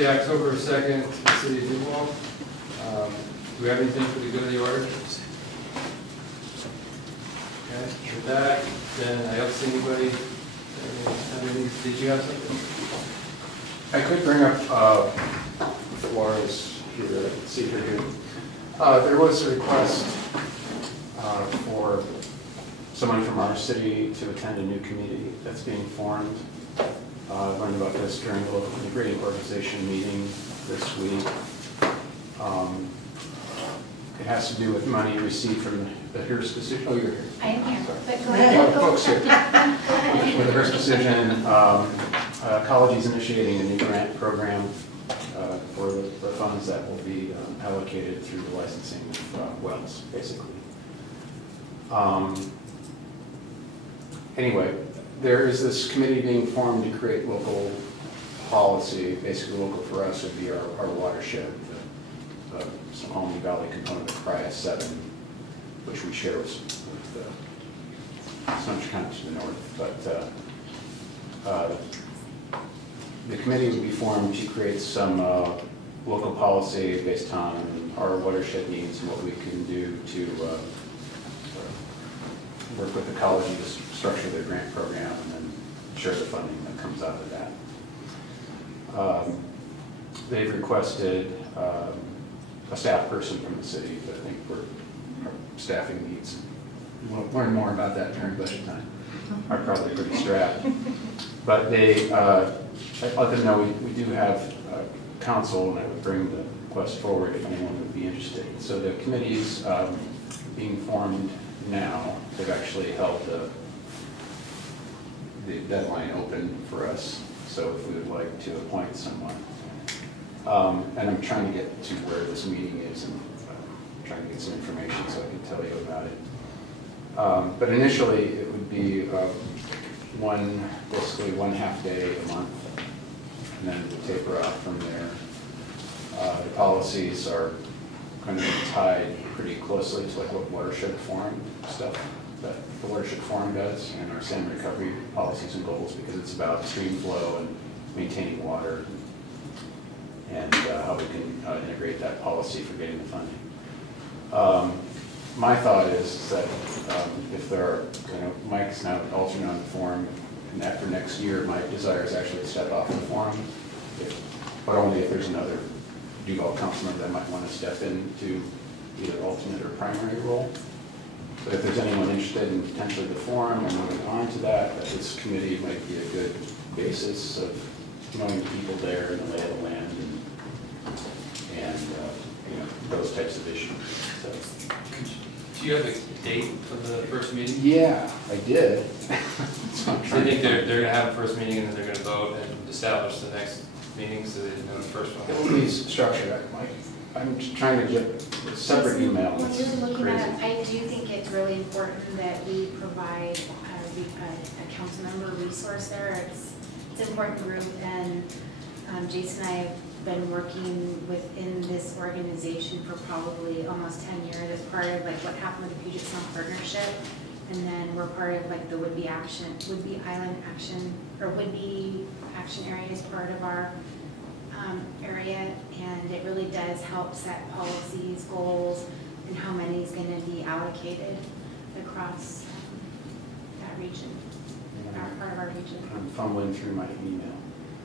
Tuesday, October 2nd, City of Duval. Do we have anything for the good of the order? Okay, with that, then I don't see anybody. Did you have something? I could bring up Laura's here. Let's see if they're good. There was a request for someone from our city to attend a new committee that's being formed. I learned about this during the local integrating organization meeting this week. It has to do with money received from the Hearst decision. Oh, you're here. I am here, but go ahead. Folks here. With the Hearst decision, college is initiating a new grant program for the funds that will be allocated through the licensing of wells, basically. Anyway, there is this committee being formed to create local policy. Basically, local for us would be our watershed, the Snohomish Valley component of CRIA 7, which we share with Snohomish County to the north. But the committee would be formed to create some local policy based on our watershed needs and what we can do to work with the college to structure their grant program and then share the funding that comes out of that. They've requested a staff person from the city, but I think our staffing needs, we'll learn more about that during budget time, are probably pretty strapped. But they, I let them know we do have counsel, and I would bring the request forward if anyone would be interested. So the committee is being formed now. They've actually held the deadline open for us, so if we would like to appoint someone. And I'm trying to get to where this meeting is and trying to get some information so I can tell you about it. But initially, it would be basically one half day a month, and then we taper off from there. The policies are kind of tied pretty closely to like what watershed forum stuff that the watershed forum does, and our sand recovery policies and goals, because it's about stream flow and maintaining water, and how we can integrate that policy for getting the funding. My thought is that if there are, Mike's now alternate on the forum, and after next year, my desire is actually to step off the forum, but only if there's another Duval council member that might want to step into either alternate or primary role. But if there's anyone interested in potentially the forum and moving on to that, this committee might be a good basis of knowing the people there and the lay of the land and those types of issues. So. Do you have a date for the first meeting? Yeah, I did. So I think they're going to have a first meeting and then they're going to vote and establish the next meeting, so they know the first one. It will be structured, Mike. I'm just trying to get a separate email. When you're looking at it, I do think it's really important that we provide a council member resource there. It's an important group, and Jason and I have been working within this organization for probably almost 10 years as part of like what happened with the Puget Sound Partnership, and then we're part of like the Woodby Island Action, or Woodby Action Area is part of our area, and it really does help set policies, goals, and how many is going to be allocated across that region, part of our region. I'm fumbling through my email.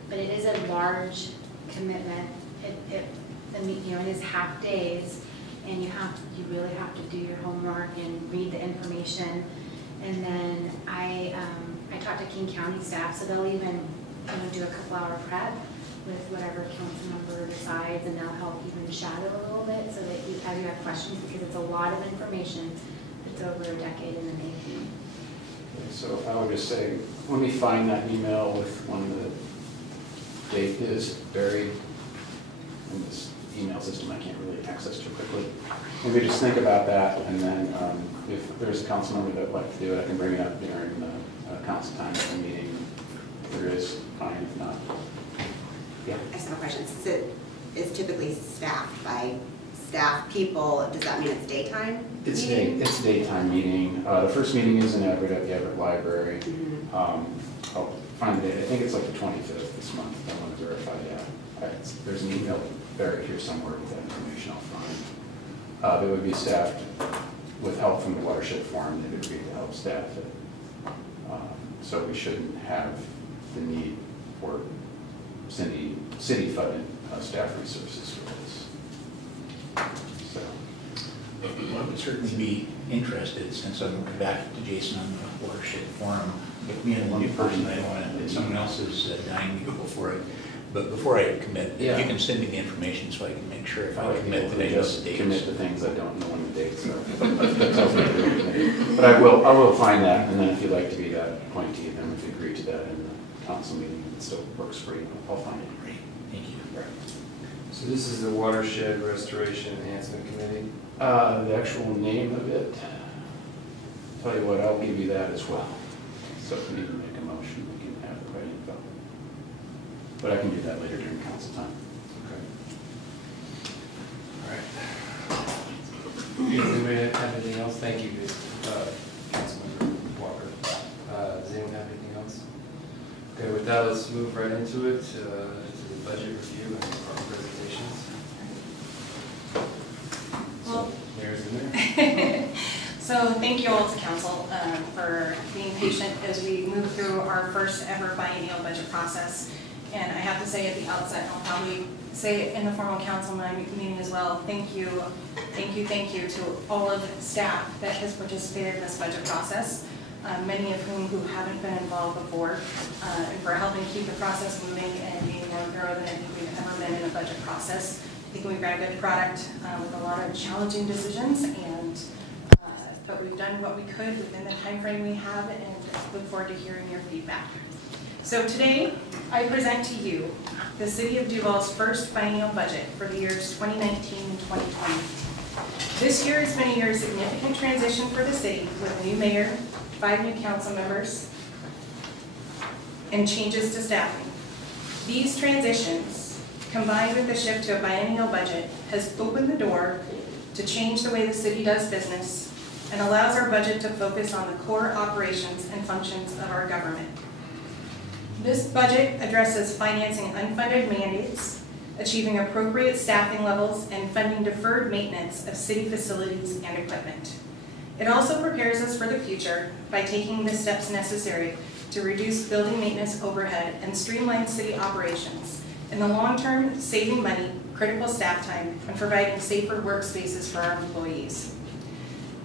But it is a large commitment. It is half days, and you really have to do your homework and read the information. And then I talked to King County staff, so they'll even do a couple-hour prep with whatever council member decides, and they'll help even shadow a little bit so that you have questions, because it's a lot of information that's over a decade in the making. Okay, so I would just say, let me find that email with when the date is buried in this email system. I can't really access too quickly. Maybe just think about that, and then if there's a council member that would like to do it, I can bring it up during the council time at the meeting. If there is, fine. If not, yeah. I just have a question. Since it is typically staffed by staff people, does that mean it's daytime? It's daytime meeting. The first meeting is in Everett at the Everett Library. Mm-hmm. I'll find the date. I think it's like the 25th this month. I want to verify that. There's an email buried here somewhere with that information I'll find. They would be staffed with help from the Watershed Forum. They would agreed to help staff it. So we shouldn't have the need for city-funded staff resources for this. So. Well, I would certainly be interested, since I'm back to Jason on the Watershed Forum. With me and one person, I don't want to, someone else is dying to go before it. But before I commit, if you can send me the information so I can make sure if I commit that I know the dates. Commit to things I don't know when the dates are. That tells me to do it. But I will find that, and then if you'd like to be that appointee, then if you agree to that in the council meeting, it still works for you, I'll find it. Great, thank you. Right. So this is the Watershed Restoration Enhancement Committee? The actual name of it, tell you what, I'll give you that as well. So if we need to make a motion, we can have the right info. But I can do that later during council time. Okay. All right. Does anybody have anything else? Thank you, Councilmember Walker. Does anyone have anything else? Okay, with that, let's move right into it, to the budget review and our presentations. Well, So, Mayor's in there. So thank you all to council for being patient as we move through our first ever biennial budget process. And I have to say at the outset, and I'll probably say it in the formal council meeting as well, thank you to all of the staff that has participated in this budget process, many of who haven't been involved before, and for helping keep the process moving and being more thorough than I think we've ever been in a budget process. I think we've got a good product with a lot of challenging decisions, and but we've done what we could within the time frame we have, and look forward to hearing your feedback. So today, I present to you the City of Duval's first biennial budget for the years 2019 and 2020. This year has been a year of significant transition for the city with a new mayor, 5 new council members, and changes to staffing. These transitions, combined with the shift to a biennial budget, has opened the door to change the way the city does business and allows our budget to focus on the core operations and functions of our government. This budget addresses financing unfunded mandates, achieving appropriate staffing levels, and funding deferred maintenance of city facilities and equipment. It also prepares us for the future by taking the steps necessary to reduce building maintenance overhead and streamline city operations. In the long term, saving money, critical staff time, and providing safer workspaces for our employees.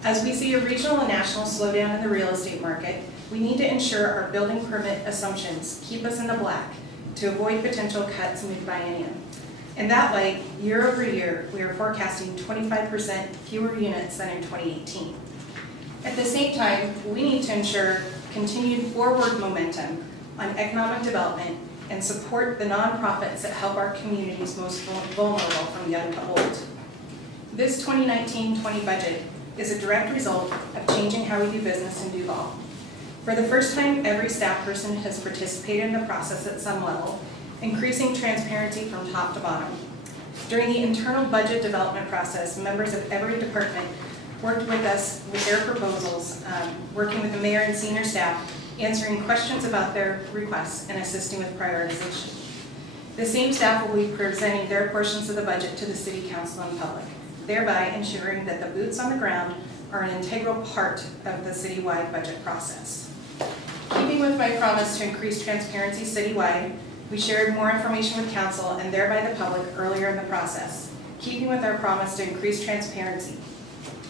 As we see a regional and national slowdown in the real estate market, we need to ensure our building permit assumptions keep us in the black to avoid potential cuts mid-biennium. In that light, year over year, we are forecasting 25% fewer units than in 2018. At the same time, we need to ensure continued forward momentum on economic development and support the nonprofits that help our communities most vulnerable from the untold. This 2019-20 budget is a direct result of changing how we do business in Duval. For the first time, every staff person has participated in the process at some level, increasing transparency from top to bottom. During the internal budget development process, members of every department worked with us with their proposals, working with the mayor and senior staff, answering questions about their requests and assisting with prioritization. The same staff will be presenting their portions of the budget to the City Council and public, thereby ensuring that the boots on the ground are an integral part of the citywide budget process. Keeping with my promise to increase transparency citywide, we shared more information with council and thereby the public earlier in the process, keeping with our promise to increase transparency.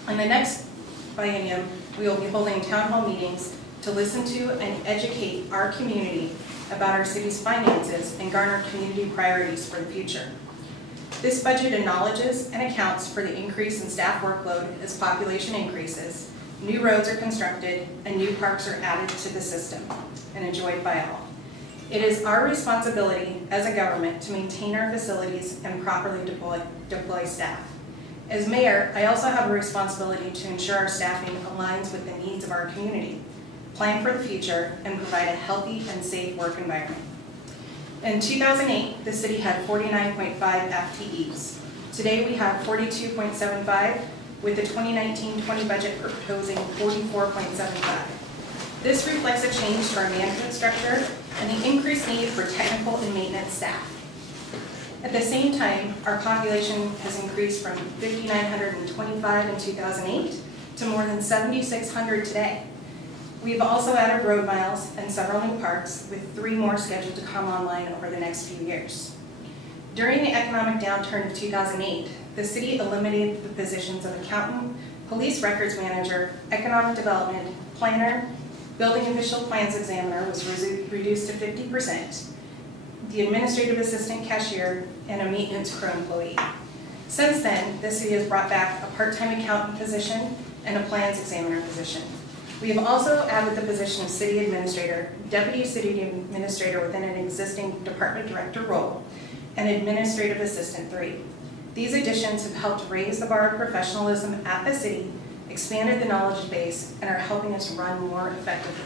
In the next biennium, we will be holding town hall meetings to listen to and educate our community about our city's finances and garner community priorities for the future. This budget acknowledges and accounts for the increase in staff workload as population increases, new roads are constructed, and new parks are added to the system and enjoyed by all. It is our responsibility as a government to maintain our facilities and properly deploy staff. As mayor, I also have a responsibility to ensure our staffing aligns with the needs of our community, plan for the future, and provide a healthy and safe work environment. In 2008, the city had 49.5 FTEs. Today we have 42.75, with the 2019-20 budget proposing 44.75. This reflects a change to our management structure and the increased need for technical and maintenance staff. At the same time, our population has increased from 5,925 in 2008 to more than 7,600 today. We've also added road miles and several new parks, with 3 more scheduled to come online over the next few years. During the economic downturn of 2008, the city eliminated the positions of accountant, police records manager, economic development, planner, building official plans examiner was reduced to 50%, the administrative assistant cashier, and a maintenance crew employee. Since then, the city has brought back a part-time accountant position and a plans examiner position. We have also added the position of city administrator, deputy city administrator within an existing department director role, and administrative assistant 3. These additions have helped raise the bar of professionalism at the city, expanded the knowledge base, and are helping us run more effectively.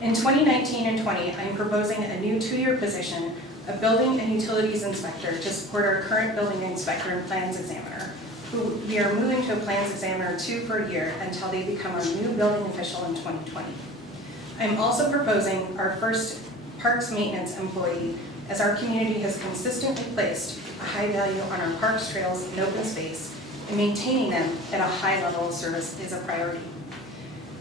In 2019 and 20, I'm proposing a new 2-year position of building and utilities inspector to support our current building inspector and plans examiner, who we are moving to a plans examiner 2 per year until they become our new building official in 2020. I'm also proposing our first parks maintenance employee, as our community has consistently placed a high value on our parks, trails, and open space, and maintaining them at a high level of service is a priority.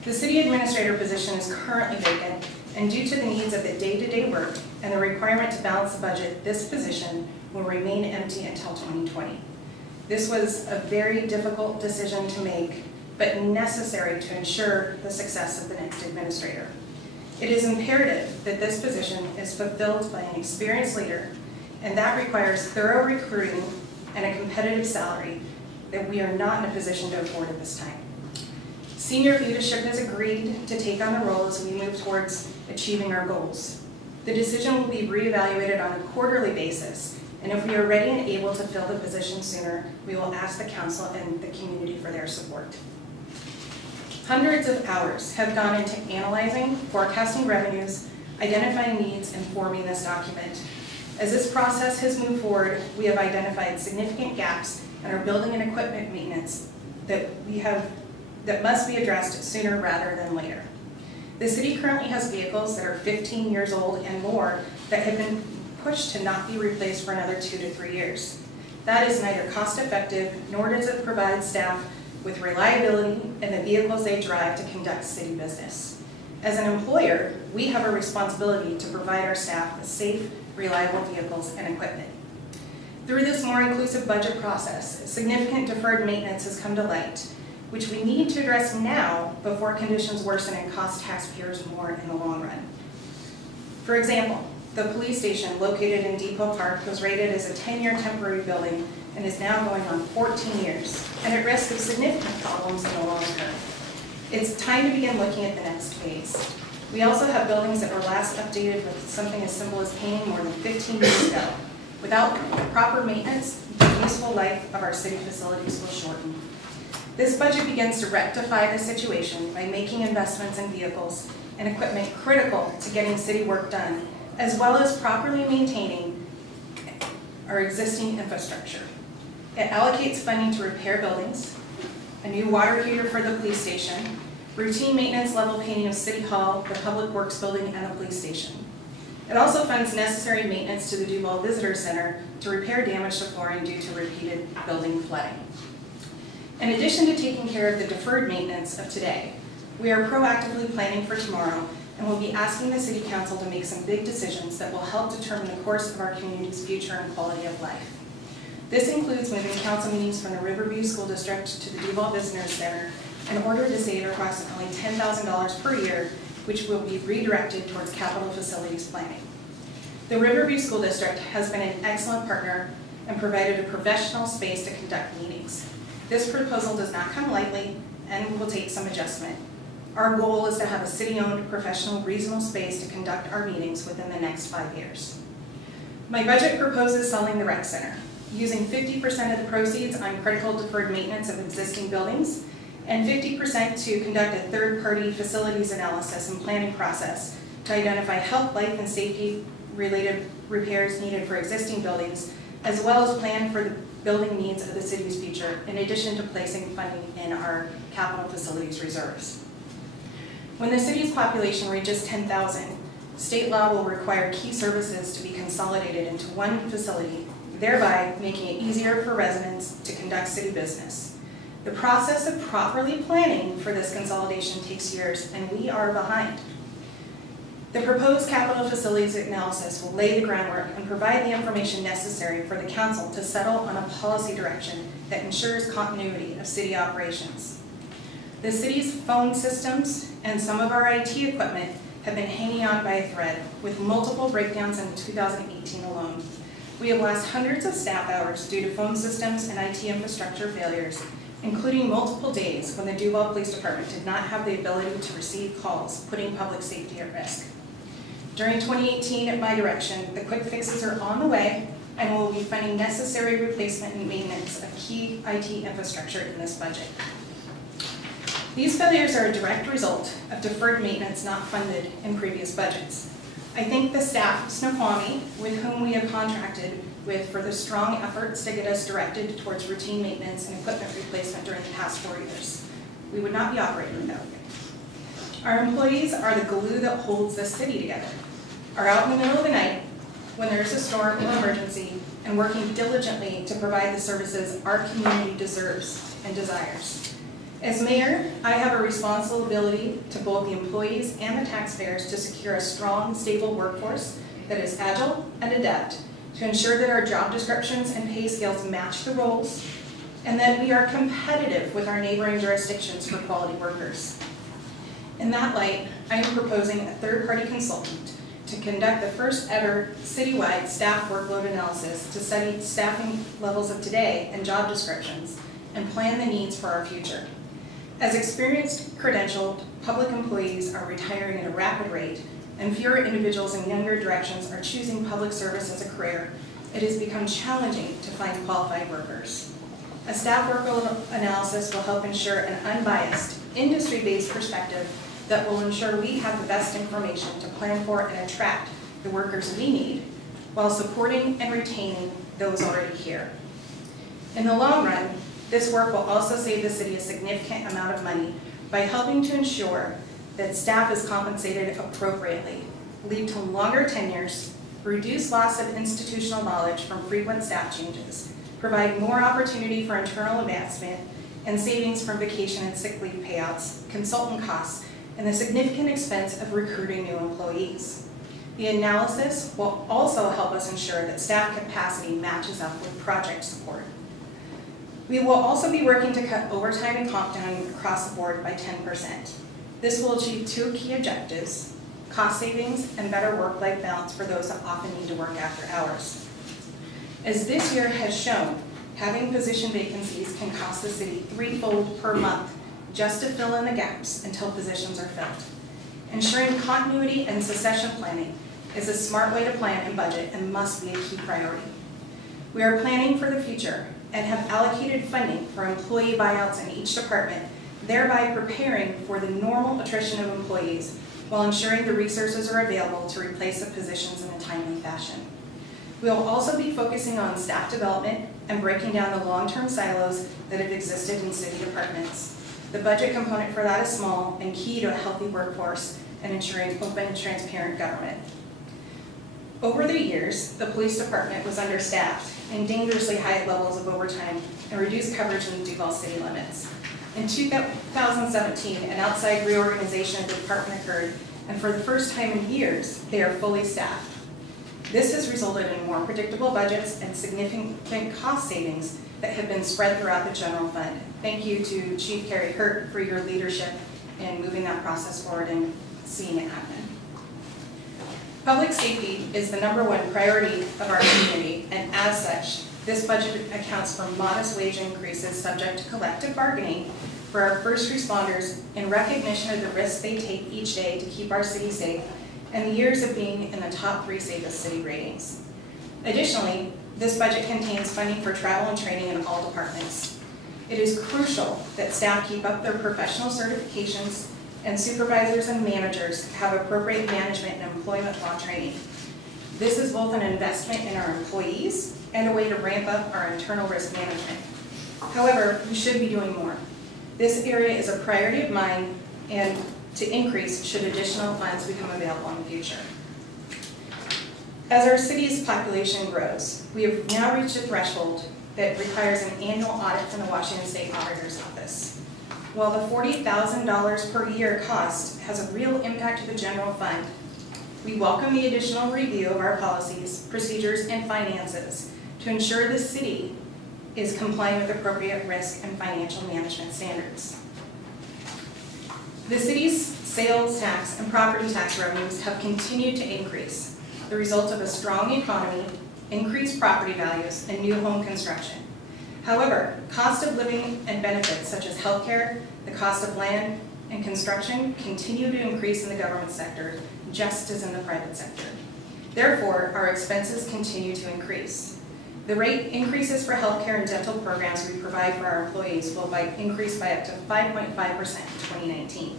The city administrator position is currently vacant, and due to the needs of the day-to-day work and the requirement to balance the budget, this position will remain empty until 2020. This was a very difficult decision to make, but necessary to ensure the success of the next administrator. It is imperative that this position is fulfilled by an experienced leader, and that requires thorough recruiting and a competitive salary that we are not in a position to afford at this time. Senior leadership has agreed to take on the role as we move towards achieving our goals. The decision will be reevaluated on a quarterly basis, and if we are ready and able to fill the position sooner, we will ask the council and the community for their support. Hundreds of hours have gone into analyzing, forecasting revenues, identifying needs, and forming this document. As this process has moved forward, we have identified significant gaps in our building and equipment maintenance that must be addressed sooner rather than later. The city currently has vehicles that are 15 years old and more that have been pushed to not be replaced for another 2 to 3 years. That is neither cost effective, nor does it provide staff with reliability in the vehicles they drive to conduct city business. As an employer, we have a responsibility to provide our staff with safe, reliable vehicles and equipment. Through this more inclusive budget process, significant deferred maintenance has come to light, which we need to address now before conditions worsen and cost taxpayers more in the long run. For example, the police station located in Depot Park was rated as a 10-year temporary building and is now going on 14 years, and at risk of significant problems in the long term. It's time to begin looking at the next phase. We also have buildings that were last updated with something as simple as painting more than 15 years ago. Without proper maintenance, the useful life of our city facilities will shorten. This budget begins to rectify the situation by making investments in vehicles and equipment critical to getting city work done, as well as properly maintaining our existing infrastructure. It allocates funding to repair buildings, a new water heater for the police station, routine maintenance level painting of City Hall, the Public Works Building, and the police station. It also funds necessary maintenance to the Duval Visitor Center to repair damage to flooring due to repeated building flooding. In addition to taking care of the deferred maintenance of today, we are proactively planning for tomorrow and will be asking the City Council to make some big decisions that will help determine the course of our community's future and quality of life. This includes moving council meetings from the Riverview School District to the Duval Visitor Center in order to save approximately $10,000 per year, which will be redirected towards capital facilities planning. The Riverview School District has been an excellent partner and provided a professional space to conduct meetings. This proposal does not come lightly and will take some adjustment. Our goal is to have a city-owned, professional, reasonable space to conduct our meetings within the next 5 years. My budget proposes selling the rec center, using 50% of the proceeds on critical deferred maintenance of existing buildings and 50% to conduct a third-party facilities analysis and planning process to identify health, life, and safety-related repairs needed for existing buildings, as well as plan for the building needs of the city's future, in addition to placing funding in our capital facilities reserves. When the city's population reaches 10,000, State law will require key services to be consolidated into one facility, thereby making it easier for residents to conduct city business. The process of properly planning for this consolidation takes years, and we are behind. The proposed capital facilities analysis will lay the groundwork and provide the information necessary for the council to settle on a policy direction that ensures continuity of city operations. The city's phone systems and some of our IT equipment have been hanging on by a thread, with multiple breakdowns in 2018 alone. We have lost hundreds of staff hours due to phone systems and IT infrastructure failures, including multiple days when the Duval Police Department did not have the ability to receive calls, putting public safety at risk. During 2018, at my direction, the quick fixes are on the way, and we'll be funding necessary replacement and maintenance of key IT infrastructure in this budget. These failures are a direct result of deferred maintenance not funded in previous budgets. I thank the staff of Snoqualmie, with whom we have contracted with, for the strong efforts to get us directed towards routine maintenance and equipment replacement during the past 4 years. We would not be operating without you. Our employees are the glue that holds the city together, are out in the middle of the night when there's a storm or emergency, and working diligently to provide the services our community deserves and desires. As mayor, I have a responsibility to both the employees and the taxpayers to secure a strong, stable workforce that is agile and adept, to ensure that our job descriptions and pay scales match the roles, and that we are competitive with our neighboring jurisdictions for quality workers. In that light, I am proposing a third-party consultant to conduct the first ever citywide staff workload analysis to study staffing levels of today and job descriptions and plan the needs for our future. As experienced, credentialed public employees are retiring at a rapid rate and fewer individuals in younger directions are choosing public service as a career, it has become challenging to find qualified workers. A staff workload analysis will help ensure an unbiased, industry-based perspective that will ensure we have the best information to plan for and attract the workers we need while supporting and retaining those already here. In the long run, this work will also save the city a significant amount of money by helping to ensure that staff is compensated appropriately, lead to longer tenures, reduce loss of institutional knowledge from frequent staff changes, provide more opportunity for internal advancement, and savings from vacation and sick leave payouts, consultant costs, and the significant expense of recruiting new employees. The analysis will also help us ensure that staff capacity matches up with project support. We will also be working to cut overtime and comp time across the board by 10%. This will achieve two key objectives: cost savings and better work-life balance for those that often need to work after hours. As this year has shown, having position vacancies can cost the city threefold per month just to fill in the gaps until positions are filled. Ensuring continuity and succession planning is a smart way to plan and budget and must be a key priority. We are planning for the future and have allocated funding for employee buyouts in each department, thereby preparing for the normal attrition of employees while ensuring the resources are available to replace the positions in a timely fashion. We will also be focusing on staff development and breaking down the long-term silos that have existed in city departments. The budget component for that is small and key to a healthy workforce and ensuring open and transparent government. Over the years, the police department was understaffed and dangerously high levels of overtime and reduced coverage in the Duval city limits. In 2017, an outside reorganization of the department occurred, and for the first time in years, they are fully staffed. This has resulted in more predictable budgets and significant cost savings that have been spread throughout the general fund. Thank you to Chief Carrie Hurt for your leadership in moving that process forward and seeing it happen. Public safety is the #1 priority of our community, and as such, this budget accounts for modest wage increases subject to collective bargaining for our first responders in recognition of the risks they take each day to keep our city safe and the years of being in the top 3 safest city ratings. Additionally, this budget contains funding for travel and training in all departments. It is crucial that staff keep up their professional certifications and supervisors and managers have appropriate management and employment law training. This is both an investment in our employees and a way to ramp up our internal risk management. However, we should be doing more. This area is a priority of mine and to increase should additional funds become available in the future. As our city's population grows, we have now reached a threshold that requires an annual audit from the Washington State Auditor's Office. While the $40,000 per year cost has a real impact to the general fund, we welcome the additional review of our policies, procedures, and finances to ensure the city is complying with appropriate risk and financial management standards. The city's sales tax and property tax revenues have continued to increase, the result of a strong economy, increased property values, and new home construction. However, cost of living and benefits such as healthcare, the cost of land, and construction continue to increase in the government sector, just as in the private sector. Therefore, our expenses continue to increase. The rate increases for healthcare and dental programs we provide for our employees will increase by up to 5.5% in 2019.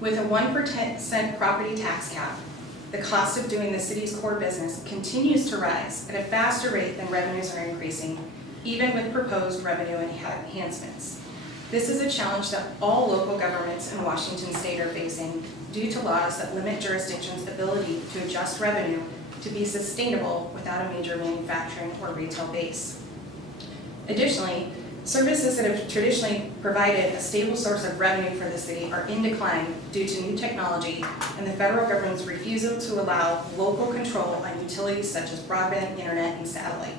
With a 1% property tax cap, the cost of doing the city's core business continues to rise at a faster rate than revenues are increasing, even with proposed revenue enhancements. This is a challenge that all local governments in Washington State are facing due to laws that limit jurisdictions' ability to adjust revenue to be sustainable without a major manufacturing or retail base. Additionally, services that have traditionally provided a stable source of revenue for the city are in decline due to new technology and the federal government's refusal to allow local control on utilities such as broadband, internet, and satellite.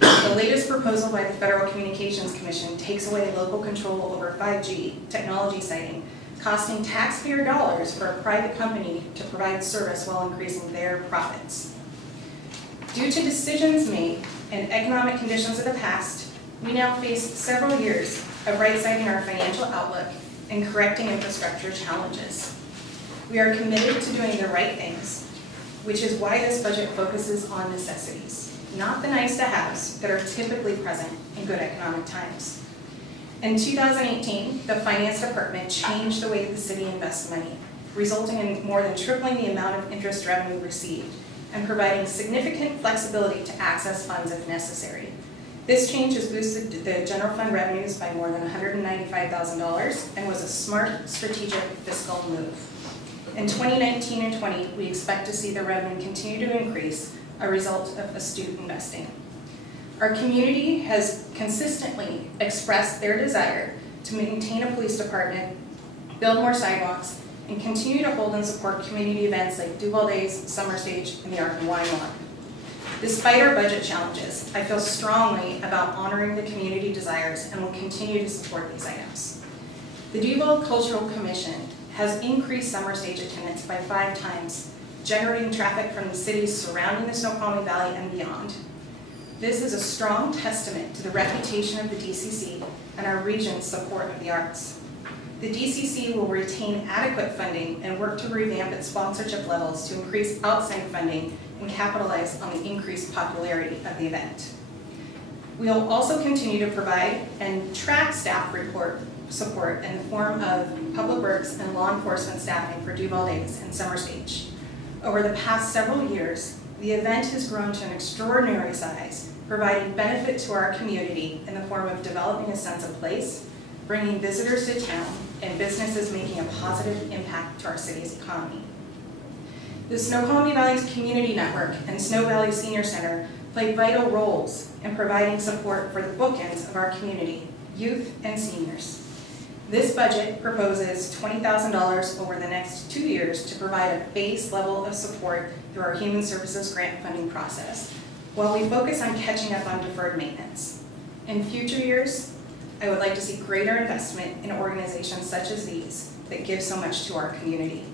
The latest proposal by the Federal Communications Commission takes away local control over 5G technology siting, costing taxpayer dollars for a private company to provide service while increasing their profits. Due to decisions made and economic conditions of the past, we now face several years of right-sizing our financial outlook and correcting infrastructure challenges. We are committed to doing the right things, which is why this budget focuses on necessities, not the nice-to-haves that are typically present in good economic times. In 2018, the Finance Department changed the way the city invests money, resulting in more than tripling the amount of interest revenue received and providing significant flexibility to access funds if necessary. This change has boosted the general fund revenues by more than $195,000 and was a smart, strategic fiscal move. In 2019 and 20, we expect to see the revenue continue to increase, a result of astute investing. Our community has consistently expressed their desire to maintain a police department, build more sidewalks, and continue to hold and support community events like Duval Days, Summer Stage, and the Arc and Wine Walk. Despite our budget challenges, I feel strongly about honoring the community desires and will continue to support these items. The Duval Cultural Commission has increased Summer Stage attendance by 5 times, generating traffic from the cities surrounding the Snoqualmie Valley and beyond. This is a strong testament to the reputation of the DCC and our region's support of the arts. The DCC will retain adequate funding and work to revamp its sponsorship levels to increase outside funding and capitalize on the increased popularity of the event. We will also continue to provide and track staff support in the form of public works and law enforcement staffing for Duval Days and Summer Stage. Over the past several years, the event has grown to an extraordinary size, providing benefit to our community in the form of developing a sense of place, bringing visitors to town, and businesses making a positive impact to our city's economy. The Snoqualmie Valley's Community Network and Snow Valley Senior Center play vital roles in providing support for the bookends of our community, youth and seniors. This budget proposes $20,000 over the next 2 years to provide a base level of support through our Human Services grant funding process, while we focus on catching up on deferred maintenance. In future years, I would like to see greater investment in organizations such as these that give so much to our community.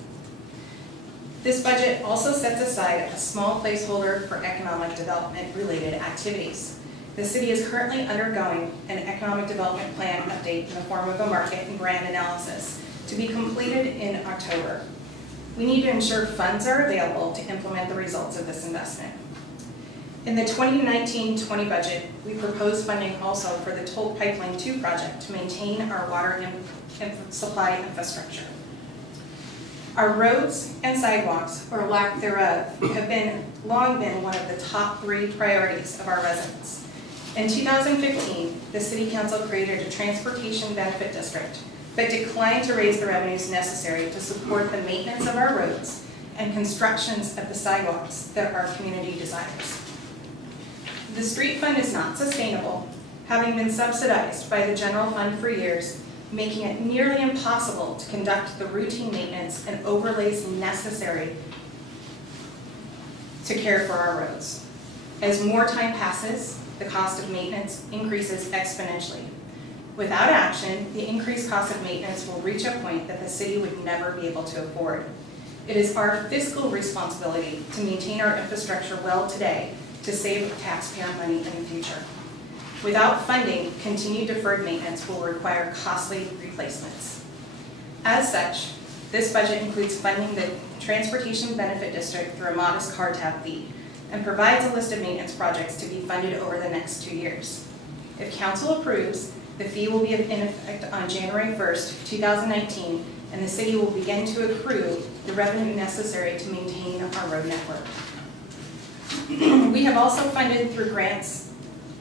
This budget also sets aside a small placeholder for economic development related activities. The city is currently undergoing an economic development plan update in the form of a market and brand analysis to be completed in October. We need to ensure funds are available to implement the results of this investment. In the 2019-20 budget, we propose funding also for the Toll Pipeline 2 project to maintain our water supply infrastructure. Our roads and sidewalks, or lack thereof, have long been one of the top 3 priorities of our residents. In 2015, the City Council created a transportation benefit district, but declined to raise the revenues necessary to support the maintenance of our roads and constructions of the sidewalks that our community desires. The street fund is not sustainable, having been subsidized by the general fund for years, making it nearly impossible to conduct the routine maintenance and overlays necessary to care for our roads. As more time passes, the cost of maintenance increases exponentially. Without action, the increased cost of maintenance will reach a point that the city would never be able to afford. It is our fiscal responsibility to maintain our infrastructure well today to save taxpayer money in the future. Without funding, continued deferred maintenance will require costly replacements. As such, this budget includes funding the Transportation Benefit District through a modest car tab fee and provides a list of maintenance projects to be funded over the next 2 years. If council approves, the fee will be in effect on January 1st, 2019, and the city will begin to accrue the revenue necessary to maintain our road network. We have also funded through grants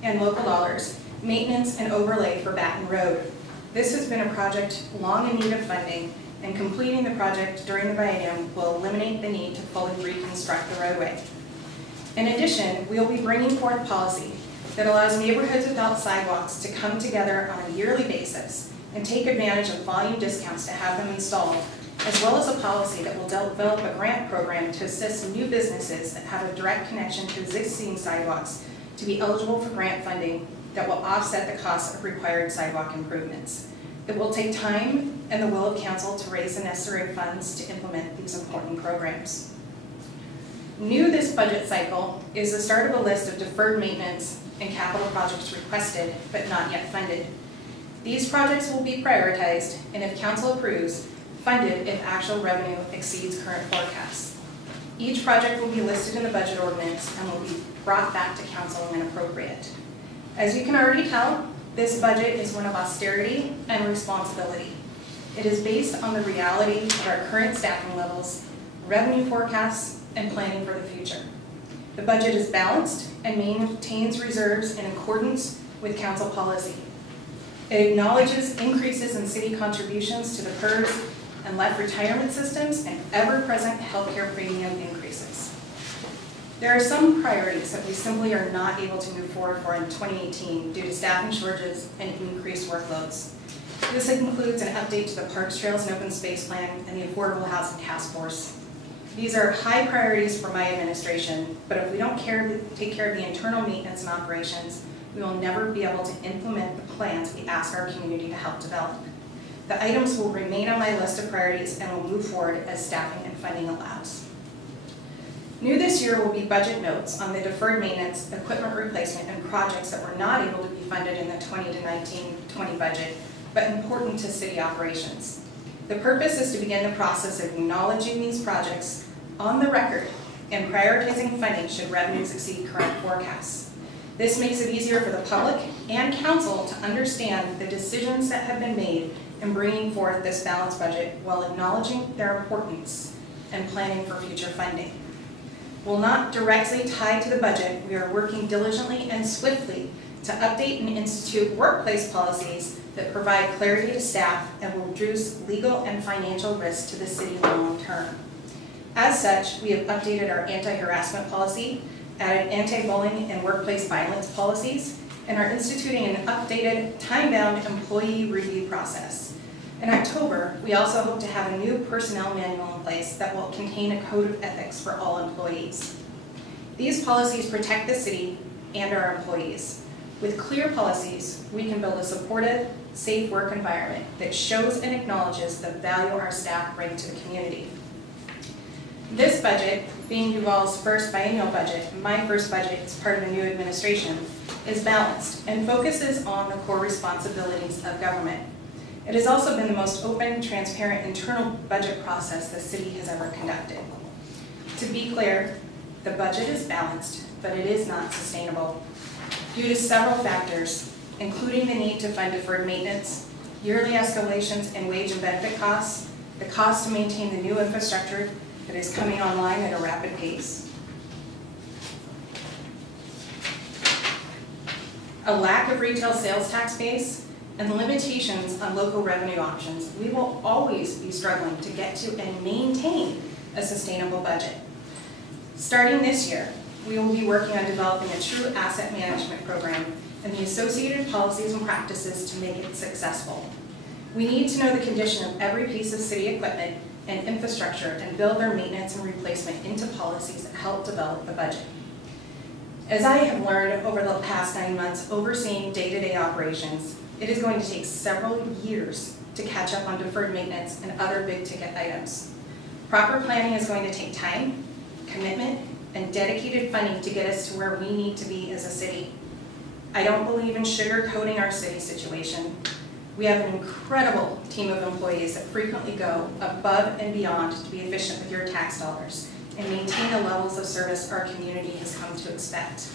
and local dollars, maintenance and overlay for Batten Road. This has been a project long in need of funding, and completing the project during the biennium will eliminate the need to fully reconstruct the roadway. In addition, we will be bringing forth policy that allows neighborhoods without sidewalks to come together on a yearly basis and take advantage of volume discounts to have them installed, as well as a policy that will develop a grant program to assist new businesses that have a direct connection to existing sidewalks to be eligible for grant funding that will offset the cost of required sidewalk improvements. It will take time and the will of council to raise the necessary funds to implement these important programs. New this budget cycle is the start of a list of deferred maintenance and capital projects requested but not yet funded. These projects will be prioritized and, if council approves, funded if actual revenue exceeds current forecasts. Each project will be listed in the budget ordinance and will be brought back to council when appropriate. As you can already tell, this budget is one of austerity and responsibility. It is based on the reality of our current staffing levels, revenue forecasts, and planning for the future. The budget is balanced and maintains reserves in accordance with council policy. It acknowledges increases in city contributions to the PERS and left retirement systems and ever-present healthcare premium increases. There are some priorities that we simply are not able to move forward for in 2018 due to staffing shortages and increased workloads. This includes an update to the Parks, Trails, and Open Space Plan and the Affordable Housing Task Force. These are high priorities for my administration, but if we don't take care of the internal maintenance and operations, we will never be able to implement the plans we ask our community to help develop. The items will remain on my list of priorities and will move forward as staffing and funding allows. New this year will be budget notes on the deferred maintenance, equipment replacement, and projects that were not able to be funded in the 20 to 19-20 budget, but important to city operations. The purpose is to begin the process of acknowledging these projects on the record and prioritizing funding should revenues exceed current forecasts. This makes it easier for the public and council to understand the decisions that have been made in bringing forth this balanced budget while acknowledging their importance and planning for future funding. While not directly tied to the budget, we are working diligently and swiftly to update and institute workplace policies that provide clarity to staff and will reduce legal and financial risk to the city long term. As such, we have updated our anti-harassment policy, added anti-bullying and workplace violence policies, and are instituting an updated time-bound employee review process. In October, we also hope to have a new personnel manual in place that will contain a code of ethics for all employees. These policies protect the city and our employees. With clear policies, we can build a supportive, safe work environment that shows and acknowledges the value our staff bring to the community. This budget, being Duval's first biennial budget, my first budget as part of a new administration, is balanced and focuses on the core responsibilities of government. It has also been the most open, transparent internal budget process the city has ever conducted. To be clear, the budget is balanced, but it is not sustainable due to several factors, including the need to fund deferred maintenance, yearly escalations in wage and benefit costs, the cost to maintain the new infrastructure that is coming online at a rapid pace, a lack of retail sales tax base, and limitations on local revenue options. We will always be struggling to get to and maintain a sustainable budget. Starting this year, we will be working on developing a true asset management program and the associated policies and practices to make it successful. We need to know the condition of every piece of city equipment and infrastructure and build their maintenance and replacement into policies that help develop the budget. As I have learned over the past 9 months overseeing day-to-day operations, it is going to take several years to catch up on deferred maintenance and other big ticket items. Proper planning is going to take time, commitment, and dedicated funding to get us to where we need to be as a city. I don't believe in sugarcoating our city situation. We have an incredible team of employees that frequently go above and beyond to be efficient with your tax dollars and maintain the levels of service our community has come to expect.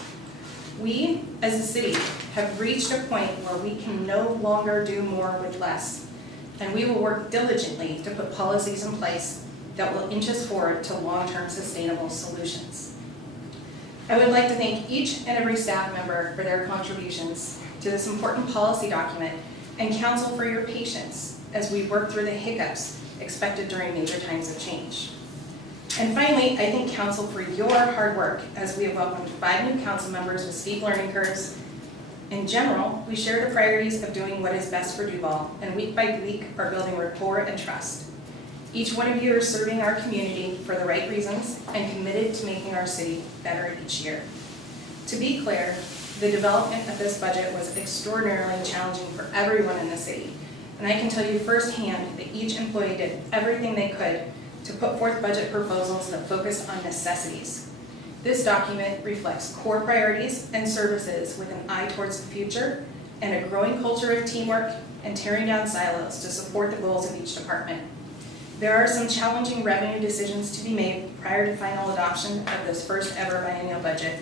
We, as a city, have reached a point where we can no longer do more with less, and we will work diligently to put policies in place that will inch us forward to long-term sustainable solutions. I would like to thank each and every staff member for their contributions to this important policy document and council for your patience as we work through the hiccups expected during major times of change. And finally, I thank council for your hard work as we have welcomed 5 new council members with steep learning curves. In general, we share the priorities of doing what is best for Duval, and week by week are building rapport and trust. Each one of you is serving our community for the right reasons and committed to making our city better each year. To be clear, the development of this budget was extraordinarily challenging for everyone in the city, and I can tell you firsthand that each employee did everything they could to put forth budget proposals that focused on necessities. This document reflects core priorities and services with an eye towards the future and a growing culture of teamwork and tearing down silos to support the goals of each department. There are some challenging revenue decisions to be made prior to final adoption of this first ever biennial budget.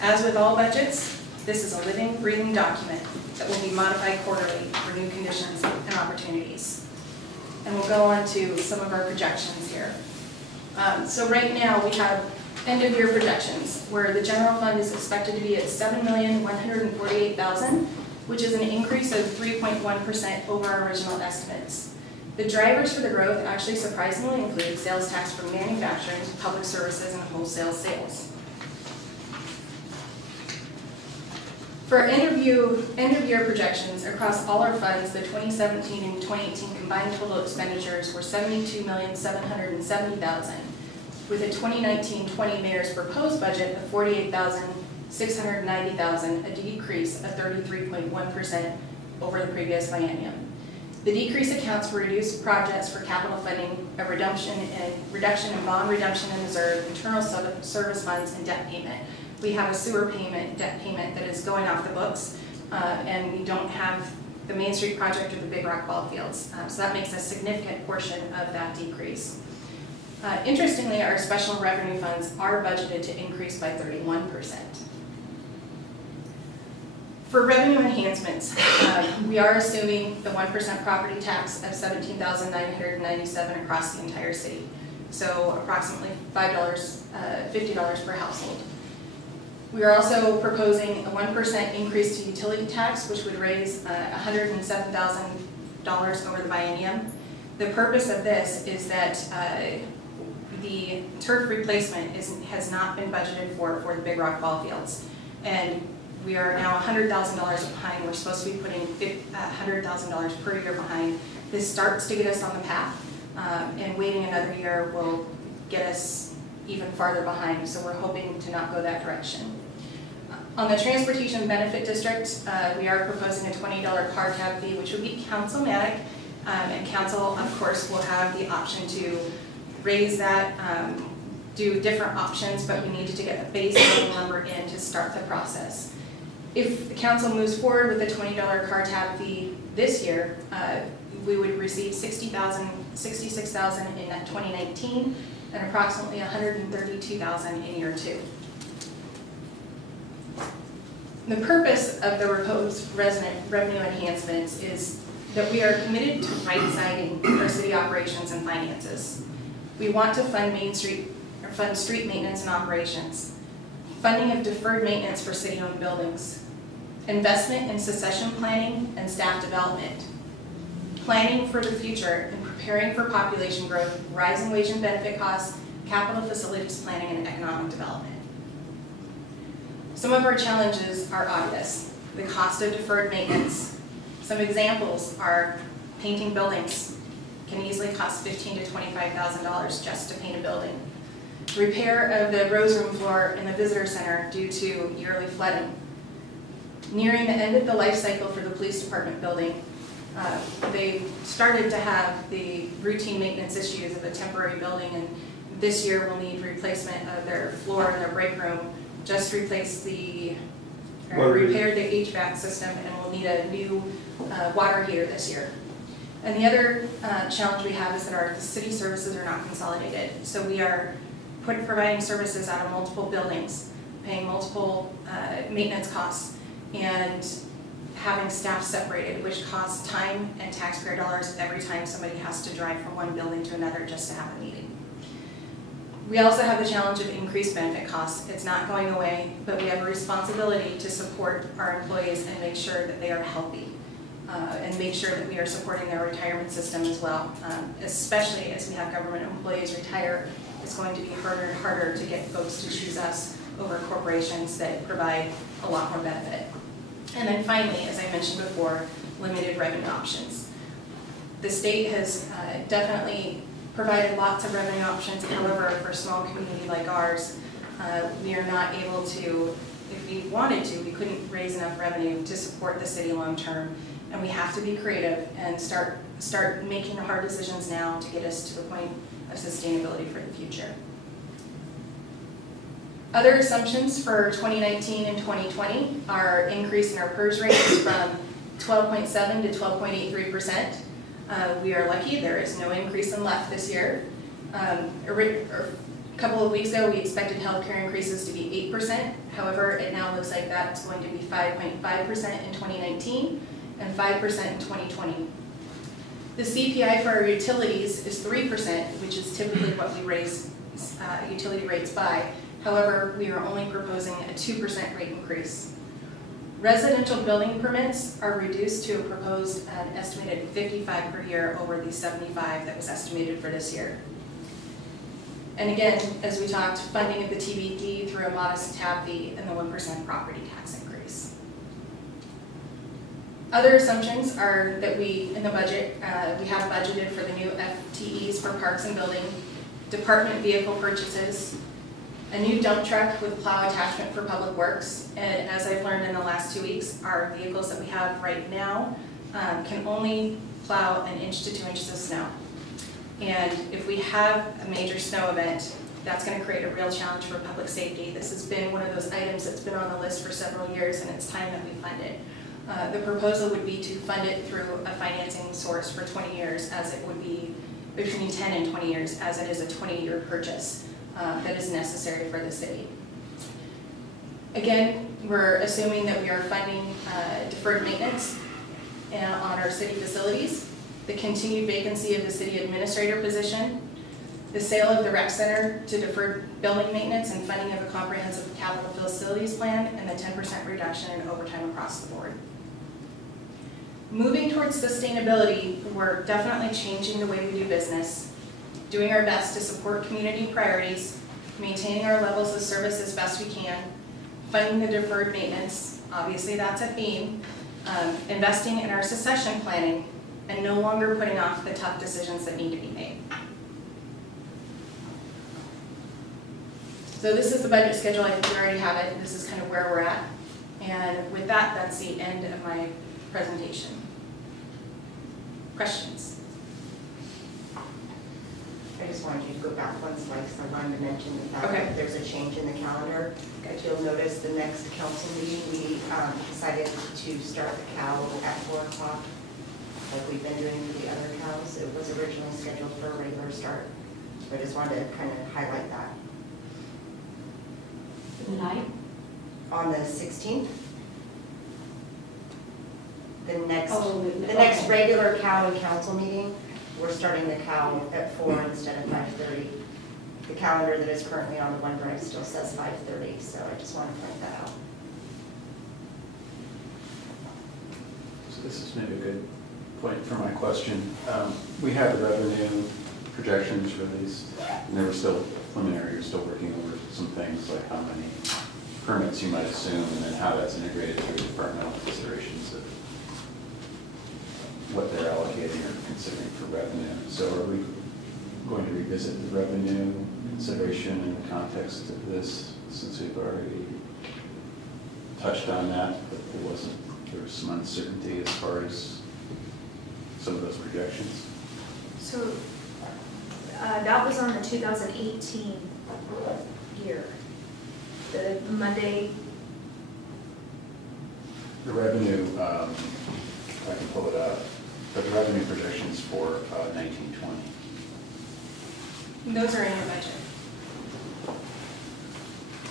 As with all budgets, this is a living, breathing document that will be modified quarterly for new conditions and opportunities. And we'll go on to some of our projections here. So right now we have end of year projections where the general fund is expected to be at $7,148,000, which is an increase of 3.1% over our original estimates. The drivers for the growth actually surprisingly include sales tax from manufacturing, public services, and wholesale sales. For end of year projections across all our funds, the 2017 and 2018 combined total expenditures were $72,770,000, with a 2019-20 mayor's proposed budget of $48,690,000, a decrease of 33.1% over the previous biennium. The decrease accounts for reduced projects for capital funding, a reduction in bond redemption and reserve, internal service funds, and debt payment. We have a sewer payment, debt payment that is going off the books, and we don't have the Main Street project or the Big Rock ball fields. So that makes a significant portion of that decrease. Interestingly, our special revenue funds are budgeted to increase by 31%. For revenue enhancements, we are assuming the 1% property tax of $17,997 across the entire city. So approximately $50 per household. We are also proposing a 1% increase to utility tax, which would raise $107,000 over the biennium. The purpose of this is that the turf replacement has not been budgeted for the Big Rock ball fields. And we are now $100,000 behind. We're supposed to be putting $100,000 per year behind. This starts to get us on the path, and waiting another year will get us even farther behind, so we're hoping to not go that direction. On the Transportation Benefit District, we are proposing a $20 car tab fee, which would be councilmatic, and council, of course, will have the option to raise that, do different options, but we needed to get a base number in to start the process. If the council moves forward with the $20 car tab fee this year, we would receive $66,000 in 2019 and approximately $132,000 in year 2. The purpose of the proposed revenue enhancements is that we are committed to right-sizing our city operations and finances. We want to fund street maintenance and operations, funding of deferred maintenance for city-owned buildings, investment in succession planning and staff development, planning for the future and preparing for population growth, rising wage and benefit costs, capital facilities planning and economic development. Some of our challenges are obvious. The cost of deferred maintenance. Some examples are painting buildings can easily cost $15,000 to $25,000 just to paint a building. Repair of the rose room floor in the visitor center due to yearly flooding. Nearing the end of the life cycle for the police department building, they started to have the routine maintenance issues of a temporary building, and this year will need replacement of their floor in their break room. Just repaired the HVAC system, and will need a new water heater this year. And the other challenge we have is that our city services are not consolidated. So we are providing services out of multiple buildings, paying multiple maintenance costs, and having staff separated, which costs time and taxpayer dollars every time somebody has to drive from one building to another just to have a meeting. We also have the challenge of increased benefit costs. It's not going away, but we have a responsibility to support our employees and make sure that they are healthy, and make sure that we are supporting their retirement system as well. Especially as we have government employees retire, it's going to be harder and harder to get folks to choose us over corporations that provide a lot more benefit. And then finally, as I mentioned before, limited revenue options. The state has definitely provided lots of revenue options. However, for a small community like ours, we are not able to, if we wanted to, we couldn't raise enough revenue to support the city long term. And we have to be creative and start making the hard decisions now to get us to the point of sustainability for the future. Other assumptions for 2019 and 2020 are increase in our PERS rates from 12.7 to 12.83%. We are lucky, there is no increase in left this year. A couple of weeks ago, we expected healthcare increases to be 8%. However, it now looks like that's going to be 5.5% in 2019 and 5% in 2020. The CPI for our utilities is 3%, which is typically what we raise utility rates by. However, we are only proposing a 2% rate increase. Residential building permits are reduced to a proposed an estimated 55 per year over the 75 that was estimated for this year. And again, as we talked, funding of the TBD through a modest tab fee and the 1% property tax increase. Other assumptions are that in the budget, we have budgeted for the new FTEs for parks and building, department vehicle purchases, a new dump truck with plow attachment for public works. And as I've learned in the last 2 weeks, our vehicles that we have right now can only plow 1 inch to 2 inches of snow. And if we have a major snow event, that's going to create a real challenge for public safety. This has been one of those items that's been on the list for several years, and it's time that we fund it. The proposal would be to fund it through a financing source for 20 years, as it would be between 10 and 20 years, as it is a 20-year purchase that is necessary for the city. Again, we're assuming that we are funding deferred maintenance on our city facilities, the continued vacancy of the city administrator position, the sale of the rec center to deferred building maintenance and funding of a comprehensive capital facilities plan, and the 10% reduction in overtime across the board. Moving towards sustainability, we're definitely changing the way we do business, doing our best to support community priorities, maintaining our levels of service as best we can, funding the deferred maintenance, obviously that's a theme, investing in our succession planning, and no longer putting off the tough decisions that need to be made. So this is the budget schedule. I think you already have it. This is kind of where we're at. And with that, that's the end of my presentation. Questions? I just wanted you to go back one slide because I wanted to mention the fact Okay. that there's a change in the calendar. Okay. If you'll notice, the next council meeting, we decided to start the cow at 4 o'clock, like we've been doing for the other cows. It was originally scheduled for a regular start. So I just wanted to kind of highlight that. The night? On the 16th, the next Okay. next regular cow and council meeting, we're starting the cow at 4 instead of 5:30. The calendar that is currently on the OneDrive still says 5:30, so I just want to point that out. So this is maybe a good point for my question. We have the revenue projections released, and they were still preliminary, you're still working over some things like how many permits you might assume, and then how that's integrated through departmental considerations of what they're allocating or considering for revenue. So are we going to revisit the revenue consideration in the context of this, since we've already touched on that, but there was some uncertainty as far as some of those projections? So that was on the 2018 year. The Monday, The revenue, I can pull it up, but the revenue projections for 1920. Those are in your budget.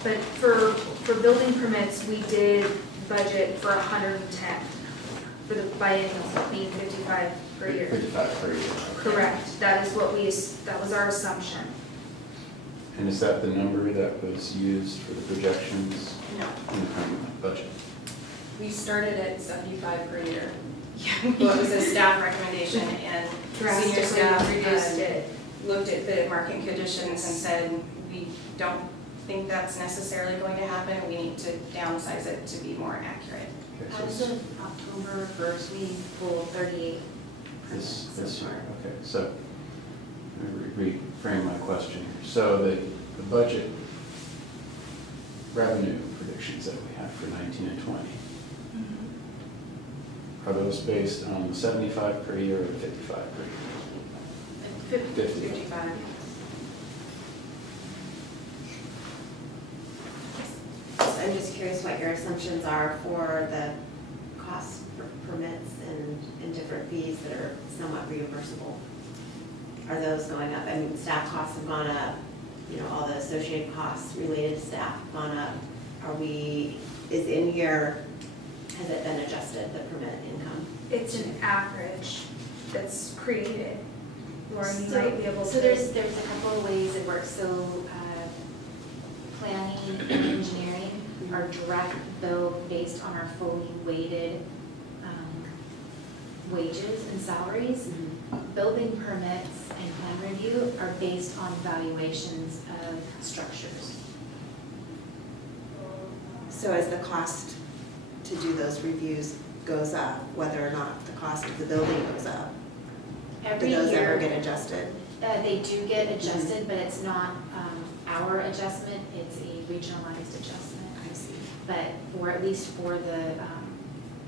but for building permits, we did budget for 110 for the biennial, being 55 per year. 55 per year. Correct, that is what that was our assumption. And is that the number that was used for the projections No. in the current budget? We started at 75 per year. Well, it was a staff recommendation, and senior Drastically staff reduced it. looked at the market conditions and said, we don't think that's necessarily going to happen. We need to downsize it to be more accurate. Okay, so As of October 1st, we pulled 38 permits so this far. year, okay, so let me reframe my question here. So the budget revenue predictions that we have for 19 and 20, are those based on the 75 per year or the 55 per year? 50. 55. I'm just curious what your assumptions are for the cost for permits and different fees that are somewhat reimbursable. Are those going up? I mean, staff costs have gone up, you know, all the associated costs related to staff have gone up. Is in here, has it been adjusted, the permit income? It's an average that's created. Lauren, you So- might be able to. So there's a couple of ways it works. So planning and engineering are direct billed based on our fully weighted wages and salaries. Building permits and plan review are based on valuations of structures. So as the cost to do those reviews goes up, whether or not the cost of the building goes up, Every do those ever year, get adjusted? they do get adjusted, but it's not our adjustment, it's a regionalized adjustment. I see. But for, at least for the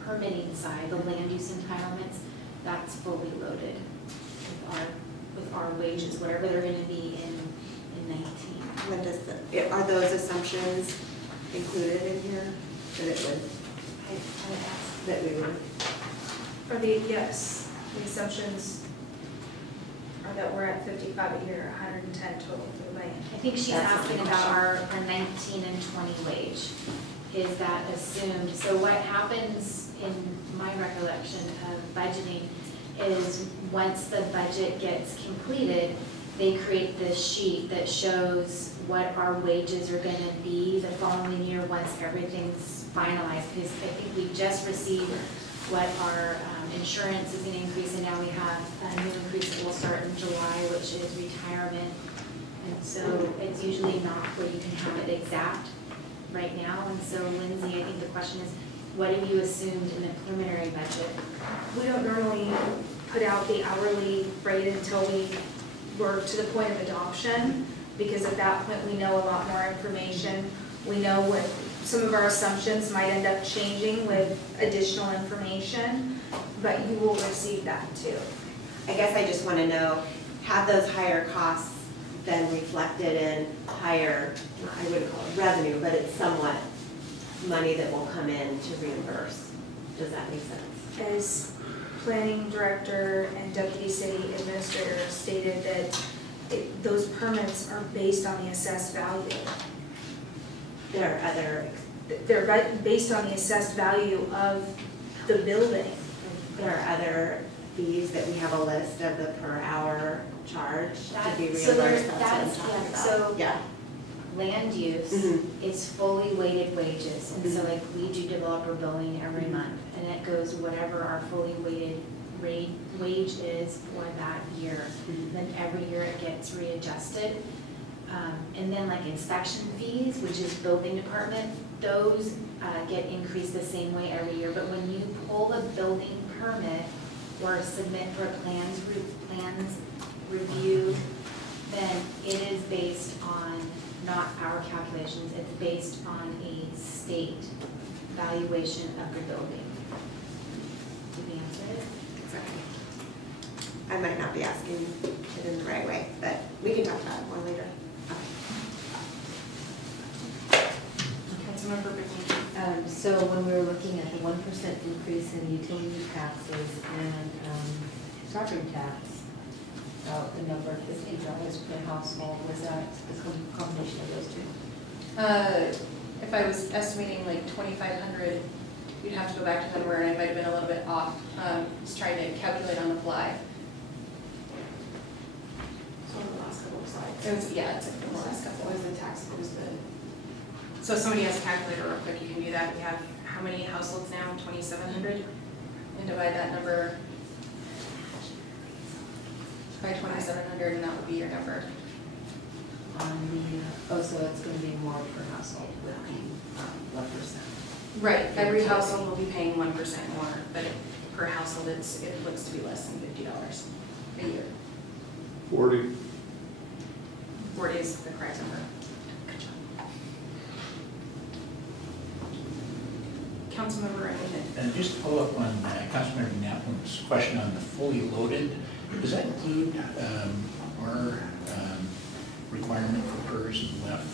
permitting side, the land use entitlements, that's fully loaded with our wages, whatever they're gonna be in 19. When does are those assumptions included in here that it would, I would ask. that we would? Yes, the assumptions are that we're at 55 a year, 110 total for the land. I think she's That's asking the about question. our 19 and 20 wage. Is that assumed? So what happens in my recollection of budgeting is once the budget gets completed, they create this sheet that shows what our wages are gonna be the following year once everything's finalized. Because I think we just received what our insurance is gonna increase, and now we have a new increase that will start in July, which is retirement. And so it's usually not where you can have it exact right now. And so Lindsay, I think the question is, what have you assumed in the preliminary budget? We don't normally put out the hourly rate until we were to the point of adoption, because at that point, we know a lot more information. We know what some of our assumptions might end up changing with additional information, but you will receive that too. I guess I just want to know, have those higher costs been reflected in higher, I wouldn't call it revenue, but it's somewhat money that will come in to reimburse? Does that make sense? As planning director and deputy city administrator stated that those permits are based on the assessed value. There are other, They're based on the assessed value of the building. there are other fees that we have a list of the per hour charge to be So there- reimbursed. That's what I'm talking yeah, about. so- Yeah. Land use Mhm. is fully weighted wages, and so Mhm. like we do developer billing every month, and it goes whatever our fully weighted wage is for that year. Then every year it gets readjusted. And then like inspection fees, which is building department, those get increased the same way every year. But when you pull a building permit or submit for plans review, then it is based on not our calculations, it's based on a state valuation of the building. Did we answer it? Sorry. I might not be asking it in the right way, but we can talk about it more later. Councilmember Brickman. So when we were looking at the 1% increase in utility taxes and property tax, the number of $50 per household, was that the combination of those two? If I was estimating like 2,500, you'd have to go back to the number, and I might have been a little bit off. Just trying to calculate on the fly. So on the last couple of slides. It was, yeah, it's like the last couple. What was the tax, what was the? So if somebody has a calculator real quick, you can do that. We have how many households now? 2,700? And divide that number by 2,700, and that would be your number. On the, so it's going to be more per household with the 1%. Right, every household will be paying 1% more, but per household, it looks to be less than $50 a year. 40. 40 is the correct number. Good job. Councilmember Remington. And just to follow up on Councilmember Naplin's question on the fully loaded, does that include our requirement for PERS and LEF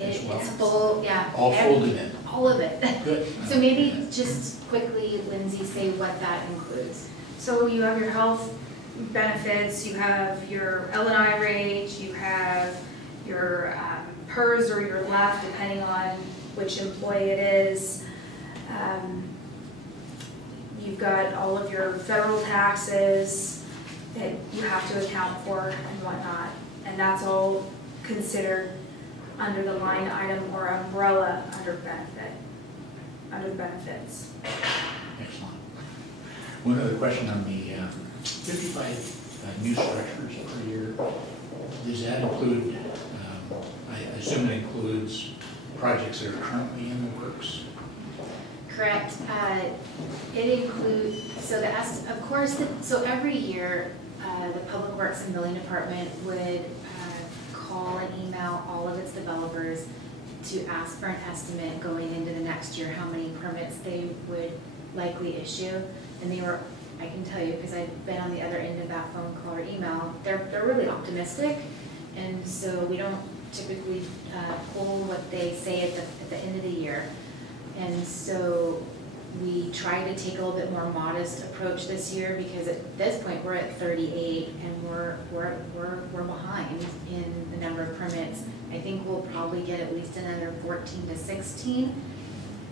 as well? It's full, yeah. All folded in? All of it. Good. So maybe just quickly, Lindsay, say what that includes. So you have your health benefits, you have your L&I rate, you have your PERS or your LEF, depending on which employee it is. You've got all of your federal taxes that you have to account for and whatnot. And that's all considered under the line item or umbrella under benefits. Excellent. One other question on the 55 new structures per year. Does that include, I assume it includes projects that are currently in the works? Correct. It includes, so of course, so every year, the Public Works and Building Department would call and email all of its developers to ask for an estimate going into the next year, how many permits they would likely issue. And they were, I can tell you, because I've been on the other end of that phone call or email, they're really optimistic. And so we don't typically pull what they say at the end of the year. And so we try to take a little bit more modest approach this year, because at this point we're at 38 and we're behind in the number of permits. I think we'll probably get at least another 14 to 16.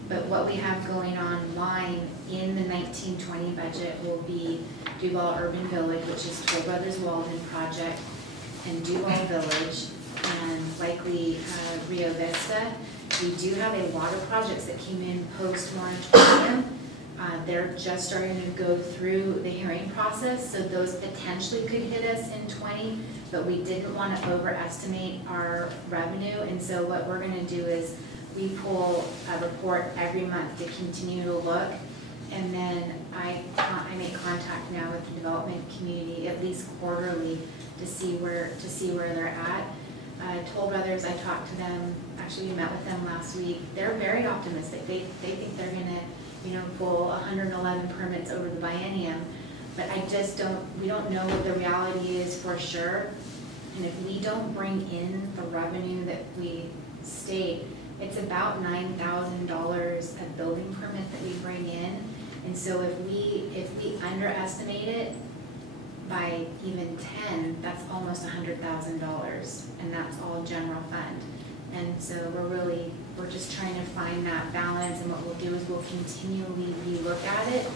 But what we have going online in the 1920 budget will be Duval Urban Village, which is Toll Brothers Walden project, and Duval Village, and likely Rio Vista. We do have a lot of projects that came in post-moratorium. They're just starting to go through the hearing process, so those potentially could hit us in 20, but we didn't want to overestimate our revenue. And so what we're going to do is we pull a report every month to continue to look, and then I make contact now with the development community at least quarterly to see where they're at. Toll Brothers, I talked to them, actually we met with them last week. They're very optimistic. They think they're gonna, pull 111 permits over the biennium, but we don't know what the reality is for sure. And if we don't bring in the revenue that we state, it's about $9,000 a building permit that we bring in. And so if we underestimate it by even 10, that's almost $100,000, and that's all general fund. And so we're just trying to find that balance, and what we'll do is we'll continually relook at it,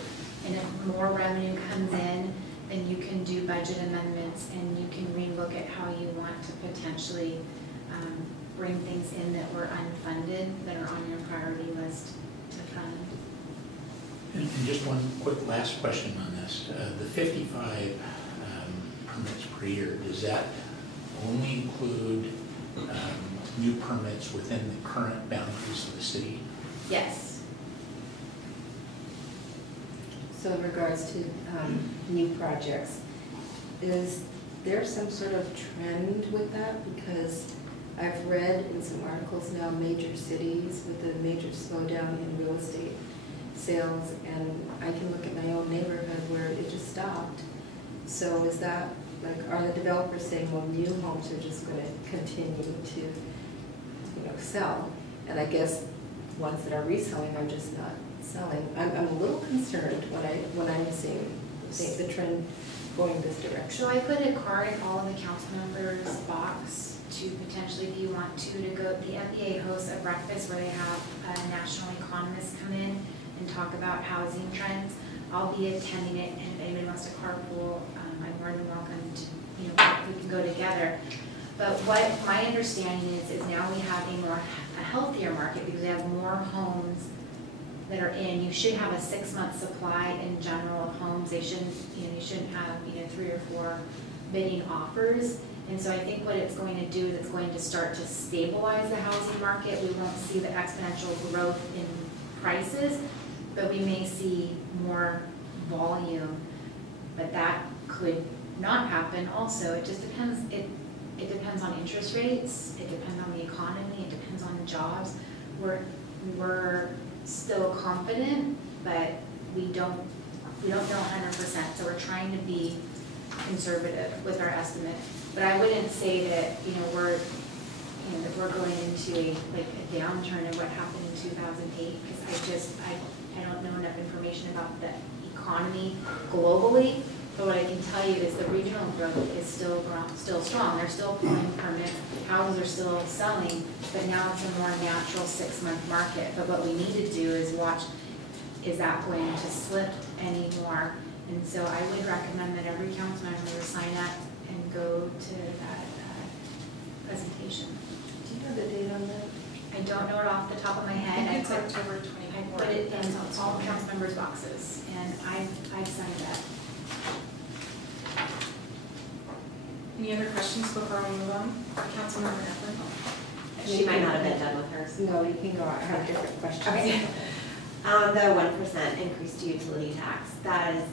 and if more revenue comes in, then you can do budget amendments, and you can relook at how you want to potentially bring things in that were unfunded, that are on your priority list to fund. And just one quick last question on this. The 55 permits per year, does that only include new permits within the current boundaries of the city? Yes. So in regards to new projects, is there some sort of trend with that? Because I've read in some articles now, major cities with a major slowdown in real estate sales, and I can look at my own neighborhood where it just stopped. So is that, like, are the developers saying, well, new homes are just going to continue to, sell? And I guess ones that are reselling are just not selling. I'm a little concerned when I'm seeing the trend going this direction. So I put a card in all of the council members' box to potentially, if you want to go, the MPA hosts a breakfast where they have national economists come in and talk about housing trends. I'll be attending it, and if anybody wants to carpool, I'm more than welcome to, we can go together. But what my understanding is now we have a healthier market because we have more homes that are in. You should have a 6-month supply in general of homes. They shouldn't, you shouldn't have 3 or 4 bidding offers. And so I think what it's going to do is it's going to start to stabilize the housing market. We won't see the exponential growth in prices, but we may see more volume. But that could not happen also. It just depends. It depends on interest rates. It depends on the economy. It depends on the jobs. We're still confident, but we don't know 100%. So we're trying to be conservative with our estimate. But I wouldn't say that that we're going into a downturn of what happened in 2008, because I don't know enough information about the economy globally. But what I can tell you is the regional growth is still strong. They're still pulling permits. Houses are still selling, but now it's a more natural 6-month market. But what we need to do is watch, is that going to slip anymore? And so I would recommend that every council member sign up and go to that presentation. Do you know the date on that? I don't know it off the top of my head. I think it's October 24th. I put it in all council members' boxes, and I've signed up. Any other questions before we move on? Councilmember Eplin? She might not have been done with hers. No, you can go. I have different questions. Okay. The 1% increase to utility tax, that is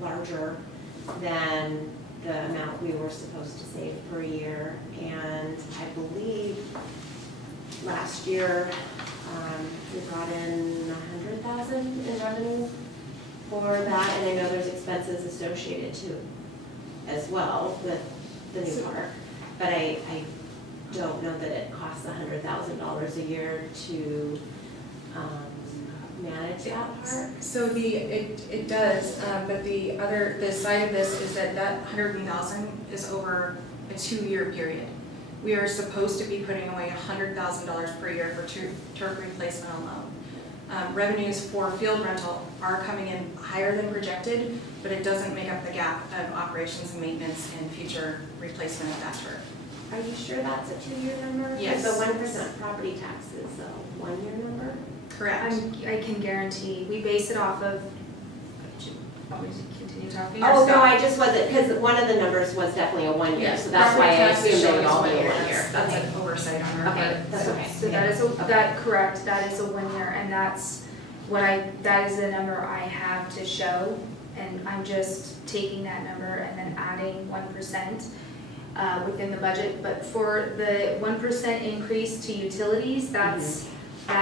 larger than the amount we were supposed to save per year. And I believe last year we brought in $100,000 in revenue for that. And I know there's expenses associated too, as well, with the new park. But I don't know that it costs $100,000 a year to manage that park. So it does, but the side of this is that $100,000 is over a 2-year period. We are supposed to be putting away $100,000 per year for turf replacement alone. Revenues for field rental are coming in higher than projected, but it doesn't make up the gap of operations and maintenance and future replacement of that turf. Are you sure that's a 2-year number? Yes. Because the 1% property tax is a 1-year number? Correct. I can guarantee, we base it off of, want me to continue talking? or Oh, no, stop? I just wasn't, because one of the numbers was definitely a 1 year, so that's why I assumed they would all be a 1 year. That's an oversight on our part. Okay, that's okay. So that is, correct, that is a 1 year, and that's that is the number I have to show, and I'm just taking that number and then adding 1% within the budget. But for the 1% increase to utilities, that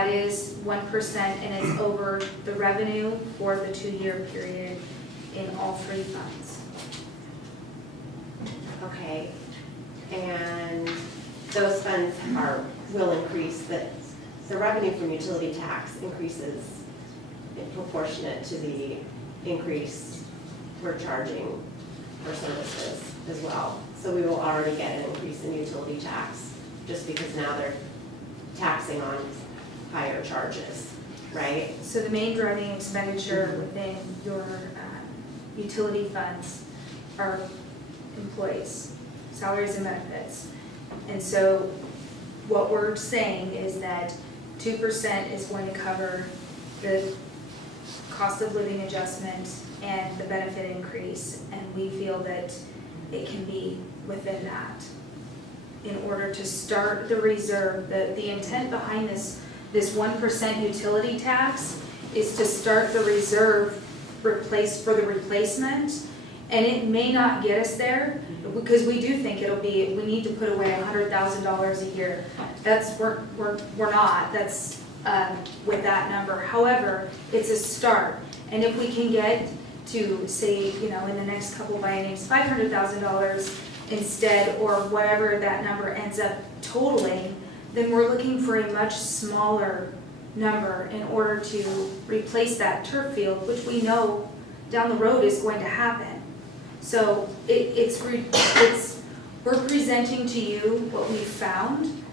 is 1%, and it's over the revenue for the 2-year period in all 3 funds. Okay, and those funds will increase, the revenue from utility tax increases proportionate to the increase we're charging for services as well. So we will already get an increase in utility tax just because now they're taxing on higher charges, right? So the main driving expenditure within your utility funds are employees, salaries and benefits. And so what we're saying is that 2% is going to cover the cost of living adjustment and the benefit increase, and we feel that it can be within that. In order to start the reserve, the intent behind this 1% utility tax is to start the reserve for the replacement, and it may not get us there, because we do think we need to put away $100,000 a year. We're not, that's with that number. However, it's a start, and if we can get to, say, in the next couple bienniums, $500,000 instead, or whatever that number ends up totaling, then we're looking for a much smaller number in order to replace that turf field, which we know down the road is going to happen. So we're presenting to you what we've found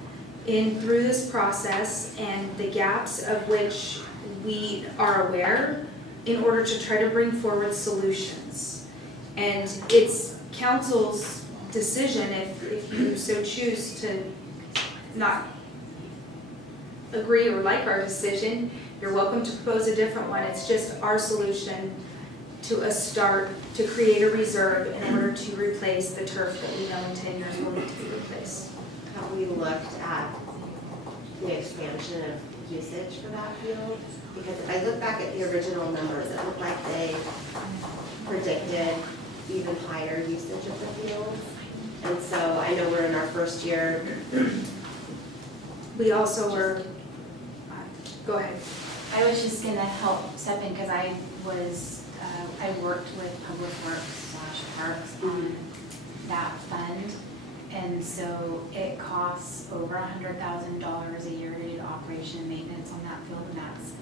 through this process and the gaps of which we are aware in order to try to bring forward solutions. And it's council's decision, if you so choose to not agree or like our decision, you're welcome to propose a different one. It's just our solution to a start to create a reserve in order to replace the turf that we know in 10 years will need to be replaced. Have we looked at the expansion of usage for that field? Because if I look back at the original numbers, it looked like they predicted even higher usage of the field. And so I know we're in our first year. We also were, go ahead. I was just gonna help step in because I worked with Public Works / Parks on that fund. And so it costs over $100,000 a year to do operation and maintenance on that field, and that's,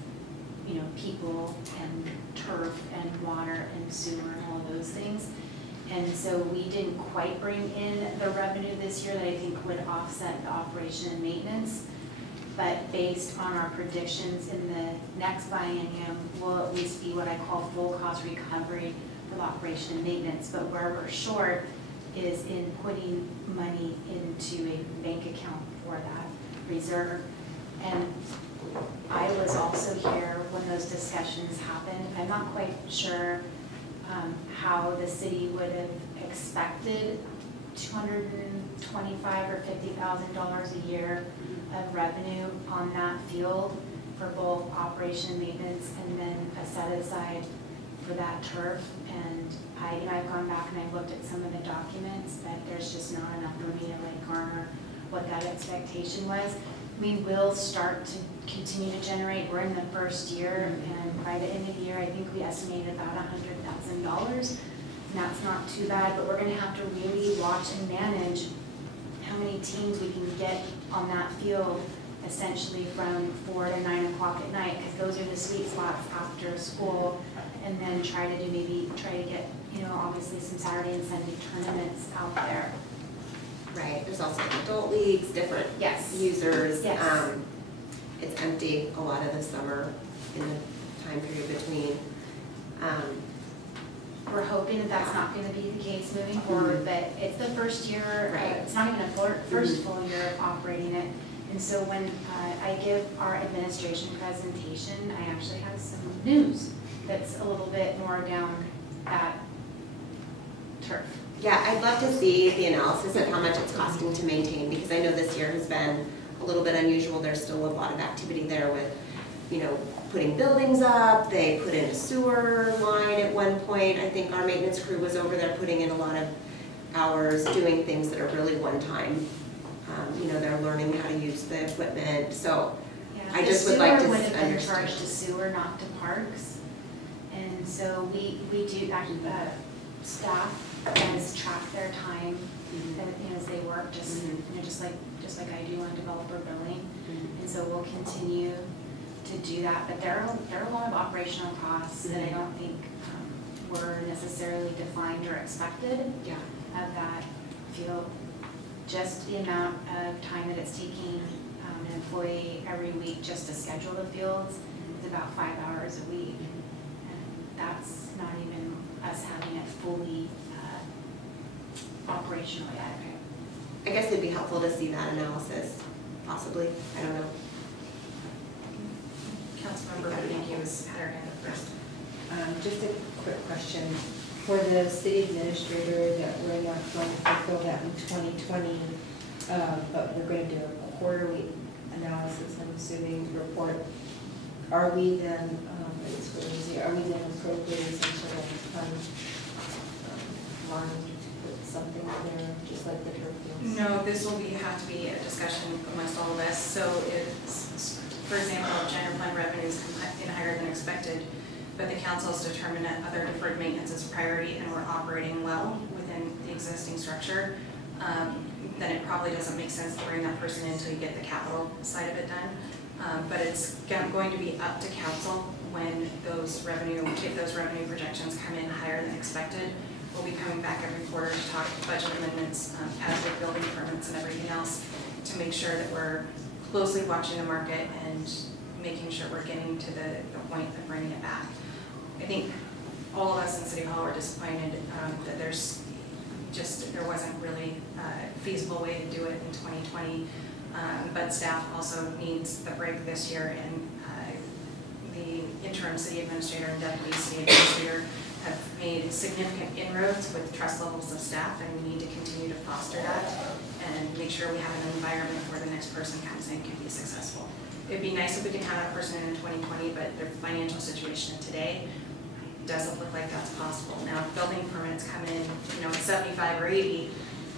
people and turf and water and sewer and all of those things. And so we didn't quite bring in the revenue this year that I think would offset the operation and maintenance. But based on our predictions in the next biennium, will at least be what I call full cost recovery for the operation and maintenance. But where we're short is in putting money into a bank account for that reserve. And I was also here when those discussions happened. I'm not quite sure how the city would have expected $225,000 or $50,000 a year of revenue on that field for both operation and maintenance, and then a set aside for that turf. And I've gone back and I've looked at some of the documents, but there's just not enough for me to garner what that expectation was. We will start to continue to generate. We're in the first year, and by the end of the year, I think we estimated about $100,000. And that's not too bad, but we're going to have to really watch and manage how many teams we can get on that field, essentially from 4 to 9 o'clock at night, because those are the sweet spots after school, and then try to get, obviously some Saturday and Sunday tournaments out there. Right, there's also adult leagues, different users. Yes. It's empty a lot of the summer in the time period between. We're hoping that that's not going to be the case moving forward, but it's the first year, it's not even a first full year of operating it. And so when I give our administration presentation, I actually have some news that's a little bit more down that turf. Yeah, I'd love to see the analysis of how much it's costing to maintain, because I know this year has been a little bit unusual. There's still a lot of activity there with, putting buildings up. They put in a sewer line at one point. I think our maintenance crew was over there putting in a lot of hours doing things that are really one time. They're learning how to use the equipment. So I just would like to The sewer would have been understand. charged to sewer, not to parks. And so we do, actually, staff does track their time as they work, just like I do on developer billing. And so we'll continue to do that, but there are a lot of operational costs that I don't think were necessarily defined or expected of that field. Just the amount of time that it's taking an employee every week just to schedule the fields is about 5 hours a week. And that's not even us having it fully operationally adequate. I guess it'd be helpful to see that analysis, possibly. I don't know. Councilmember Benigni had her hand up first. Just a quick question. For the city administrator, that we're not going to fulfill that in 2020, but we're going to do a quarterly analysis, I'm assuming, report. Are we then, are we then appropriating some sort of fund line to put something in there, just like the turf fields? No, this will have to be a discussion amongst all of us. So it's, for example, general fund revenues come in higher than expected, but the council has determined that other deferred maintenance is a priority and we're operating well within the existing structure, then it probably doesn't make sense to bring that person in until you get the capital side of it done. But it's going to be up to council when those revenue, if those revenue projections come in higher than expected. We'll be coming back every quarter to talk budget amendments, as with building permits and everything else, to make sure that we're closely watching the market and making sure we're getting to the point of bringing it back. I think all of us in City Hall were disappointed that there wasn't really a feasible way to do it in 2020, but staff also needs the break this year, and the interim city administrator and deputy city administrator have made significant inroads with trust levels of staff, and we need to continue to foster that and make sure we have an environment where the next person comes in can be successful. It'd be nice if we could have that person in 2020, but their financial situation today doesn't look like that's possible. Now, if building permits come in, at 75 or 80,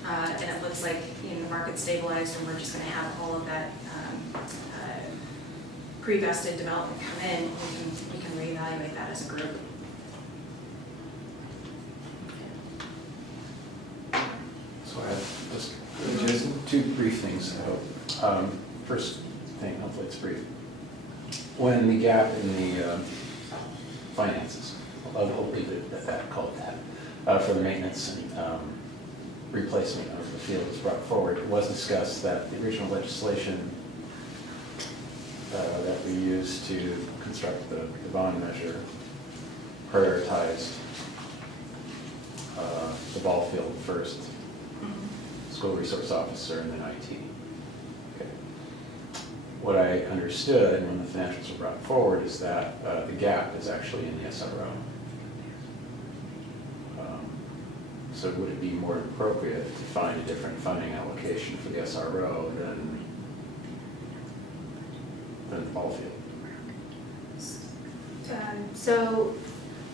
and it looks like the market's stabilized and we're just going to have all of that pre-vested development come in, we can reevaluate that as a group. So I have just two brief things, I hope. First thing, hopefully it's brief. When the gap in the finances, I'll leave it at that, call it that, for the maintenance and replacement of the field was brought forward, it was discussed that the original legislation that we used to construct the bond measure prioritized the ball field first, school resource officer, and then IT. Okay. What I understood when the financials were brought forward is that the gap is actually in the SRO. So would it be more appropriate to find a different funding allocation for the SRO than the ball field? So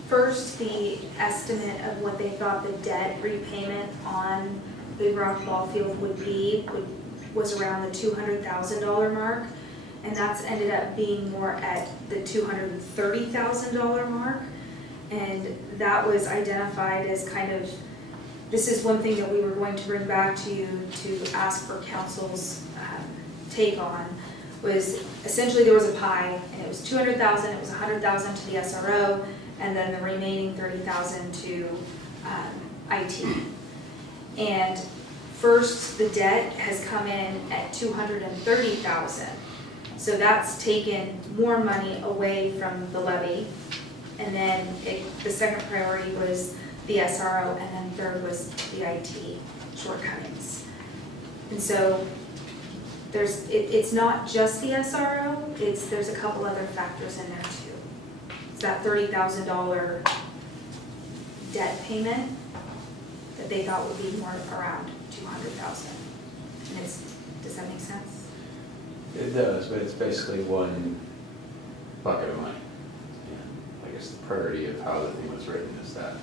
first, the estimate of what they thought the debt repayment on the Rock Ball Field would be was around the $200,000 mark, and that's ended up being more at the $230,000 mark, and that was identified as kind of, this is one thing that we were going to bring back to you to ask for council's take on, was essentially there was a pie, and it was $200,000, it was $100,000 to the SRO, and then the remaining $30,000 to IT. And first, the debt has come in at $230,000. So that's taken more money away from the levy. And then the second priority was the SRO, and then third was the IT shortcomings. And so it's not just the SRO, there's a couple other factors in there too. It's that $30,000 debt payment that they thought would be more around $200,000. And does that make sense? It does, but it's basically one bucket of money. And I guess the priority of how the thing was written is that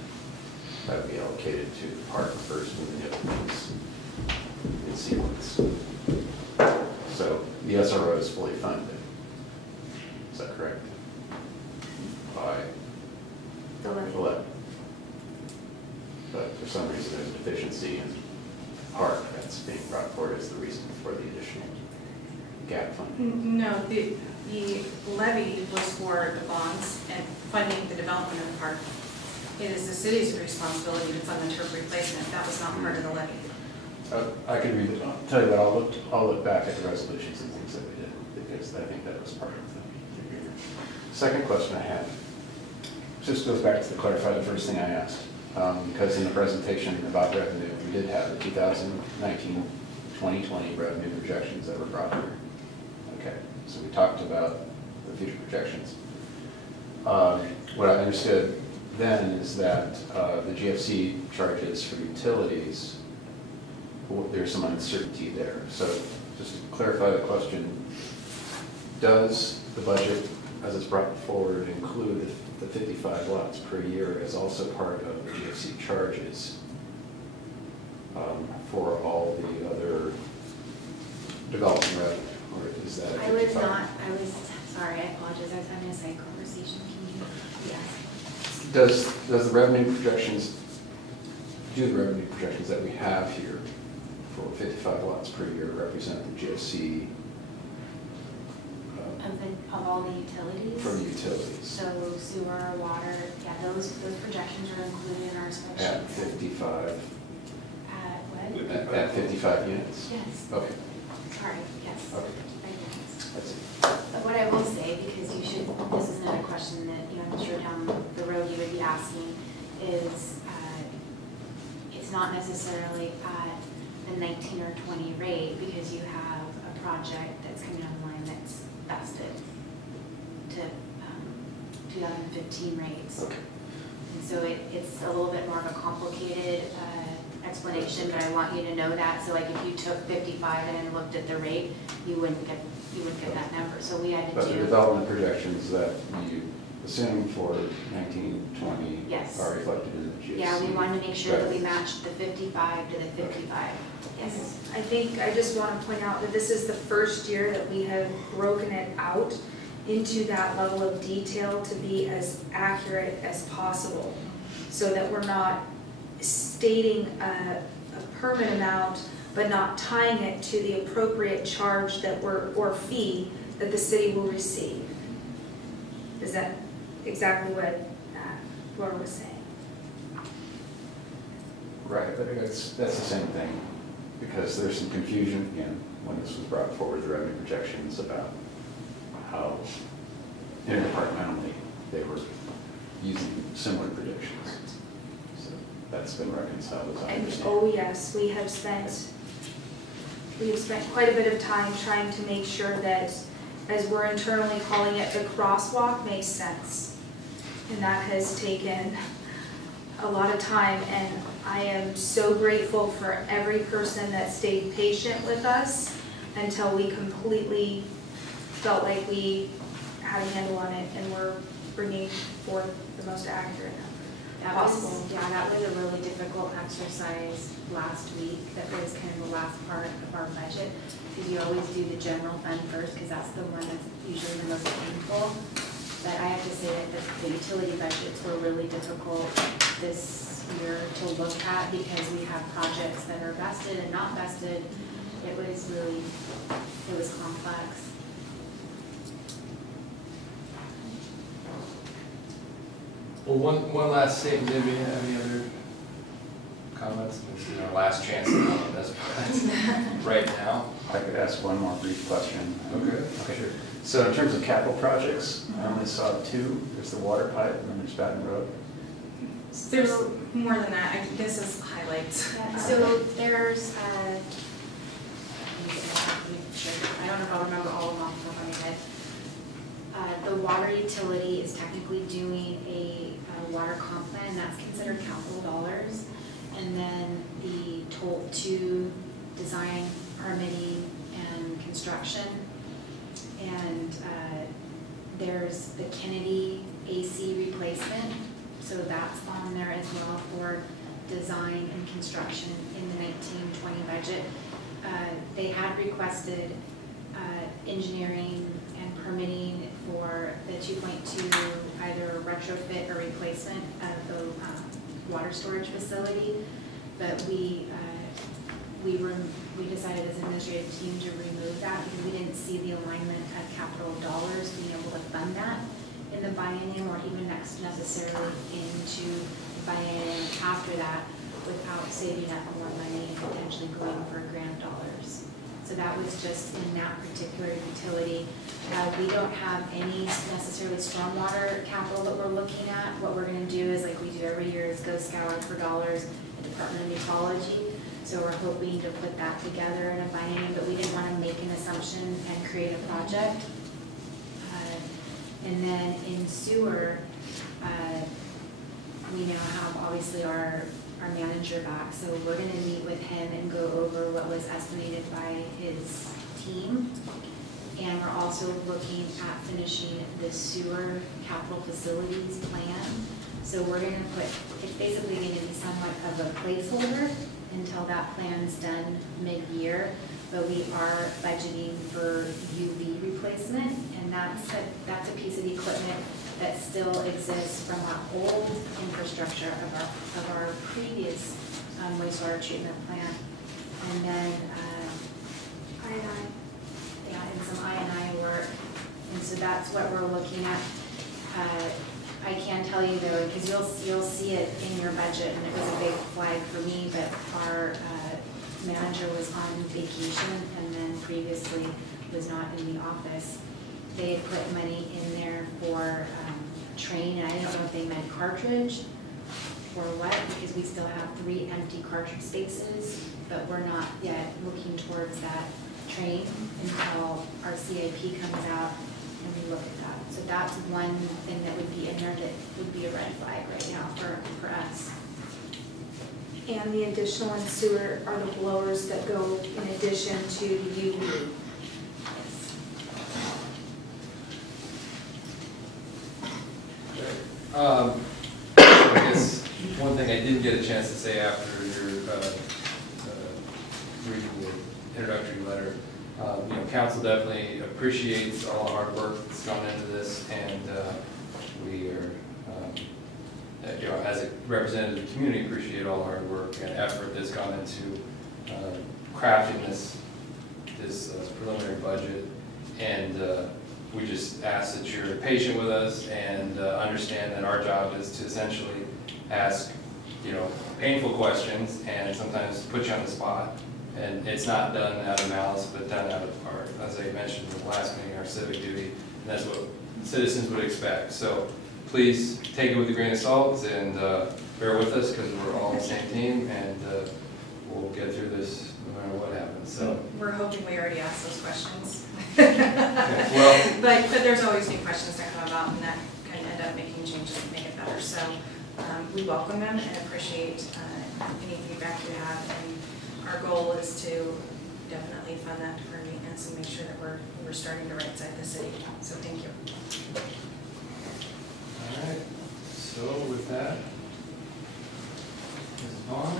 would be allocated to the park first and the other things in sequence. So the SRO is fully funded. Is that correct? By The levy. the levy. But for some reason there's a deficiency in park that's being brought forward as the reason for the additional gap funding. No, the levy was for the bonds and funding the development of the park. It is the city's responsibility to fund the turf replacement. That was not part of the levy. I could read it. I'll tell you what, I'll look back at the resolutions and things that we did, because I think that was part of the agreement. Second question I have just goes back to clarify the first thing I asked. Because in the presentation about revenue, we did have the 2019-2020 revenue projections that were brought here. Okay, so we talked about the future projections. What I understood then is that the GFC charges for utilities, there's some uncertainty there. So just to clarify the question, does the budget as it's brought forward include the 55 lots per year as also part of the GFC charges for all the other development revenue, or is that? I was not, sorry, I apologize, I was having a side conversation, can you, yes. Does the revenue projections, do the revenue projections that we have here for 55 lots per year represent the GFC Of all the utilities? from the utilities? So sewer, water, yeah, those projections are included in our spreadsheet. At 55, At what? at 55 units? Yes, Okay, sorry, yes. okay, Right, yes. that's it. But what I will say, because you should, this is another question that, you know, I'm sure down the road you would be asking, is it's not necessarily at the 19 or 20 rate, because you have a project that's coming online that's vested to 2015 rates. Okay. And so it's a little bit more of a complicated explanation, but I want you to know that. So like if you took 55 and then looked at the rate, you wouldn't get that number. So we had to But the do. development projections that you assume for 1920 Yes. are reflected in the GFC? Yeah, we wanted to make sure that we Right. matched the 55 to the 55. Yes. I think I just want to point out that this is the first year that we have broken it out into that level of detail to be as accurate as possible, so that we're not stating a permit amount, but not tying it to the appropriate charge that or fee that the city will receive. Is that exactly what Laura was saying? Right, but that's the same thing, because there's some confusion, again, when this was brought forward, the revenue projections about how interdepartmentally they were using similar predictions. So that's been reconciled as I And understand. oh yes, we have spent quite a bit of time trying to make sure that, as we're internally calling it, the crosswalk makes sense. And that has taken a lot of time, and I am so grateful for every person that stayed patient with us until we completely felt like we had a handle on it and we're bringing forth the most accurate number possible. That was a really difficult exercise last week. That was kind of the last part of our budget, because you always do the general fund first, because that's the one that's usually the most painful. But I have to say that the utility budgets were really difficult this year to look at, because we have projects that are vested and not vested. It was complex. Well, one last statement, Debbie, any other comments? This is our last chance to comment this, but right now. I could ask one more brief question. Okay. Sure. So in terms of capital projects, I only saw two. There's the water pipe and then there's Baton Road. There's more than that. This is highlights. Yeah, so there's, I don't know if I'll remember all of them off the top of my head. The water utility is technically doing a water comp plan, that's considered capital dollars. And then the toll to design, permitting, and construction. And there's the Kennedy AC replacement, so that's on there as well for design and construction in the 1920 budget. They had requested engineering and permitting for the 2.2 either retrofit or replacement of the water storage facility, but we decided as an administrative team to remove that because we didn't see the alignment of capital dollars being able to fund that in the biennium or even necessarily into the biennium after that without saving up more money and potentially going for grant dollars. So that was just in that particular utility. We don't have any necessarily stormwater capital that we're looking at. What we're going to do is, like we do every year, is go scour for dollars at Department of Ecology. So we're hoping to put that together in a biennium, but we didn't want to make an assumption and create a project. And then in sewer, we now have obviously our manager back, so we're gonna meet with him and go over what was estimated by his team. And we're also looking at finishing the sewer capital facilities plan. So we're gonna put, it's basically gonna be somewhat of a placeholder until that plan's done mid-year. But we are budgeting for UV replacement, and that's a piece of equipment that still exists from our old infrastructure of our previous wastewater treatment plant. And then, yeah, and some I&I work, and so that's what we're looking at. I can tell you though, because you'll see it in your budget, and it was a big flag for me, but our manager was on vacation and then previously was not in the office. They had put money in there for train, and I don't know if they meant cartridge or what, because we still have 3 empty cartridge spaces, but we're not yet looking towards that train until our CIP comes out and we look at that. So that's one thing that would be in there that would be a red flag right now for us. And the additional in sewer are the blowers that go in addition to the UV. I guess one thing I didn't get a chance to say after your reading the introductory letter, council definitely appreciates all the hard work that's gone into this, and we are, as a representative of the community, appreciate all the hard work and effort that's gone into crafting this preliminary budget, and we just ask that you're patient with us and understand that our job is to essentially ask, painful questions and sometimes put you on the spot. And it's not done out of malice, but done out of our, as I mentioned in the last meeting, our civic duty. And that's what citizens would expect. So please take it with a grain of salt and bear with us, because we're all on the same team, and we'll get through this no matter what happens. So we're hoping we already asked those questions. okay, well, but there's always new questions that come about, and that can end up making changes to make it better. So we welcome them and appreciate any feedback you have. And our goal is to definitely fund that deferred maintenance and make sure that we're starting to right side the city. So thank you. all right. So with that, Ms. Vaughn.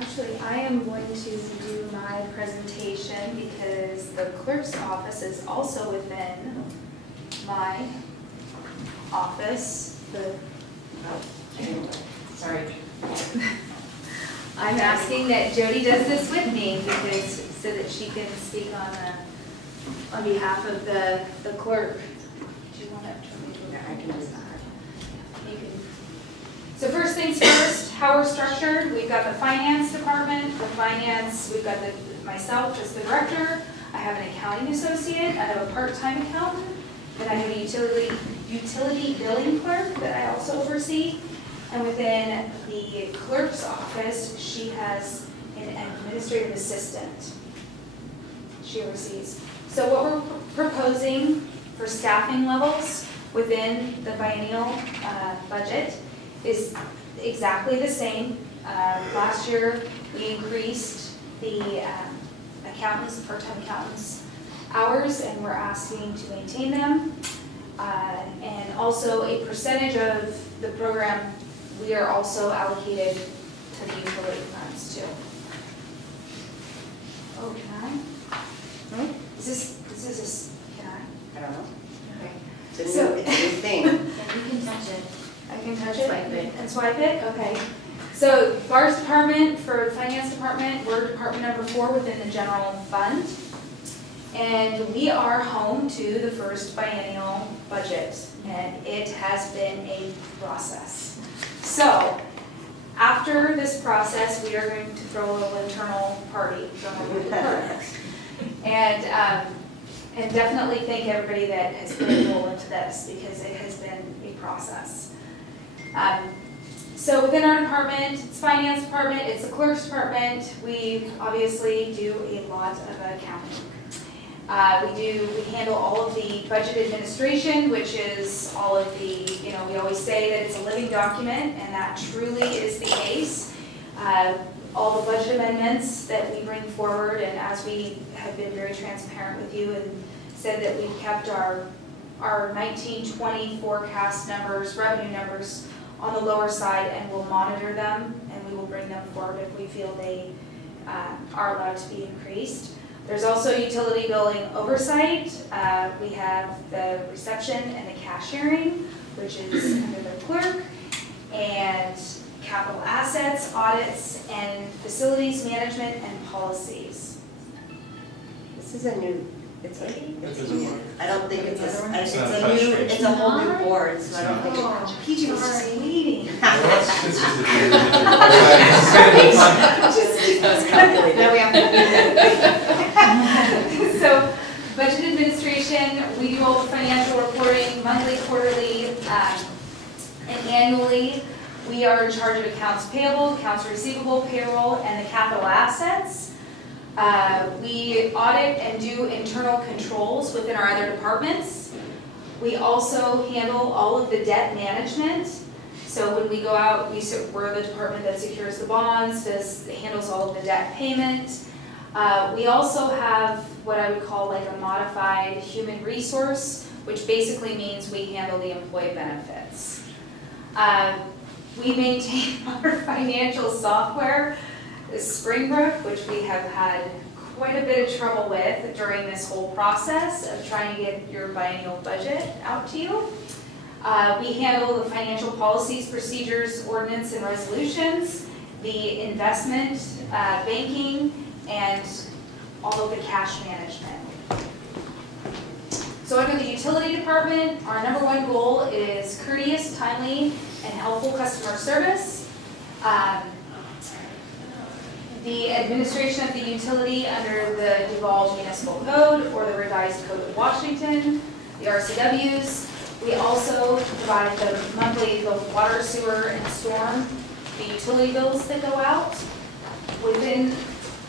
Actually, I am going to do my presentation because the clerk's office is also within my office. Sorry. I'm asking that Jody does this with me because, so that she can speak on behalf of the clerk. Do you want to turn me to I can do that. You can. So first things first, how we're structured. We've got the finance department. We've got myself as the director. I have an accounting associate. I have a part-time accountant. Then I have a utility billing clerk that I also oversee. And within the clerk's office, she has an administrative assistant she oversees. So what we're proposing for staffing levels within the biennial budget is exactly the same. Last year, we increased the accountants, part-time accountants' hours, and we're asking to maintain them. And also a percentage of the program, we are also allocated to the utility funds too. Oh, can I? No? Can I? I don't know. Okay. It's a new thing. Yeah, you can touch it. I can touch it? Swipe it. And swipe it? Okay. So BAR's department, for the finance department, we're department number 4 within the general fund. And we are home to the first biennial budget, and it has been a process. So after this process, we are going to throw a little internal party from our department. And definitely thank everybody that has put a role into this, because it has been a process. So within our department, it's finance department, it's the clerk's department, we obviously do a lot of accounting. We handle all of the budget administration, which is all of the, we always say that it's a living document, and that truly is the case. All the budget amendments that we bring forward, and as we have been very transparent with you and said that we've kept our 1920 forecast numbers, revenue numbers on the lower side, and we'll monitor them, and we will bring them forward if we feel they are allowed to be increased. There's also utility billing oversight. We have the reception and the cashiering, which is under the clerk, and capital assets, audits, and facilities management and policies. This is a new, That doesn't work. I don't think it's It's a not a touch it's a whole new screen. board, so I don't think Oh, PJ was sorry. just waiting. It's just a few. Now we have So, budget administration, we do all the financial reporting, monthly, quarterly, and annually. We are in charge of accounts payable, accounts receivable, payroll, and the capital assets. We audit and do internal controls within our other departments. We also handle all of the debt management. So when we go out, we're the department that secures the bonds, handles all of the debt payment. We also have what I would call like a modified human resource, which basically means we handle the employee benefits. We maintain our financial software, Springbrook, which we have had quite a bit of trouble with during this whole process of trying to get your biennial budget out to you. We handle the financial policies, procedures, ordinance, and resolutions, the investment, banking, and all of the cash management. So under the utility department, our number one goal is courteous, timely, and helpful customer service. The administration of the utility under the Duval Municipal Code or the Revised Code of Washington, the RCWs. We also provide the monthly, the water, sewer, and storm, the utility bills that go out.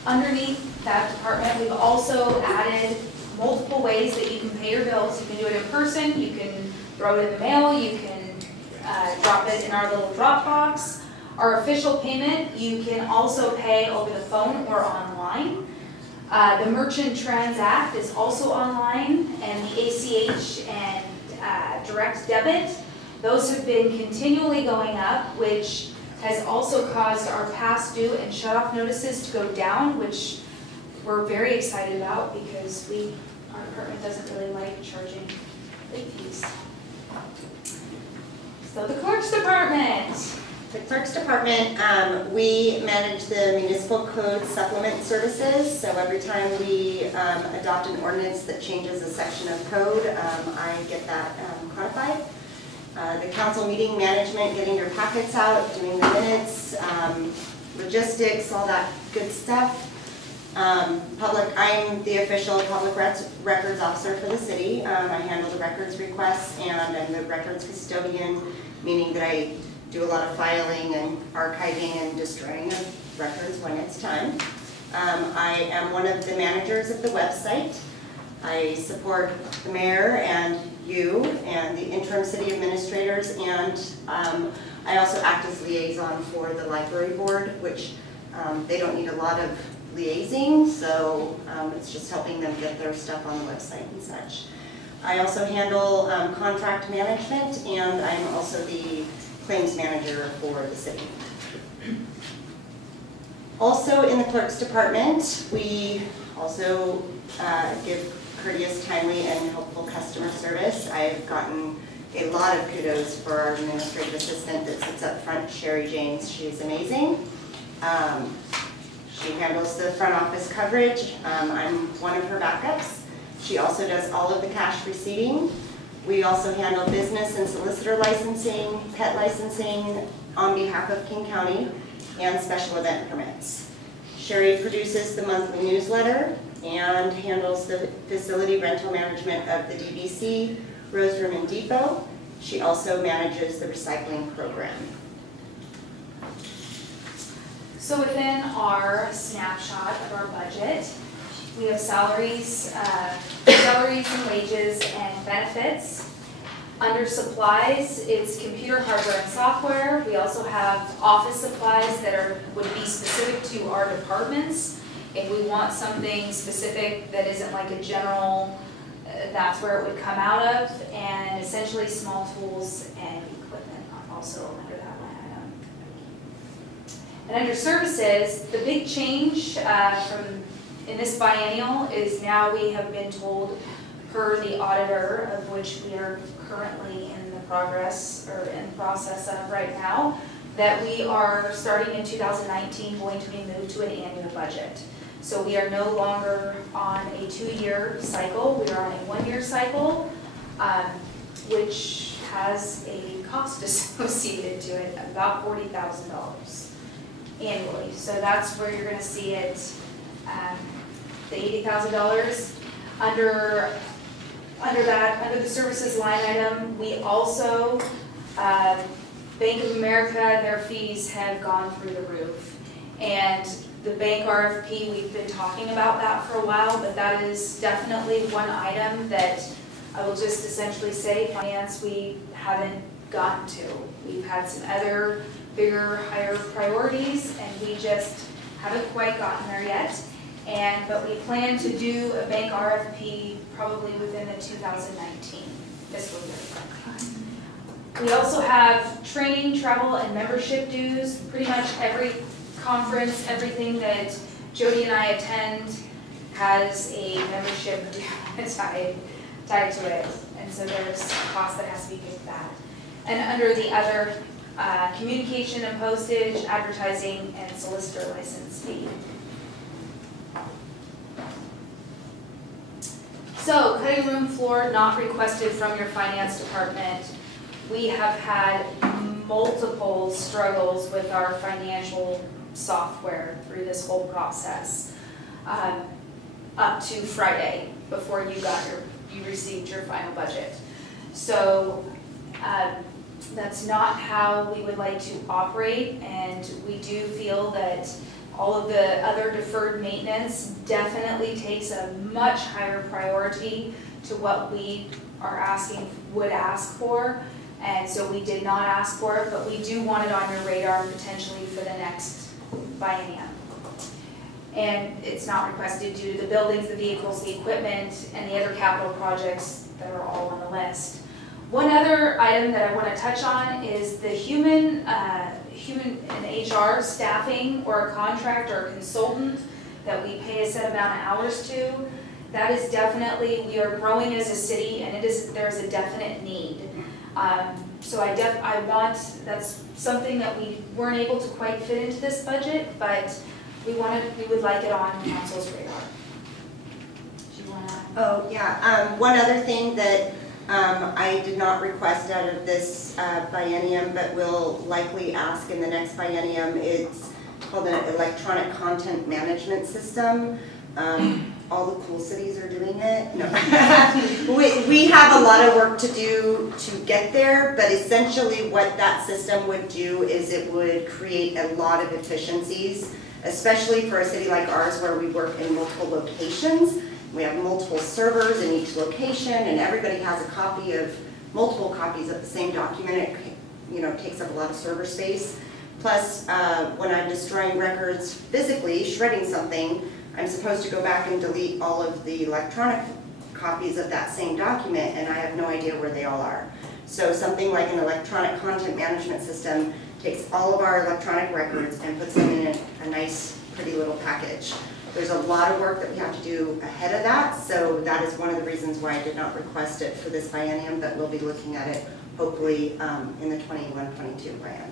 Underneath that department, we've also added multiple ways that you can pay your bills. You can do it in person, you can throw it in the mail, you can drop it in our little drop box. Our official payment, you can also pay over the phone or online. The Merchant Transact is also online, and the ACH and direct debit, those have been continually going up, which has also caused our past due and shut-off notices to go down, which we're very excited about because our department doesn't really like charging late fees. So the clerk's department. The clerk's department, we manage the municipal code supplement services. So every time we adopt an ordinance that changes a section of code, I get that codified. The council meeting management, getting your packets out, doing the minutes, logistics, all that good stuff. I'm the official public records officer for the city. I handle the records requests, and I'm the records custodian, meaning that I do a lot of filing and archiving and destroying of records when it's time. I am one of the managers of the website. I support the mayor and you and the interim city administrators, and I also act as liaison for the library board, which they don't need a lot of liaising, so it's just helping them get their stuff on the website and such. I also handle contract management, and I'm also the claims manager for the city. Also in the clerk's department, we also give courteous, timely, and helpful customer service. I've gotten a lot of kudos for our administrative assistant that sits up front, Sherry James. She's amazing. She handles the front office coverage. I'm one of her backups. She also does all of the cash receiving. We also handle business and solicitor licensing, pet licensing on behalf of King County, and special event permits. Sherry produces the monthly newsletter and handles the facility rental management of the DBC, Rose Room, and Depot. She also manages the recycling program. So within our snapshot of our budget, we have salaries and wages and benefits. Under supplies, it's computer hardware and software. We also have office supplies that would be specific to our departments. If we want something specific that isn't like a general, that's where it would come out of. And essentially small tools and equipment are also under that line item. And under services, the big change in this biennial is now we have been told, per the auditor, of which we are currently in the process of right now, that we are starting in 2019 going to be moved to an annual budget. So we are no longer on a 2-year cycle, we are on a 1-year cycle, which has a cost associated to it, about $40,000 annually. So that's where you're going to see it, the $80,000. Under the services line item, we also, Bank of America, their fees have gone through the roof. And the bank RFP, we've been talking about that for a while, but that is definitely one item that I will just essentially say, finance, we haven't gotten to. We've had some other bigger, higher priorities, and we just haven't quite gotten there yet. But we plan to do a bank RFP probably within the 2019 fiscal year. We also have training, travel, and membership dues. Pretty much every conference, everything that Jody and I attend has a membership due tied to it. And so there's a cost that has to be paid for that. And under the other, communication and postage, advertising, and solicitor license fee. So, cutting room floor not requested from your finance department. We have had multiple struggles with our financial software through this whole process, up to Friday before you received your final budget. So that's not how we would like to operate, and we do feel that all of the other deferred maintenance definitely takes a much higher priority to what we would ask for. And so we did not ask for it, but we do want it on your radar potentially for the next biennium. And it's not requested due to the buildings, the vehicles, the equipment, and the other capital projects that are all on the list. One other item that I want to touch on is the human and HR staffing, or a contract or a consultant that we pay a set amount of hours to. That is definitely, we are growing as a city, and there's a definite need. So that's something that we weren't able to quite fit into this budget, but we would like it on council's radar. Do you want to? Oh, yeah. One other thing that I did not request out of this biennium, but will likely ask in the next biennium, it's called an electronic content management system. All the cool cities are doing it. No. we have a lot of work to do to get there, but essentially what that system would do is it would create a lot of efficiencies, especially for a city like ours where we work in multiple locations. We have multiple servers in each location, and everybody has multiple copies of the same document. It takes up a lot of server space. Plus, when I'm destroying records physically, shredding something, I'm supposed to go back and delete all of the electronic copies of that same document, and I have no idea where they all are. So something like an electronic content management system takes all of our electronic records and puts them in a nice, pretty little package. There's a lot of work that we have to do ahead of that, so that is one of the reasons why I did not request it for this biennium, but we'll be looking at it hopefully in the 21-22 biennium.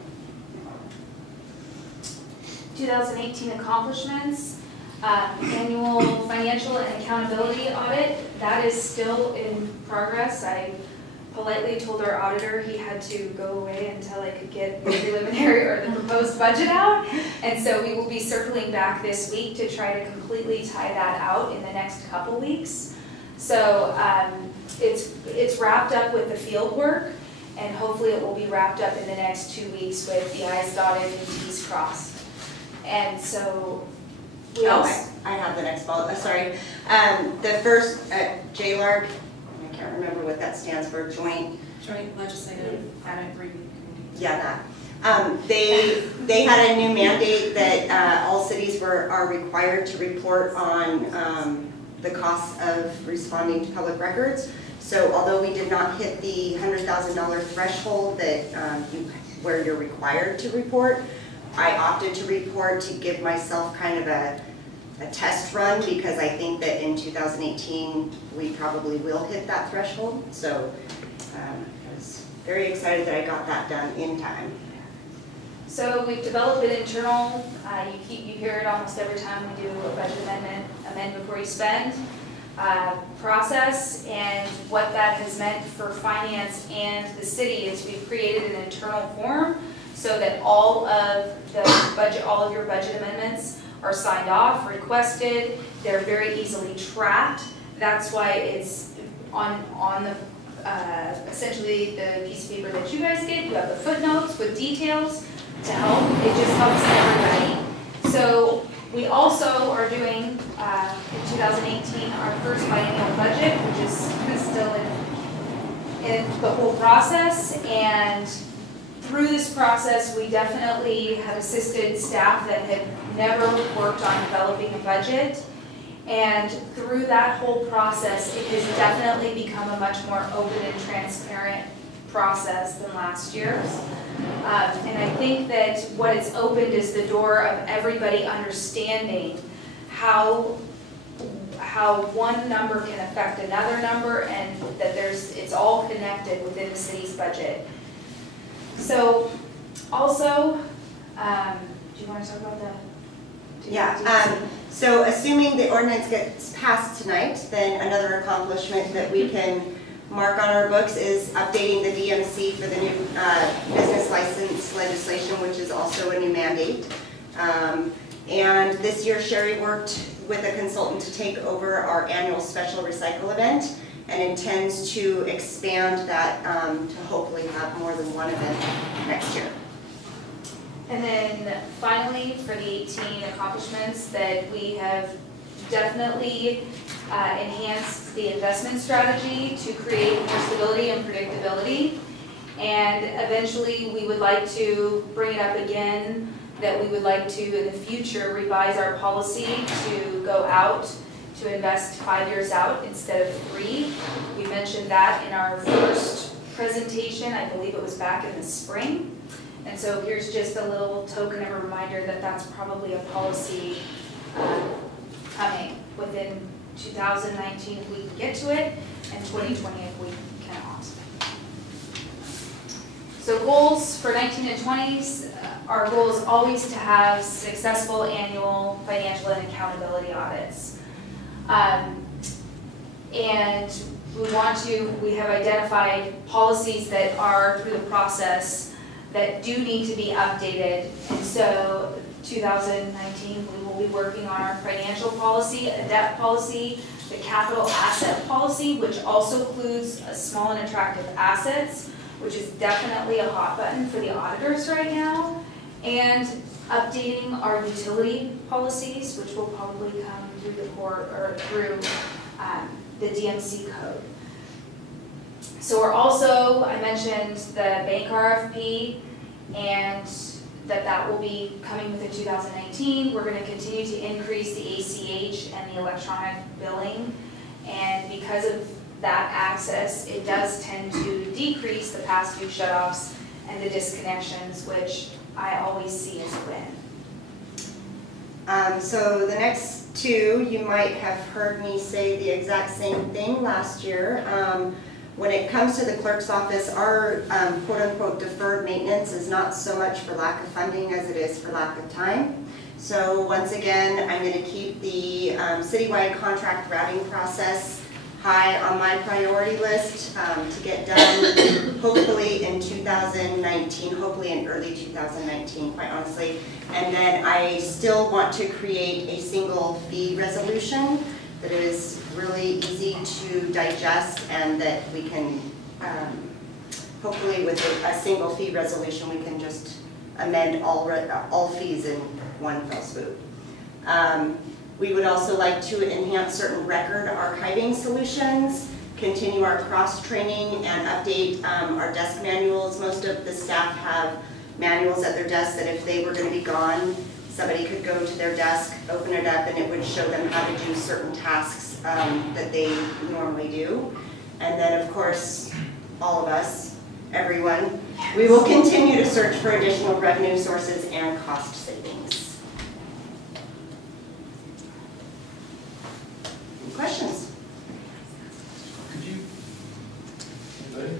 2018 accomplishments. Annual financial and accountability audit, that is still in progress. I politely told our auditor he had to go away until I could get the preliminary or the proposed budget out. And so we will be circling back this week to try to completely tie that out in the next couple weeks. So it's wrapped up with the field work, and hopefully it will be wrapped up in the next 2 weeks with the I's dotted and T's crossed. And so we Oh, also, I have the next bullet, sorry. The first, JLARC, I can't remember what that stands for, Joint Legislative Advisory Committee. Yeah, that. They had a new mandate that all cities are required to report on the costs of responding to public records. So although we did not hit the $100,000 threshold that where you're required to report, I opted to report to give myself kind of a test run, because I think that in 2018 we probably will hit that threshold. So I was very excited that I got that done in time. so we've developed an internal, you hear it almost every time we do a budget amendment, amend before you spend, process. And what that has meant for finance and the city is we've created an internal form so that all of your budget amendments are signed off, requested, they're very easily tracked. That's why it's on the, essentially the piece of paper that you guys get, you have the footnotes with details to help. It just helps everybody. So we also are doing, in 2018, our first biennial budget, which is still in the whole process. And through this process, we definitely have assisted staff that had never worked on developing a budget. And through that whole process, it has definitely become a much more open and transparent process than last year's. And I think that what it's opened is the door of everybody understanding how one number can affect another number, and that it's all connected within the city's budget. So also, do you want to talk about the? Yeah, so assuming the ordinance gets passed tonight, then another accomplishment that we can mark on our books is updating the DMC for the new business license legislation, which is also a new mandate. And this year Sherry worked with a consultant to take over our annual special recycle event, and intends to expand that to hopefully have more than one event next year. And then finally, for the 18 accomplishments, that we have definitely enhanced the investment strategy to create more stability and predictability. And eventually, we would like to bring it up again, that we would like to, in the future, revise our policy to go out to invest 5 years out instead of 3. We mentioned that in our first presentation. I believe it was back in the spring. And so here's just a little token of a reminder that that's probably a policy coming within 2019 if we can get to it, and 2020 if we cannot. So goals for 19 and 20s, our goal is always to have successful annual financial and accountability audits. And we have identified policies that are through the process that do need to be updated. And so 2019, we will be working on our financial policy, a debt policy, the capital asset policy, which also includes small and attractive assets, which is definitely a hot button for the auditors right now, and updating our utility policies, which will probably come through the court or through the DMC code. So we're also, I mentioned the bank RFP, and that will be coming within 2019. We're going to continue to increase the ACH and the electronic billing, and because of that access, it does tend to decrease the past due shutoffs and the disconnections, which I always see as a win. So the next two, you might have heard me say the exact same thing last year. When it comes to the clerk's office, our quote-unquote deferred maintenance is not so much for lack of funding as it is for lack of time. So once again, I'm going to keep the citywide contract routing process high on my priority list to get done hopefully in 2019, hopefully in early 2019, quite honestly. And then I still want to create a single fee resolution that is really easy to digest and that we can hopefully with a single fee resolution, we can just amend all fees in one fell swoop. We would also like to enhance certain record archiving solutions, continue our cross-training and update our desk manuals. Most of the staff have manuals at their desks that if they were going to be gone, somebody could go to their desk, open it up, and it would show them how to do certain tasks that they normally do. And then, of course, all of us, everyone, we will continue to search for additional revenue sources and cost savings. Any questions? Could you, anybody?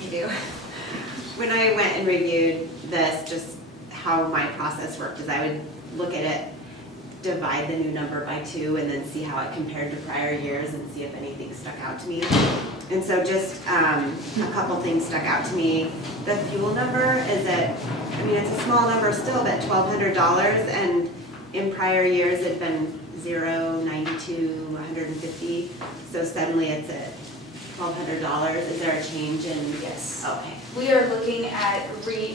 I do. When I went and reviewed this, just how my process worked is I would look at it, divide the new number by 2, and then see how it compared to prior years and see if anything stuck out to me. And so just a couple things stuck out to me. The fuel number is at, I mean, it's a small number still, but $1,200, and in prior years it'd been 0, 92, 150. So suddenly it's at $1,200. Is there a change in? Yes. Okay. We are looking at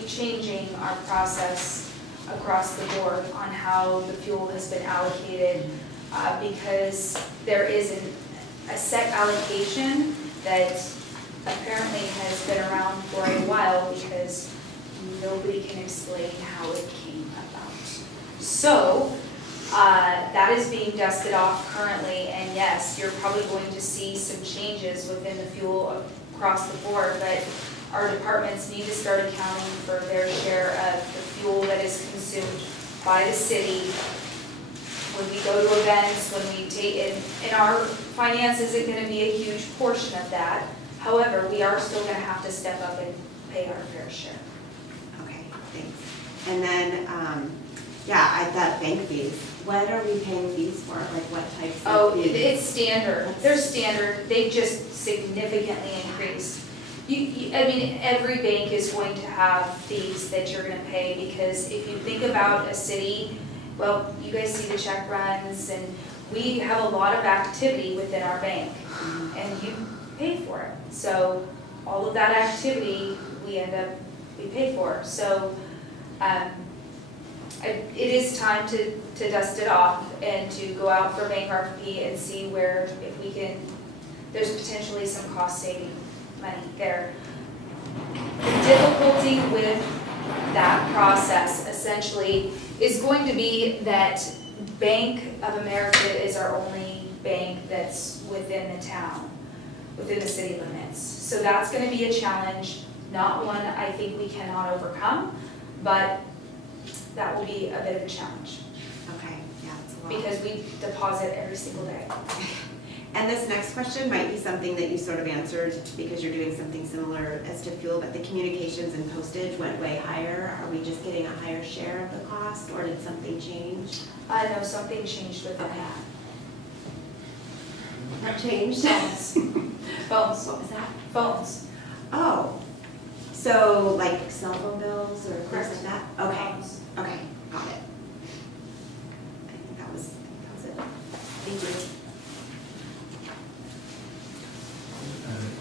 changing our process across the board on how the fuel has been allocated because there is a set allocation that apparently has been around for a while because nobody can explain how it came about. So that is being dusted off currently, and yes, you're probably going to see some changes within the fuel across the board, but our departments need to start accounting for their share of the fuel that is consumed by the city. When we go to events, when we take in our finance isn't going to be a huge portion of that. However, we are still going to have to step up and pay our fair share. Okay, thanks. And then, yeah, I thought bank fees. What are we paying fees for? Like what types of fees? It's standard. They're standard. They've just significantly increased. I mean, every bank is going to have fees that you're going to pay because if you think about a city, well, you guys see the check runs and we have a lot of activity within our bank and you pay for it. So all of that activity we pay for. So it is time to dust it off and to go out for bank RFP and see where if we can, there's potentially some cost saving money there. The difficulty with that process essentially is going to be that Bank of America is our only bank that's within the town, within the city limits. So that's going to be a challenge, not one I think we cannot overcome, but that will be a bit of a challenge. Okay, yeah, it's a lot. Because we deposit every single day. And this next question might be something that you sort of answered because you're doing something similar as to fuel, but the communications and postage went way higher. Are we just getting a higher share of the cost or did something change? No, something changed with that. What changed? Phones. Phones. What was that? Phones. Oh, so like cell phone bills or things Correct. like that? Okay, Phones. okay, got it. I think that was it. Thank you.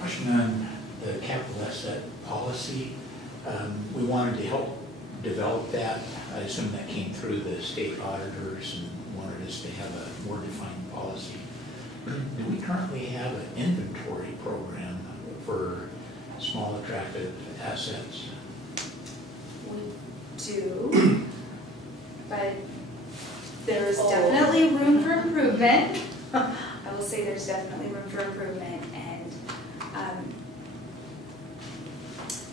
Question on the capital asset policy. We wanted to help develop that. I assume that came through the state auditors and wanted us to have a more defined policy. Do we currently have an inventory program for small attractive assets? We do, but there's definitely room for improvement. I will say there's definitely room for improvement, and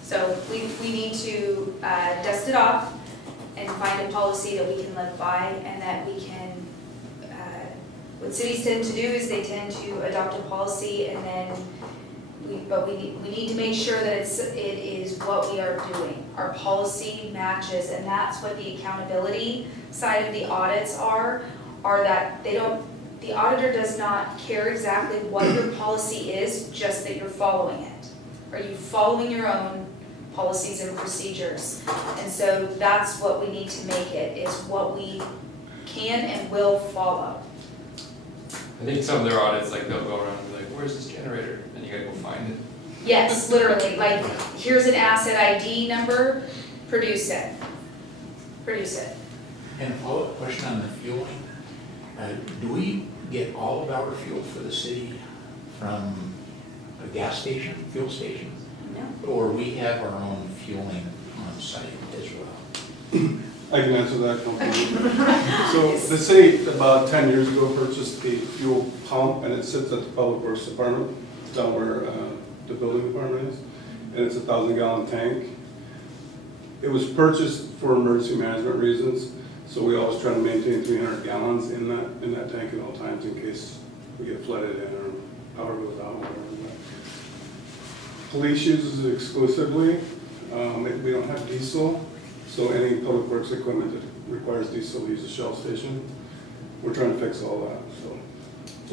so we need to dust it off and find a policy that we can live by and that we can, what cities tend to do is they tend to adopt a policy and then we need to make sure that it is what we are doing. Our policy matches, and that's what the accountability side of the audits are that they don't, the auditor does not care exactly what your policy is, just that you're following it. Are you following your own policies and procedures? And so that's what we need to make it, is what we can and will follow. I think some of their audits, like they'll go around and be like, where's this generator? And you gotta go find it. Yes, literally, like, here's an asset ID number, produce it. Produce it. And a follow-up question on the fueling. Do we get all of our fuel for the city from a gas station, fuel station? No. Or we have our own fueling on site as well? I can answer that completely. So the city, about 10 years ago, purchased a fuel pump, and it sits at the Public Works Department, down where the building department is, and it's a 1,000-gallon tank. It was purchased for emergency management reasons, so we always try to maintain 300 gallons in that tank at all times in case we get flooded in or power goes out or whatever. Police uses it exclusively. We don't have diesel, so any public works equipment that requires diesel, we use a Shell station. We're trying to fix all that, so.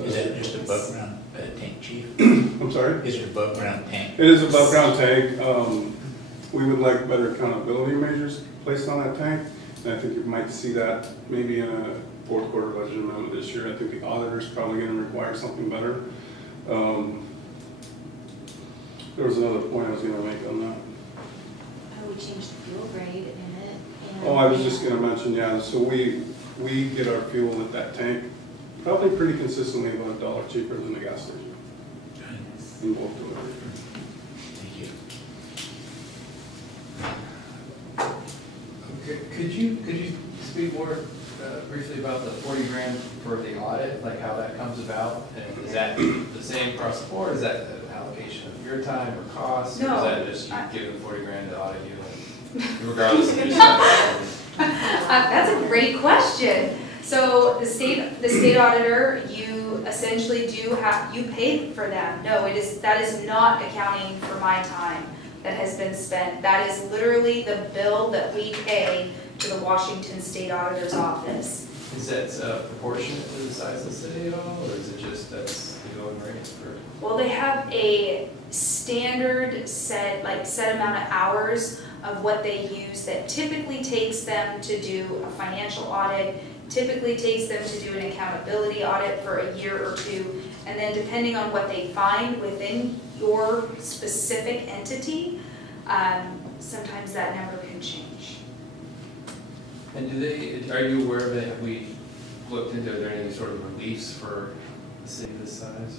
Is that just above ground tank, chief? I'm sorry? Is it above ground tank? It is above ground tank. We would like better accountability measures placed on that tank. And I think you might see that maybe in a fourth quarter budget amendment this year. I think the auditor's probably gonna require something better. There was another point I was gonna make on that. Oh, we changed the fuel grade in it. And Oh, I was just gonna mention, yeah, so we get our fuel at that tank probably pretty consistently about $1 cheaper than the gas station. In both delivery. Thank you. Okay, could you speak more briefly about the 40 grand for the audit, like how that comes about? And is that the same across the board? Is that an allocation of your time or cost? Or No, is that just you giving 40 grand to audit you, regardless of your size? That's a great question. So the state auditor, you essentially you pay for them. No, that is not accounting for my time that has been spent. That is literally the bill that we pay to the Washington State Auditor's Office. Is that proportionate to the size of the city at all, or is it just that's the going rate for? Well, they have a standard set amount of hours of what they use that typically takes them to do a financial audit, typically takes them to do an accountability audit for a year or two, and then depending on what they find within your specific entity, sometimes that number can change. And are you aware of it? Have we looked into, are there any sort of reliefs for a city this size?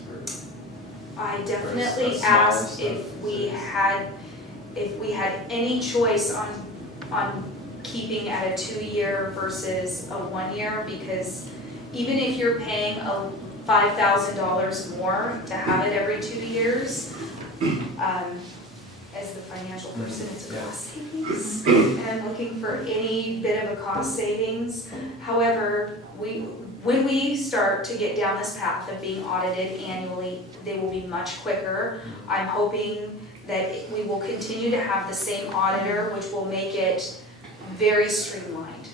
I Or definitely a small asked stuff? if we had any choice on keeping at a 2-year versus a 1-year, because even if you're paying $5,000 more to have it every 2 years, as the financial person, it's a cost savings, and I'm looking for any bit of a cost savings. However, when we start to get down this path of being audited annually, they will be much quicker. I'm hoping that we will continue to have the same auditor, which will make it very streamlined.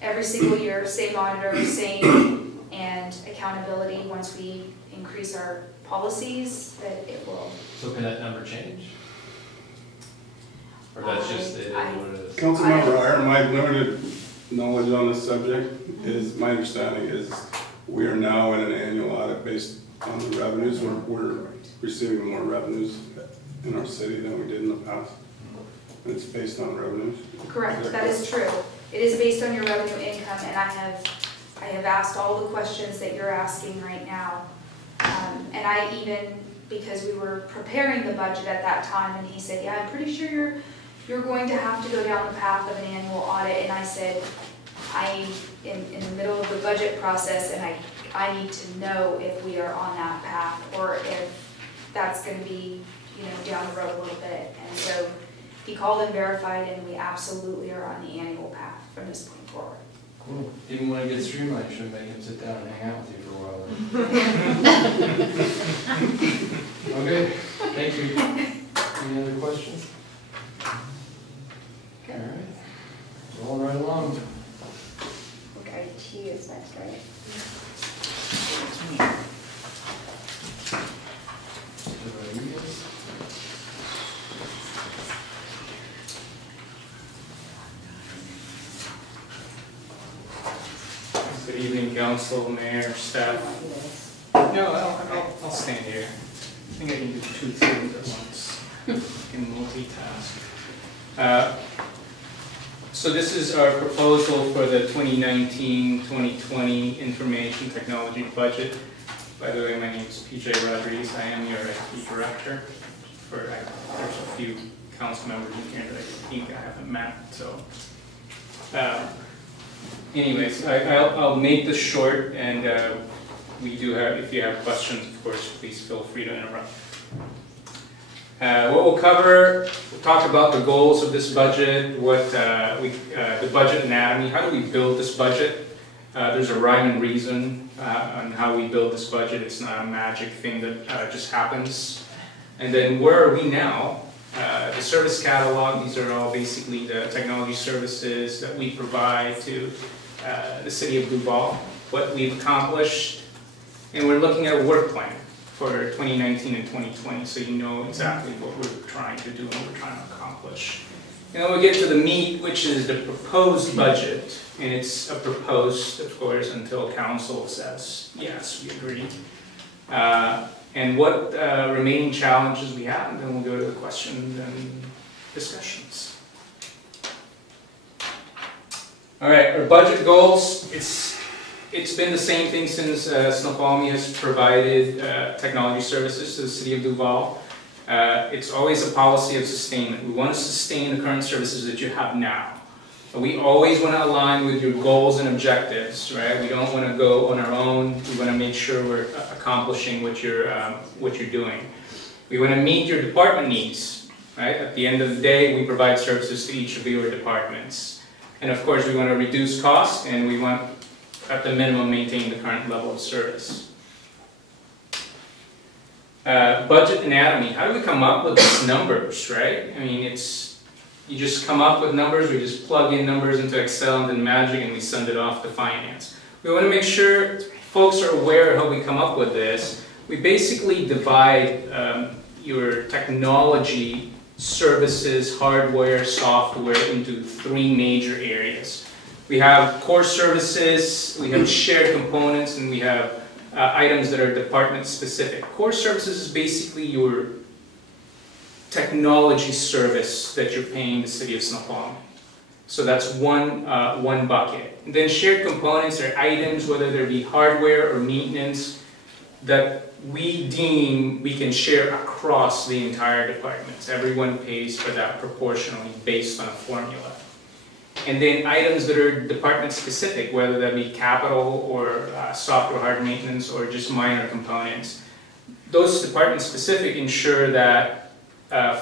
Every single year, same auditor, same, and accountability. Once we increase our policies, that it will. So can that number change? Or that's just it is what it is? Councilmember Iron, my limited knowledge on this subject is, my understanding is we are now in an annual audit based on the revenues. We're receiving more revenues in our city than we did in the past. And it's based on revenues. Correct, that is true. It is based on your revenue income, and I have asked all the questions that you're asking right now. And I even, because we were preparing the budget at that time, and he said, yeah, I'm pretty sure you're going to have to go down the path of an annual audit. And I said, I'm in the middle of the budget process, and I need to know if we are on that path, or if that's going to be, down the road a little bit. And so he called and verified, and we absolutely are on the annual path from this point forward. Cool. Even when it gets streamlined, you shouldn't make him sit down and hang out with you for a while. Okay, thank you. Any other questions? All right, rolling right along. Okay, IT is next, right? Good evening, council, mayor, staff. No, I'll stand here. think I can do 2 things at once. Can multitask. So this is our proposal for the 2019-2020 information technology budget. By the way, my name is PJ Rodriguez. I am your IT director. There's a few council members in here that I think I haven't met. So, anyways, I'll make this short, and we do have. If you have questions, of course, please feel free to interrupt. What we'll cover, we'll talk about the goals of this budget, the budget anatomy, how do we build this budget? There's a rhyme and reason on how we build this budget. It's not a magic thing that just happens. And then where are we now? The service catalog, these are all basically the technology services that we provide to the city of Duval, what we've accomplished, and we're looking at a work plan for 2019 and 2020, so you know exactly what we're trying to do and what we're trying to accomplish. And then we get to the meat, which is the proposed budget, and it's a proposed, of course, until council says, yes, we agree. And what remaining challenges we have, and then we'll go to the questions and discussions. All right, our budget goals, it's been the same thing since Snoqualmie has provided technology services to the city of Duval. It's always a policy of sustainment. We want to sustain the current services that you have now. But we always want to align with your goals and objectives, right? We don't want to go on our own. We want to make sure we're accomplishing what you're doing. We want to meet your department needs, right? At the end of the day, we provide services to each of your departments. And of course, we want to reduce costs, and we want, at the minimum, maintain the current level of service. Budget anatomy, how do we come up with these numbers, right? I mean, you just come up with numbers, we just plug in numbers into Excel and then magic, and we send it off to finance. We want to make sure folks are aware of how we come up with this. We basically divide your technology services, hardware, software into 3 major areas. We have core services, we have shared components, and we have items that are department specific. Core services is basically your technology service that you're paying the city of Snoqualmie. So that's one bucket. And then shared components are items, whether they be hardware or maintenance, that we deem we can share across the entire departments. Everyone pays for that proportionally based on a formula. And then items that are department specific, whether that be capital or software hard maintenance or just minor components. Those department specific ensure that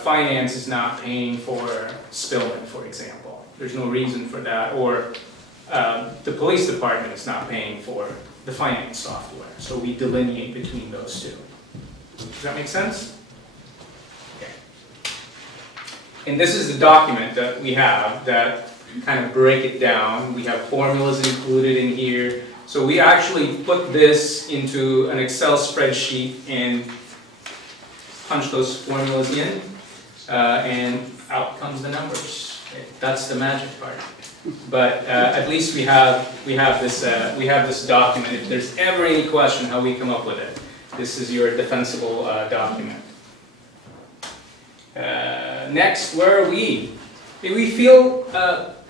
finance is not paying for Spillman, for example. There's no reason for that. Or the police department is not paying for the finance software. So we delineate between those two. Does that make sense? Okay. And this is the document that we have that kind of break it down. We have formulas included in here. So we actually put this into an Excel spreadsheet and punch those formulas in, and out comes the numbers. That's the magic part. But at least we have this document. If there's ever any question how we come up with it, this is your defensible document. Next, where are we? We feel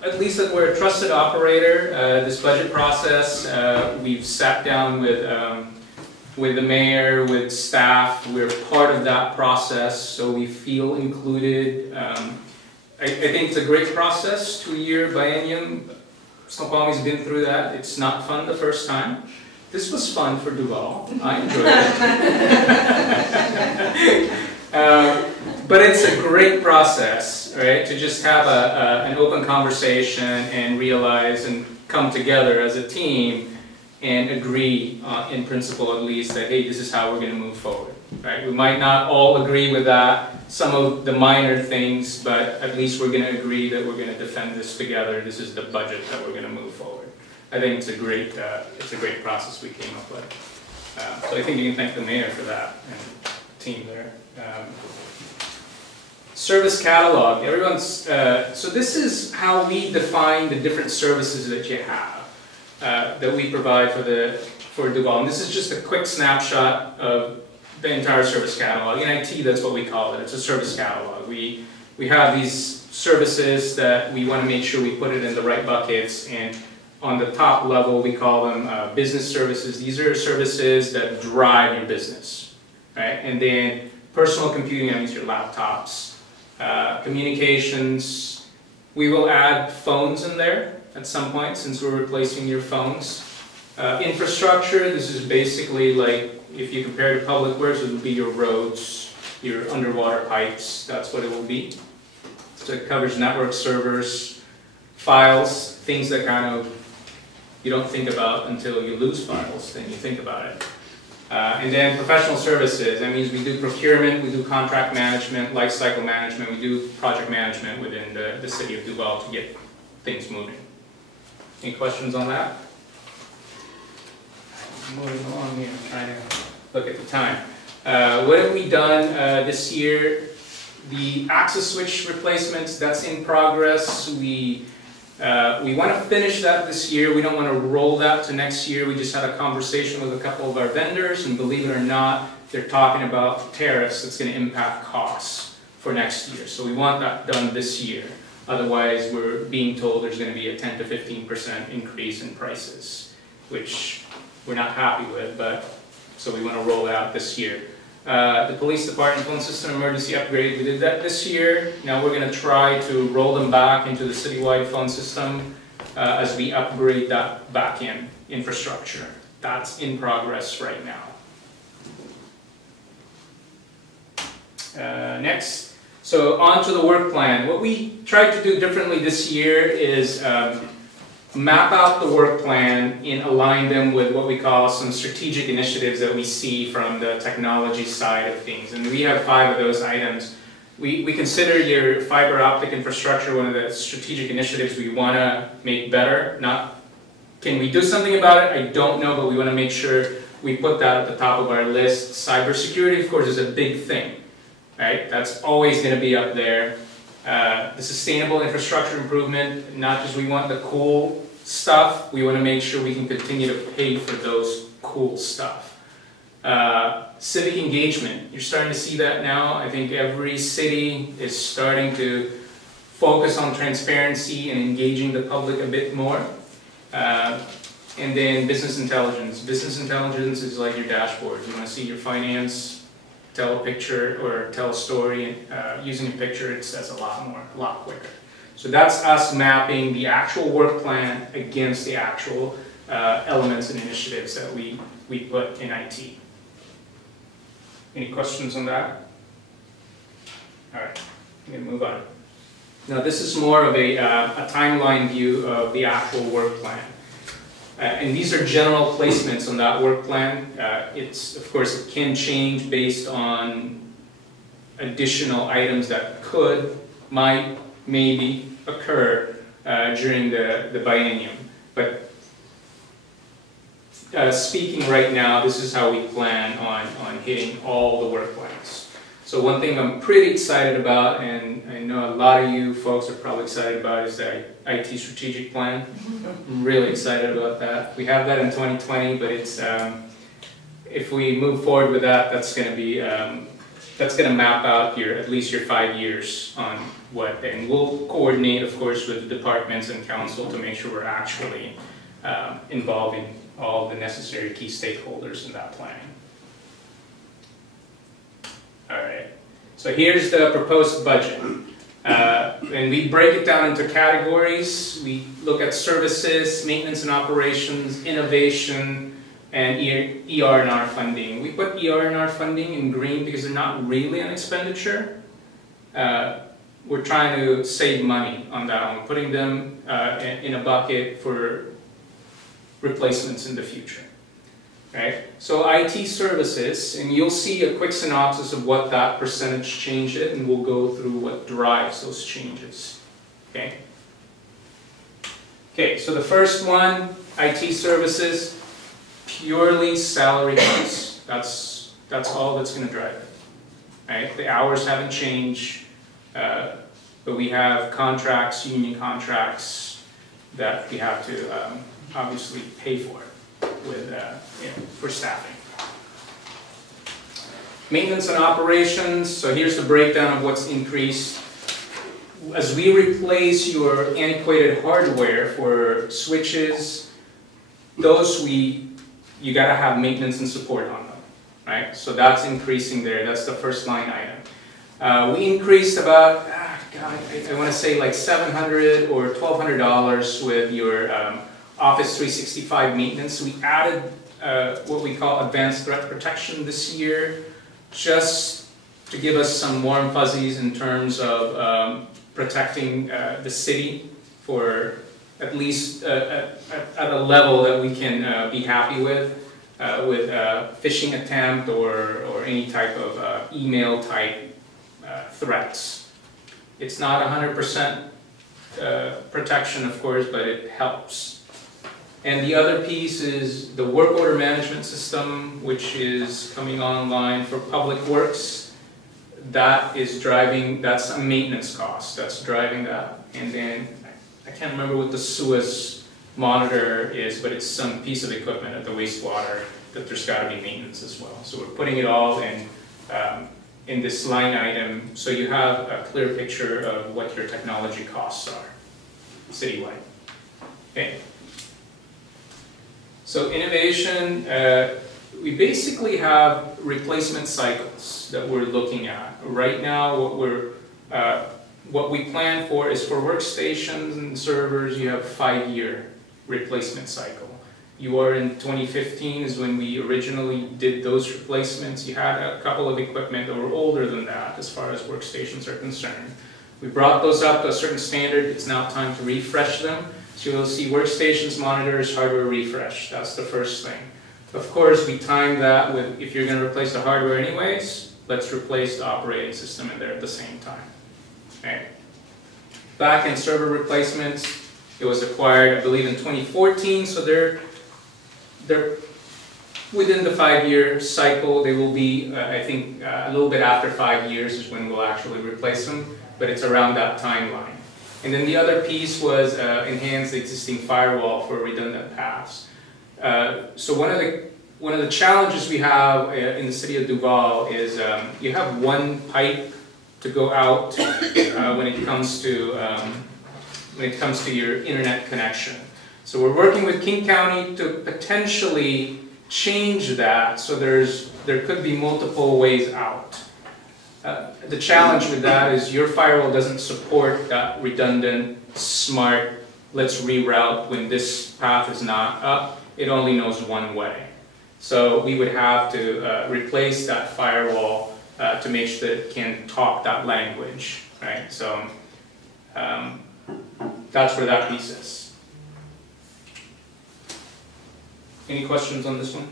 at least that we're a trusted operator. This budget process, we've sat down with the mayor, with staff. We're part of that process, so we feel included. I think it's a great process, 2-year biennium. Snoqualmie's been through that. It's not fun the first time. This was fun for Duval. I enjoyed it. But it's a great process, right? To just have an open conversation and realize and come together as a team and agree, in principle at least, that hey, this is how we're going to move forward, right? We might not all agree with that, some of the minor things, but at least we're going to agree that we're going to defend this together. This is the budget that we're going to move forward. I think it's a great process we came up with. So I think you can thank the mayor for that and the team there. Service catalog. Everyone's so this is how we define the different services that you have that we provide for Duval. And this is just a quick snapshot of the entire service catalog. In IT, that's what we call it. It's a service catalog. We have these services that we want to make sure we put it in the right buckets, and on the top level, we call them business services. These are services that drive your business, right? And then personal computing, that means your laptops. Communications, we will add phones in there at some point since we're replacing your phones. Infrastructure, this is basically like, if you compare to public works, it would be your roads, your underwater pipes, that's what it will be. So it covers network servers, files, things that kind of you don't think about until you lose files, then you think about it. And then professional services, that means we do procurement, we do contract management, life cycle management, we do project management within the city of Duval to get things moving. Any questions on that? Moving along here, I'm trying to look at the time. What have we done this year? The access switch replacements, that's in progress. We want to finish that this year. We don't want to roll that to next year. We just had a conversation with a couple of our vendors, and believe it or not, they're talking about tariffs that's going to impact costs for next year. So we want that done this year. Otherwise, we're being told there's going to be a 10 to 15% increase in prices, which we're not happy with, but so we want to roll it out this year. The police department phone system emergency upgrade, we did that this year. Now we're going to try to roll them back into the citywide phone system as we upgrade that back-end infrastructure. That's in progress right now. Next, so on to the work plan. What we tried to do differently this year is map out the work plan and align them with what we call some strategic initiatives that we see from the technology side of things. And we have 5 of those items. We consider your fiber optic infrastructure one of the strategic initiatives we want to make better. Not, can we do something about it? I don't know, but we want to make sure we put that at the top of our list. Cybersecurity, of course, is a big thing, right? That's always going to be up there. The sustainable infrastructure improvement, not just we want the cool stuff, we want to make sure we can continue to pay for those cool stuff. Civic engagement, you're starting to see that now. I think every city is starting to focus on transparency and engaging the public a bit more. And then business intelligence. Business intelligence is like your dashboard. You want to see your finance, tell a picture or tell a story, and using a picture, it says a lot quicker. So that's us mapping the actual work plan against the actual elements and initiatives that we put in IT. Any questions on that? All right, I'm going to move on. Now this is more of a timeline view of the actual work plan. And these are general placements on that work plan. It's, of course, it can change based on additional items that could, might, maybe occur during the biennium. But speaking right now, this is how we plan on hitting all the work plans. So one thing I'm pretty excited about, and I know a lot of you folks are probably excited about, is the IT strategic plan. I'm really excited about that. We have that in 2020, but it's if we move forward with that, that's going to be that's going to map out at least your 5 years on what, and we'll coordinate, of course, with the departments and council to make sure we're actually involving all the necessary key stakeholders in that planning. All right, so here's the proposed budget. And we break it down into categories. We look at services, maintenance and operations, innovation, and ER&R funding. We put ER&R funding in green because they're not really an expenditure. We're trying to save money on that one, putting them in a bucket for replacements in the future. Right? So IT services, and you'll see a quick synopsis of what that percentage change is, and we'll go through what drives those changes. Okay? Okay, so the first one, IT services, purely salary cuts. That's all that's going to drive it. Right? The hours haven't changed, but we have contracts, union contracts, that we have to obviously pay for with, for staffing. Maintenance and operations, so here's the breakdown of what's increased. As we replace your antiquated hardware for switches, those you gotta have maintenance and support on them, right? So that's increasing there, that's the first line item. We increased about, I wanna say like $700 or $1,200 with your Office 365 maintenance. We added what we call advanced threat protection this year, just to give us some warm fuzzies in terms of protecting the city for at least at a level that we can be happy with phishing attempt or any type of email type threats. It's not 100% protection, of course, but it helps. And the other piece is the work order management system, which is coming online for Public Works. That is driving, that's a maintenance cost, that's driving that. And then, I can't remember what the Suez monitor is, but it's some piece of equipment at the wastewater that there's gotta be maintenance as well. So we're putting it all in this line item, so you have a clear picture of what your technology costs are, citywide. Okay. So innovation, we basically have replacement cycles that we're looking at. Right now, what we plan for is for workstations and servers, you have a 5-year replacement cycle. You are in 2015 is when we originally did those replacements. You had a couple of equipment that were older than that as far as workstations are concerned. We brought those up to a certain standard. It's now time to refresh them. So you'll see workstations, monitors, hardware refresh. That's the first thing. Of course, we time that with, if you're going to replace the hardware anyways, let's replace the operating system in there at the same time. Okay. Back-end server replacements, it was acquired, I believe, in 2014, so they're within the 5-year cycle. They will be, I think, a little bit after 5 years is when we'll actually replace them, but it's around that timeline. And then the other piece was enhance the existing firewall for redundant paths. So one of the challenges we have in the city of Duval is you have one pipe to go out when it comes to your internet connection. So we're working with King County to potentially change that so there could be multiple ways out. The challenge with that is your firewall doesn't support that redundant, smart, let's reroute when this path is not up. It only knows one way. So we would have to replace that firewall to make sure that it can talk that language, right? So that's where that piece is. Any questions on this one?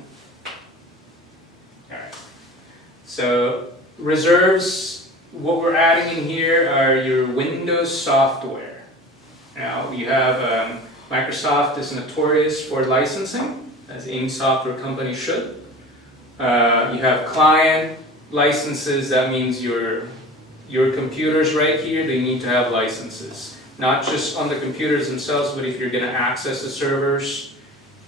All right. So reserves, what we're adding in here are your Windows software. Now you have Microsoft is notorious for licensing, as any software company should. You have client licenses, that means your computers right here, they need to have licenses. Not just on the computers themselves, but if you're going to access the servers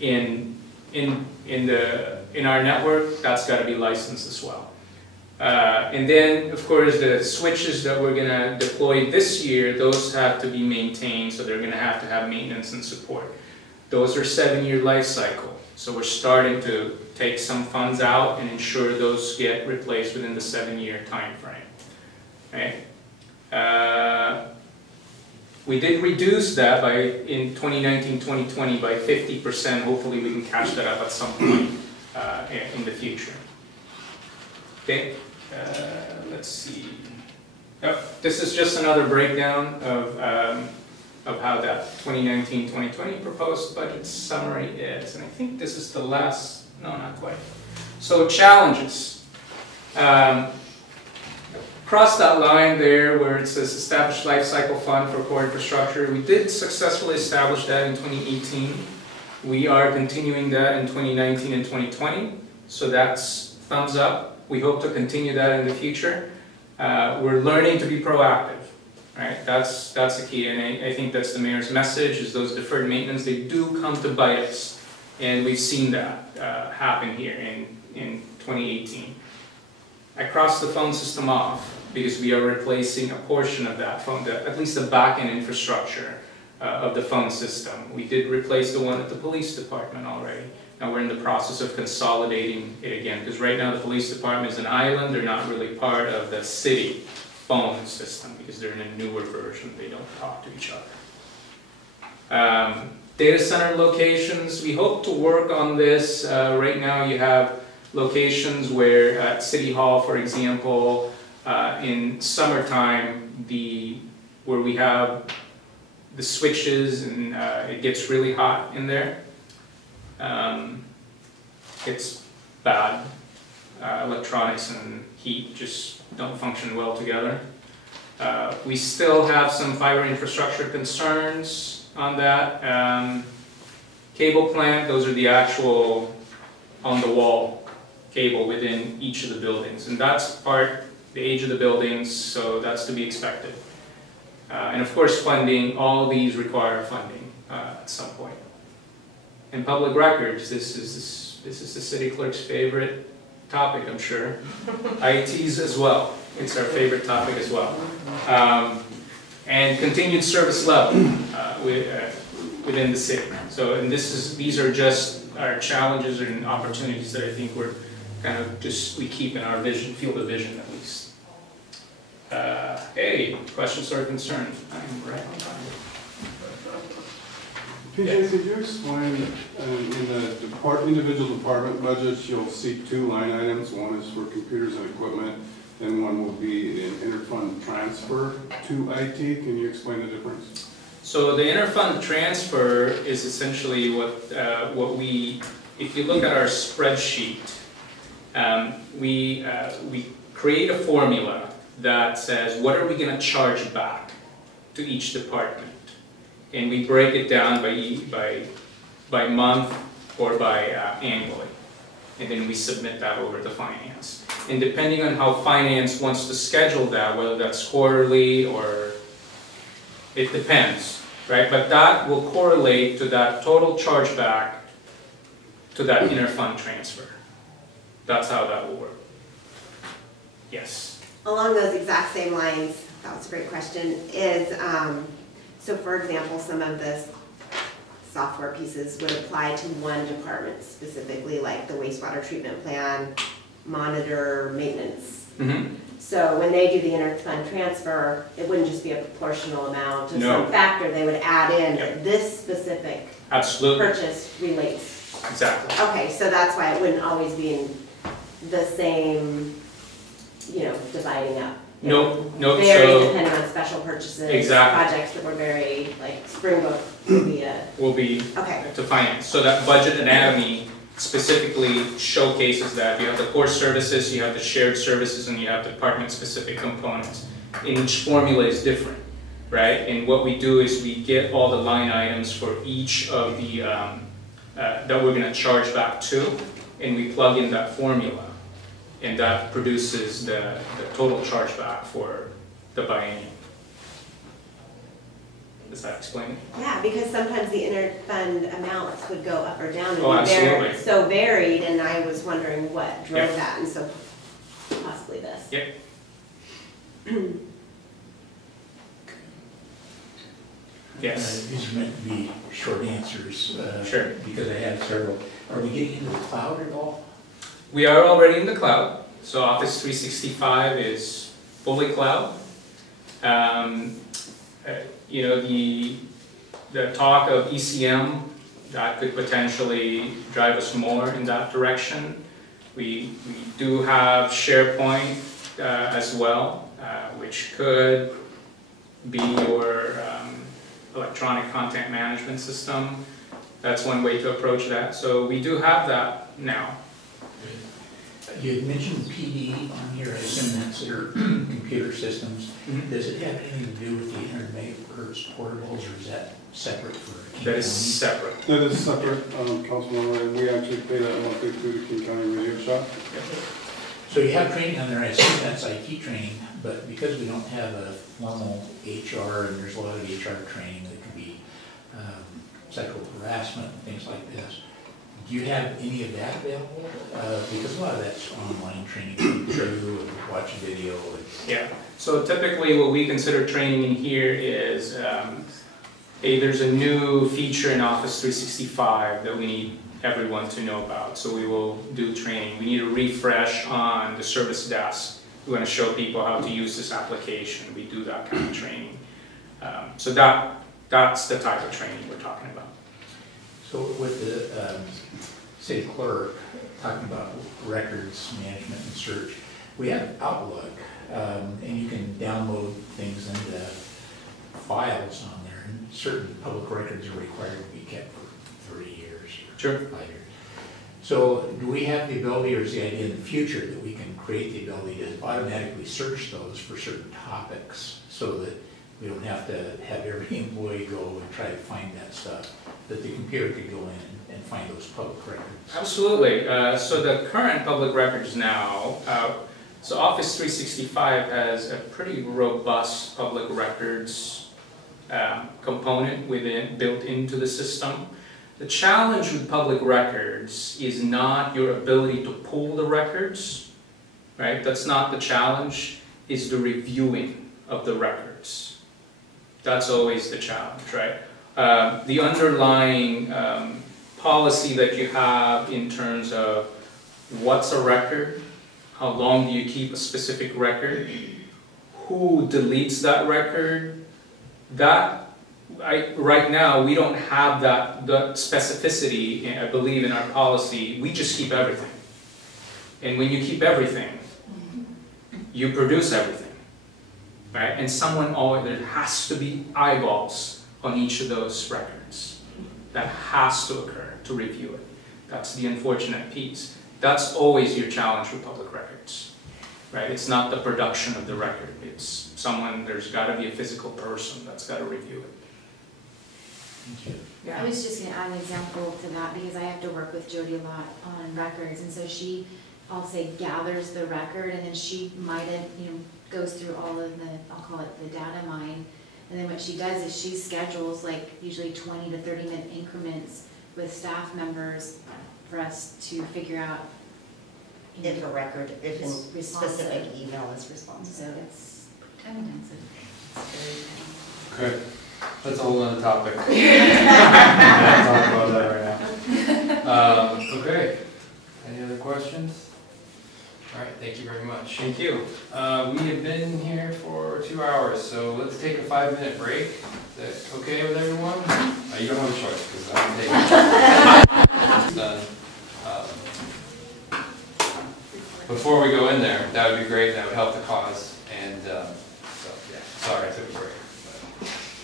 in our network, that's got to be licensed as well. And then, of course, the switches that we're going to deploy this year, those have to be maintained, so they're going to have maintenance and support. Those are 7-year life cycle. So we're starting to take some funds out and ensure those get replaced within the 7-year time frame. Okay. We did reduce that in 2019-2020 by 50%. Hopefully we can catch that up at some point in the future. Okay. Let's see. Oh, this is just another breakdown of how that 2019-2020 proposed budget summary is. And I think this is the last, no, not quite. So challenges. Cross that line there where it says establish life cycle fund for core infrastructure. We did successfully establish that in 2018. We are continuing that in 2019 and 2020. So that's thumbs up. We hope to continue that in the future. We're learning to be proactive, right? That's the key, and I think that's the mayor's message, is those deferred maintenance, they do come to bite us, and we've seen that happen here in 2018. I crossed the phone system off because we are replacing a portion of that phone, at least the back-end infrastructure of the phone system. We did replace the one at the police department already. Now we're in the process of consolidating it again, because right now the police department is an island. They're not really part of the city phone system because they're in a newer version. They don't talk to each other. Data center locations, we hope to work on this. Right now you have locations where at City Hall, for example, in summertime, where we have the switches and it gets really hot in there. It's bad. Electronics and heat just don't function well together. We still have some fiber infrastructure concerns on that. Cable plant, those are the actual on-the-wall cable within each of the buildings. And that's the age of the buildings, so that's to be expected. And of course funding, all these require funding at some point. And public records, this is the city clerk's favorite topic, I'm sure. ITs as well, it's our favorite topic as well. And continued service level within the city. So, and these are just our challenges and opportunities that I think we're kind of we keep in our vision, field of vision at least. Hey, questions or concerns? I'm right on time. PJ, Yes. could you explain, in the individual department budgets, you'll see 2 line items. One is for computers and equipment, and one will be an interfund transfer to IT. Can you explain the difference? So the interfund transfer is essentially what we, if you look at our spreadsheet, we create a formula that says what are we going to charge back to each department. And we break it down by month or by annually. And then we submit that over to finance. And depending on how finance wants to schedule that, whether that's quarterly or it depends, right? But that will correlate to that total chargeback to that interfund transfer. That's how that will work. Yes. Along those exact same lines, that was a great question, is, so for example, some of the software pieces would apply to one department specifically, like the wastewater treatment plan, monitor, maintenance. Mm-hmm. So when they do the interfund transfer, it wouldn't just be a proportional amount of some factor, they would add in that this specific purchase relates. Exactly. Okay, so that's why it wouldn't always be in the same, dividing up. Nope. Very dependent on special purchases. Exactly. Projects that were very, like Springbrook will be okay. To finance. So that budget anatomy specifically showcases that. You have the core services, you have the shared services, and you have department-specific components. And each formula is different, right? And what we do is we get all the line items for each of the, that we're gonna charge back to, and we plug in that formula. And that produces the total chargeback for the biennial. Does that explain it? Yeah, because sometimes the interfund amounts would go up or down, and absolutely. they're so varied, and I was wondering what drove that, and so possibly this. Yep. Yes. These are meant to be short answers. Sure. Because I have several. Are we getting into the cloud at all? We are already in the cloud. So Office 365 is fully cloud. The talk of ECM, that could potentially drive us more in that direction. We do have SharePoint as well, which could be your electronic content management system. That's one way to approach that. So we do have that now. You had mentioned PD on here, I assume that's their computer systems. Mm-hmm. Does it have anything to do with the 800 megahertz portables, or is that separate for King That is County? separate. That is separate, Councilman, and we actually pay that monthly through the King County Radio Shop. So you have training on there, I assume that's IT training, but because we don't have a formal HR, and there's a lot of HR training that could be sexual harassment and things like this, Do you have any of that available? Because a lot of that's online training, through and watch a video. Yeah, so typically what we consider training in here is, there's a new feature in Office 365 that we need everyone to know about, so we will do training. We need a refresh on the service desk. We want to show people how to use this application. We do that kind of training. So that's the type of training we're talking about. So with the city clerk talking about records management and search, we have Outlook, and you can download things into files on there, and certain public records are required to be kept for 3 years or Sure. 5 years. So do we have the ability, or is the idea in the future that we can create the ability to automatically search those for certain topics so that we don't have to have every employee go and try to find that stuff, that the computer could go in and find those public records? Absolutely. So the current public records now, so Office 365 has a pretty robust public records component built into the system. The challenge with public records is not your ability to pull the records, right? That's not the challenge, is the reviewing of the records. That's always the challenge, right? The underlying policy that you have in terms of what's a record, how long do you keep a specific record, who deletes that record, right now we don't have that specificity, I believe, in our policy. We just keep everything. And when you keep everything, you produce everything. Right? And there has to be eyeballs on each of those records. That has to occur to review it. That's the unfortunate piece. That's always your challenge with public records. Right? It's not the production of the record. It's there's got to be a physical person that's got to review it. Thank you. I was just gonna add an example to that because I have to work with Jody a lot on records, and so she, I'll say, gathers the record, and then she might have, goes through all of the, I'll call it the data mine, and then what she does is she schedules like usually 20 to 30 minute increments with staff members for us to figure out If a record, if a It's responsive. specific email is responsive. So it's time intensive. It's very Okay, that's a whole other topic. We're not talking about that right now. Okay, any other questions? All right, thank you very much. Thank you. We have been here for 2 hours, so let's take a 5-minute break. Is that okay with everyone? You don't have a choice, because I'm taking it. Before we go in there, that would be great, that would help the cause, and so, yeah, sorry I took a break.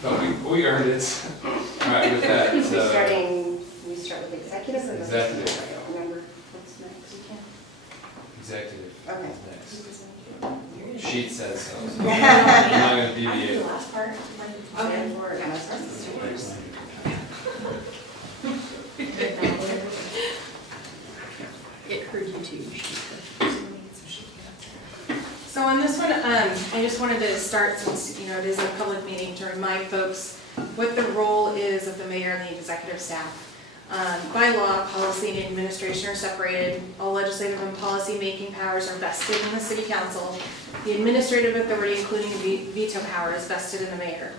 But we earned it. All right, with that. We start with executive or the? Executive. Remember what's next? Executive Okay. is next. Sheet says so. I'm not going to deviate. The last part. Okay, we're gonna start this. It heard you too. So on this one, I just wanted to start, since it is a public meeting, to remind folks what the role is of the mayor and the executive staff. By law, policy and administration are separated. All legislative and policy-making powers are vested in the city council. The administrative authority, including veto power, is vested in the mayor.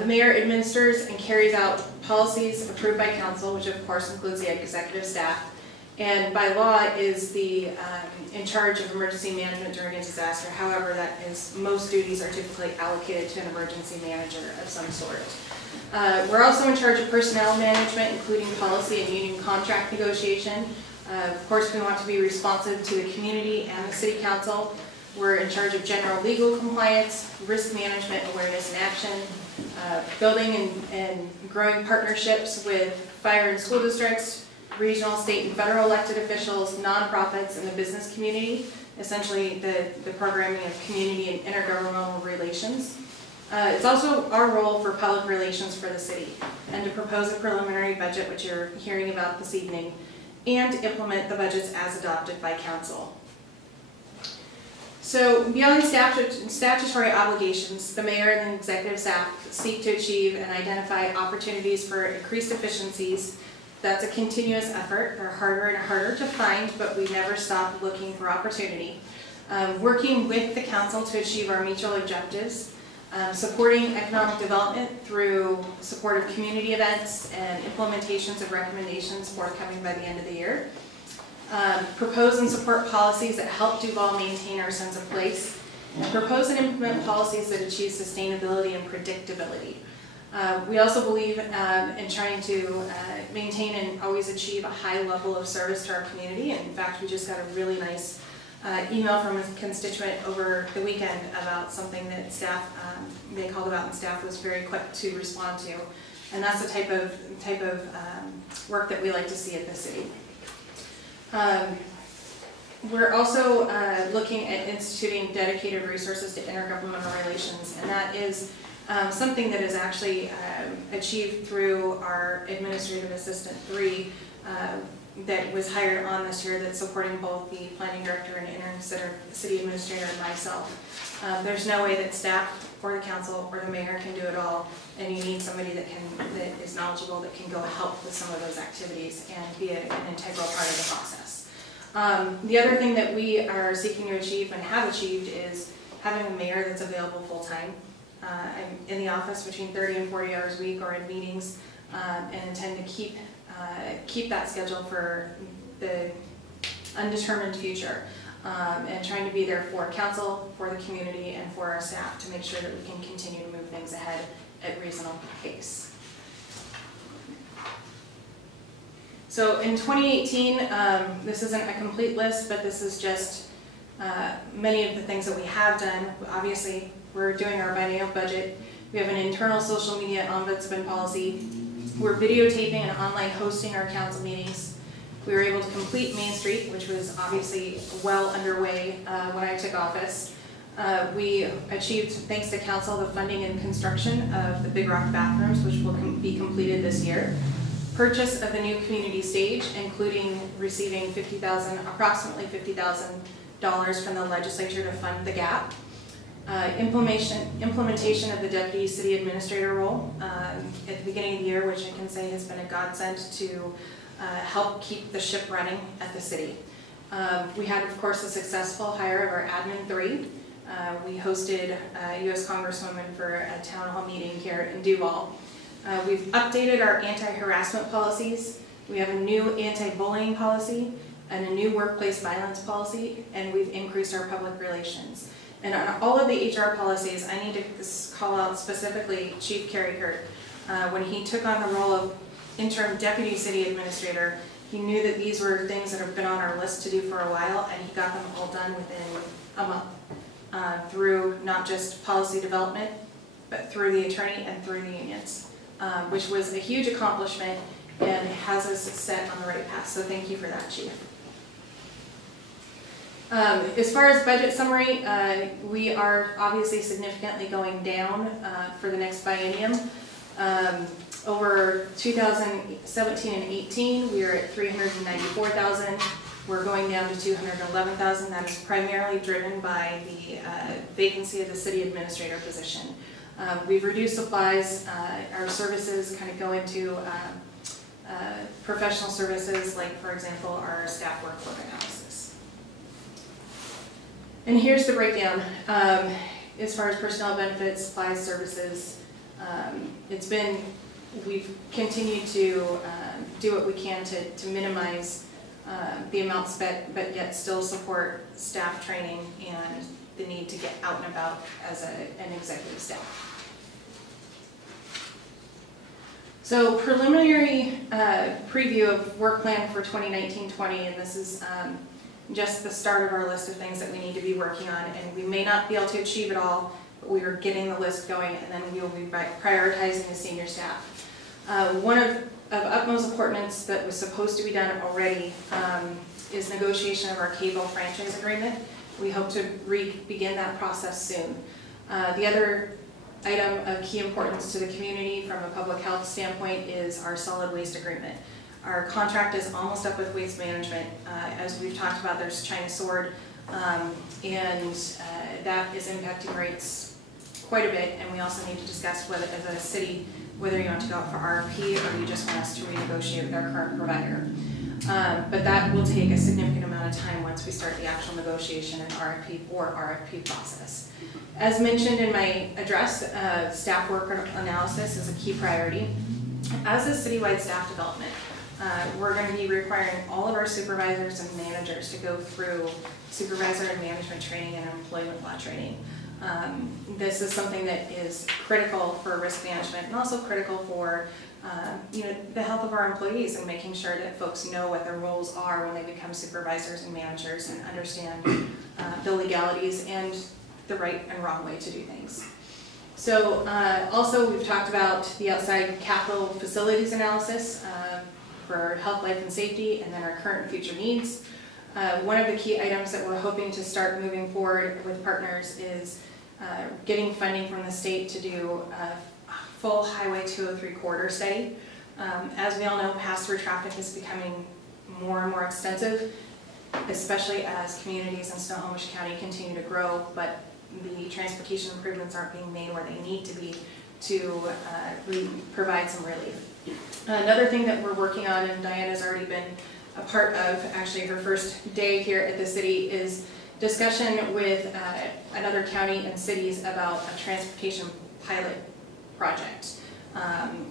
The mayor administers and carries out policies approved by council, which of course includes the executive staff, and by law is in charge of emergency management during a disaster. However, most duties are typically allocated to an emergency manager of some sort. We're also in charge of personnel management, including policy and union contract negotiation. Of course, we want to be responsive to the community and the city council. We're in charge of general legal compliance, risk management, awareness and action, building and growing partnerships with fire and school districts, regional, state, and federal elected officials, nonprofits, and the business community, essentially the programming of community and intergovernmental relations. It's also our role for public relations for the city, and to propose a preliminary budget, which you're hearing about this evening, and to implement the budgets as adopted by council. So beyond statutory obligations, the mayor and the executive staff seek to achieve and identify opportunities for increased efficiencies That's a continuous effort. They're harder and harder to find, but we never stop looking for opportunity. Working with the council to achieve our mutual objectives, supporting economic development through support of community events and implementations of recommendations forthcoming by the end of the year. Propose and support policies that help Duval maintain our sense of place, and propose and implement policies that achieve sustainability and predictability. We also believe in trying to maintain and always achieve a high level of service to our community. And in fact, we just got a really nice email from a constituent over the weekend about something that staff, they called about and staff was very quick to respond to. And that's the type of work that we like to see at the city. We're also looking at instituting dedicated resources to intergovernmental relations, and that is something that is actually achieved through our Administrative Assistant 3 that was hired on this year, that's supporting both the Planning Director and Interim City Administrator and myself. There's no way that staff or the council or the mayor can do it all, and you need somebody that is knowledgeable, that can go help with some of those activities and be an integral part of the process. The other thing that we are seeking to achieve and have achieved is having a mayor that's available full-time. I'm in the office between 30 and 40 hours a week or in meetings, and intend to keep that schedule for the undetermined future, and trying to be there for council, for the community, and for our staff to make sure that we can continue to move things ahead at reasonable pace. So in 2018, this isn't a complete list, but this is just many of the things that we have done. Obviously, we're doing our biennial budget. We have an internal social media ombudsman policy. We're videotaping and online hosting our council meetings. We were able to complete Main Street, which was obviously well underway when I took office. We achieved, thanks to council, the funding and construction of the Big Rock bathrooms, which will be completed this year. Purchase of the new community stage, including receiving approximately $50,000 from the legislature to fund the gap. Implementation of the deputy city administrator role at the beginning of the year, which I can say has been a godsend to help keep the ship running at the city. We had, of course, a successful hire of our admin 3. We hosted a U.S. Congresswoman for a town hall meeting here in Duval. We've updated our anti-harassment policies. We have a new anti-bullying policy and a new workplace violence policy, and we've increased our public relations. And on all of the HR policies, I need to call out specifically Chief Kerry Kurt. When he took on the role of interim deputy city administrator, he knew that these were things that have been on our list to do for a while, and he got them all done within a month through not just policy development, but through the attorney and through the unions, which was a huge accomplishment and has us set on the right path. So thank you for that, Chief. As far as budget summary, we are obviously significantly going down for the next biennium. Over 2017 and 18, we are at 394,000. We're going down to 211,000. That is primarily driven by the vacancy of the city administrator position. We've reduced supplies. Our services kind of go into professional services, like, for example, our staff workbook analysis. And here's the breakdown. As far as personnel benefits, supplies, services, we've continued to do what we can to minimize the amount spent, but yet still support staff training and the need to get out and about as an executive staff. So preliminary preview of work plan for 2019-20, and this is just the start of our list of things that we need to be working on, and we may not be able to achieve it all, but we are getting the list going, and then we will be prioritizing the senior staff. One of utmost importance that was supposed to be done already is negotiation of our cable franchise agreement. We hope to begin that process soon. The other item of key importance to the community from a public health standpoint is our solid waste agreement. Our contract is almost up with waste management. As we've talked about, there's China sword, and that is impacting rates quite a bit, and we also need to discuss whether, as a city, whether you want to go out for RFP or you just want us to renegotiate with our current provider. But that will take a significant amount of time once we start the actual negotiation and RFP process. As mentioned in my address, staff worker analysis is a key priority. As a citywide staff development, we're going to be requiring all of our supervisors and managers to go through supervisor and management training and employment law training. This is something that is critical for risk management and also critical for the health of our employees and making sure that folks know what their roles are when they become supervisors and managers and understand the legalities and the right and wrong way to do things. So also we've talked about the outside capital facilities analysis for health, life, and safety, and then our current and future needs. One of the key items that we're hoping to start moving forward with partners is getting funding from the state to do a full Highway 203 corridor study. As we all know, pass-through traffic is becoming more and more extensive, especially as communities in Snohomish County continue to grow, but the transportation improvements aren't being made where they need to be to provide some relief. Another thing that we're working on, and Diana's already been a part of, actually her first day here at the city, is discussion with another county and cities about a transportation pilot project.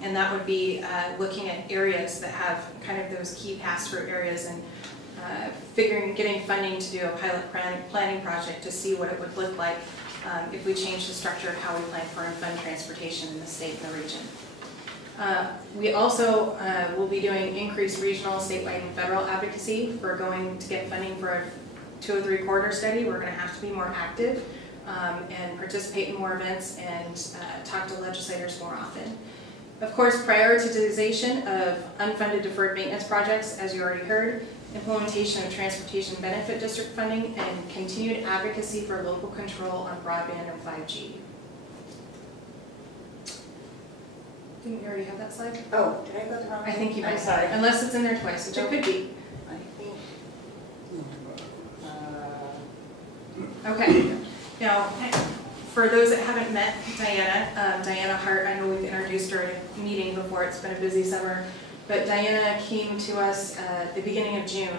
And that would be looking at areas that have kind of those key pass-through areas and getting funding to do a pilot planning project to see what it would look like if we change the structure of how we plan for and fund transportation in the state and the region. We also will be doing increased regional, statewide, and federal advocacy. If we're going to get funding for a 203 corridor study, we're going to have to be more active and participate in more events and talk to legislators more often. Of course, prioritization of unfunded deferred maintenance projects, as you already heard, implementation of transportation benefit district funding, and continued advocacy for local control on broadband and 5G. Didn't we already have that slide? Oh, did I go the wrong way? I think you might I'm have, sorry. unless it's in there twice, which it could be. I think, Okay. Now, for those that haven't met Diana, Diana Hart, I know we've introduced her at a meeting before, it's been a busy summer, but Diana came to us at the beginning of June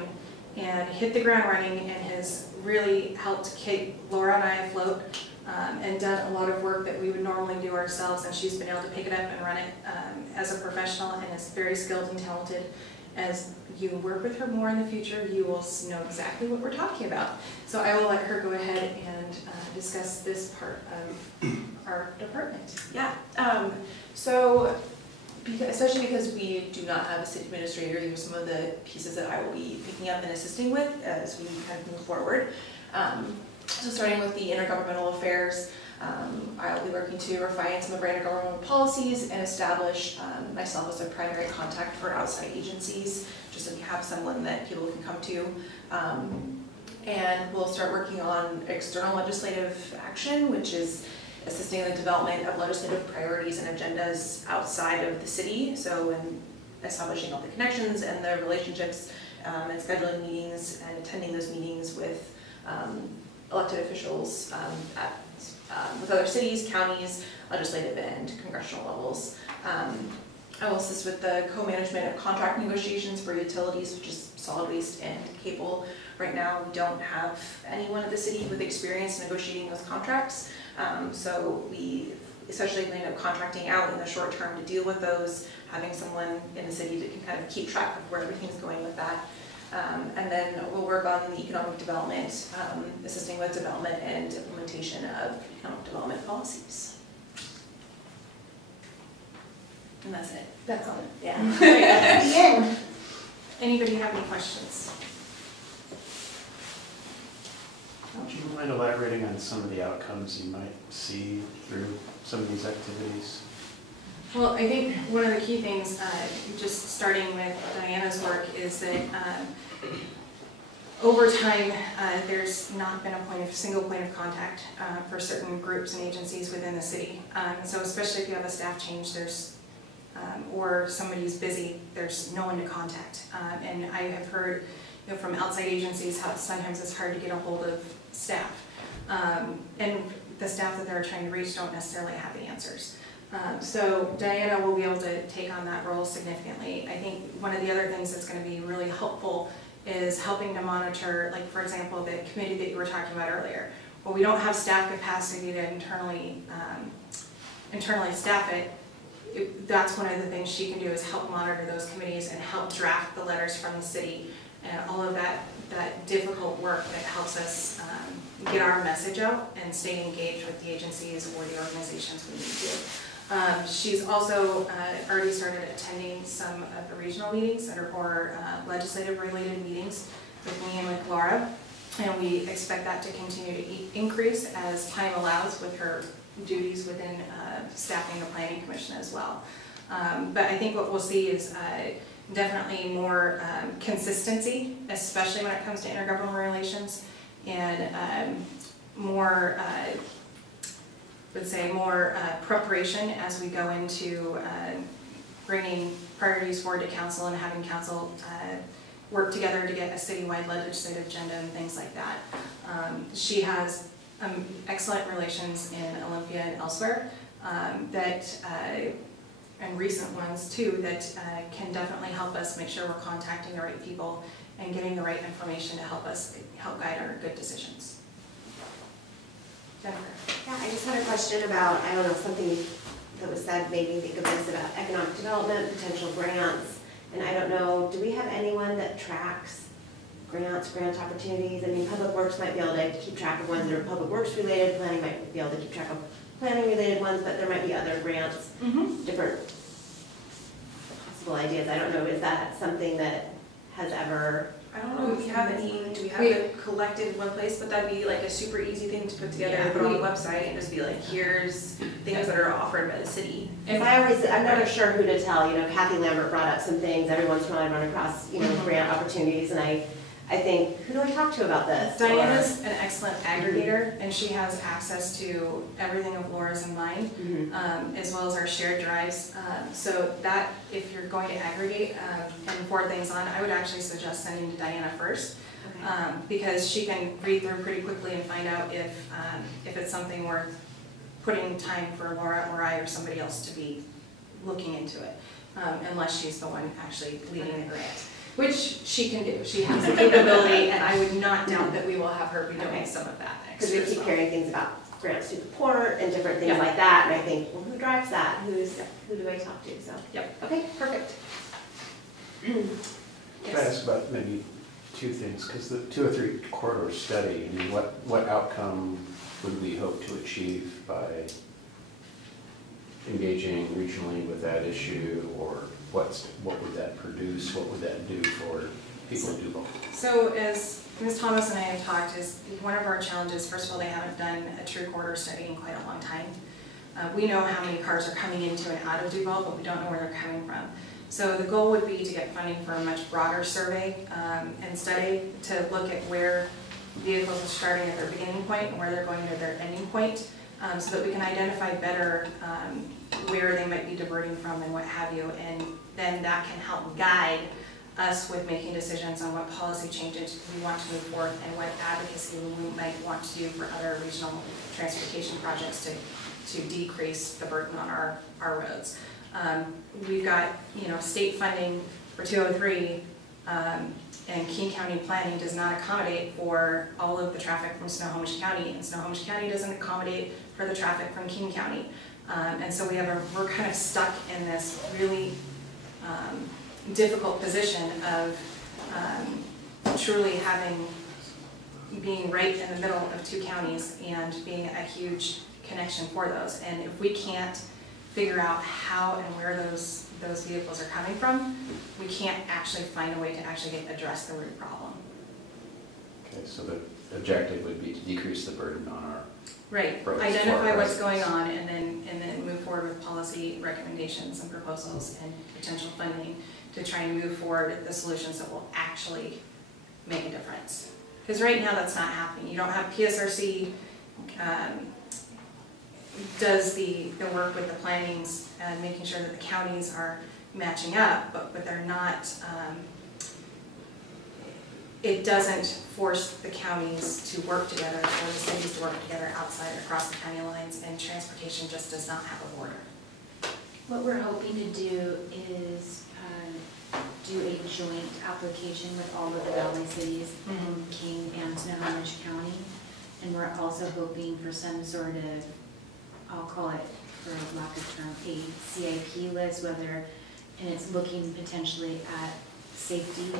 and hit the ground running and has really helped keep Laura and I afloat and done a lot of work that we would normally do ourselves, and she's been able to pick it up and run it as a professional and is very skilled and talented. As you work with her more in the future, you will know exactly what we're talking about. So I will let her go ahead and discuss this part of our department. Yeah, so especially because we do not have a city administrator, these are some of the pieces that I will be picking up and assisting with as we kind of move forward. So starting with the intergovernmental affairs, I'll be working to refine some of our intergovernmental policies and establish myself as a primary contact for outside agencies, just so we have someone that people can come to. And we'll start working on external legislative action, which is assisting in the development of legislative priorities and agendas outside of the city. So in establishing all the connections and the relationships and scheduling meetings and attending those meetings with elected officials with other cities, counties, legislative and congressional levels. I will assist with the co-management of contract negotiations for utilities, which is solid waste and cable. Right now, we don't have anyone at the city with experience negotiating those contracts. So we essentially end up contracting out in the short term to deal with those, having someone in the city that can kind of keep track of where everything's going with that. And then we'll work on the economic development, assisting with development and implementation of economic development policies. And that's it. That's all. Yeah. Anybody have any questions? Would you mind elaborating on some of the outcomes you might see through some of these activities? Well, I think one of the key things, just starting with Diana's work, is that over time, there's not been a single point of contact for certain groups and agencies within the city. So especially if you have a staff change, or somebody's busy, there's no one to contact. And I have heard from outside agencies how sometimes it's hard to get a hold of staff. And the staff that they're trying to reach don't necessarily have the answers. So Diana will be able to take on that role significantly. I think one of the other things that's going to be really helpful is helping to monitor, like for example, the committee that you were talking about earlier. Well, we don't have staff capacity to internally staff it. That's one of the things she can do, is help monitor those committees and help draft the letters from the city and all of that difficult work that helps us get our message out and stay engaged with the agencies or the organizations we need to. She's also already started attending some of the regional meetings or legislative related meetings with me and with Laura, and we expect that to continue to increase as time allows with her duties within staffing the planning commission as well. But I think what we'll see is definitely more consistency, especially when it comes to intergovernmental relations, and more preparation as we go into bringing priorities forward to council and having council work together to get a citywide legislative agenda and things like that. She has excellent relations in Olympia and elsewhere and recent ones too, that can definitely help us make sure we're contacting the right people and getting the right information to help guide our good decisions. Jennifer. Yeah, I just had a question about, I don't know, something that was said made me think of this, about economic development, potential grants, and I don't know, do we have anyone that tracks grant opportunities? I mean, Public Works might be able to keep track of ones that are Public Works related, planning might be able to keep track of planning related ones, but there might be other grants, different possible ideas. I don't know, is that something that has ever... I don't know if we have any, do we have it collected in one place, but that'd be like a super easy thing to put together, put on the website and just be like, here's things that are offered by the city. And I'm never sure who to tell, you know, Kathy Lambert brought up some things, every once in a while I run across, you know, grant opportunities, and I think, who do I talk to about this? Diana's an excellent aggregator, and she has access to everything of Laura's and mine, as well as our shared drives. So that, if you're going to aggregate and forward things on, I would actually suggest sending to Diana first, because she can read through pretty quickly and find out if it's something worth putting time for Laura or I or somebody else to be looking into it, unless she's the one actually leading the grant. Which she can do. She has the capability, and I would not doubt that we will have her be doing some of that. Because we keep hearing things about grants to the port and different things like that, and I think, well, who drives that? Who do I talk to? So, okay, perfect. Can I ask about maybe two things? Because the 2 or 3 corridor study, I mean, what outcome would we hope to achieve by engaging regionally with that issue, or what would that produce? What would that do for people in Duval? So as Ms. Thomas and I have talked, is one of our challenges, first of all, they haven't done a true corridor study in quite a long time. We know how many cars are coming into and out of Duval, but we don't know where they're coming from. So the goal would be to get funding for a much broader survey and study to look at where vehicles are starting at their beginning point and where they're going to their ending point, so that we can identify better where they might be diverting from and what have you, and then that can help guide us with making decisions on what policy changes we want to move forward and what advocacy we might want to do for other regional transportation projects to decrease the burden on our roads. We've got, you know, state funding for 203, and King County planning does not accommodate for all of the traffic from Snohomish County, and Snohomish County doesn't accommodate for the traffic from King County. And so we're kind of stuck in this really difficult position of truly being right in the middle of 2 counties and being a huge connection for those. And if we can't figure out how and where those vehicles are coming from, we can't actually find a way to actually address the root problem. Okay, so the objective would be to decrease the burden on our roads. Identify what's going on, and then move forward with policy recommendations and proposals and potential funding to try and move forward the solutions that will actually make a difference. Because right now that's not happening. You don't have PSRC does the work with the plannings and making sure that the counties are matching up, but they're not, it doesn't force the counties to work together or the cities to work together outside across the county lines, and transportation just does not have a border. What we're hoping to do is do a joint application with all of the valley cities, King and Snohomish County. And we're also hoping for some sort of, I'll call it, for lack of term, a CIP list, whether, and it's looking potentially at safety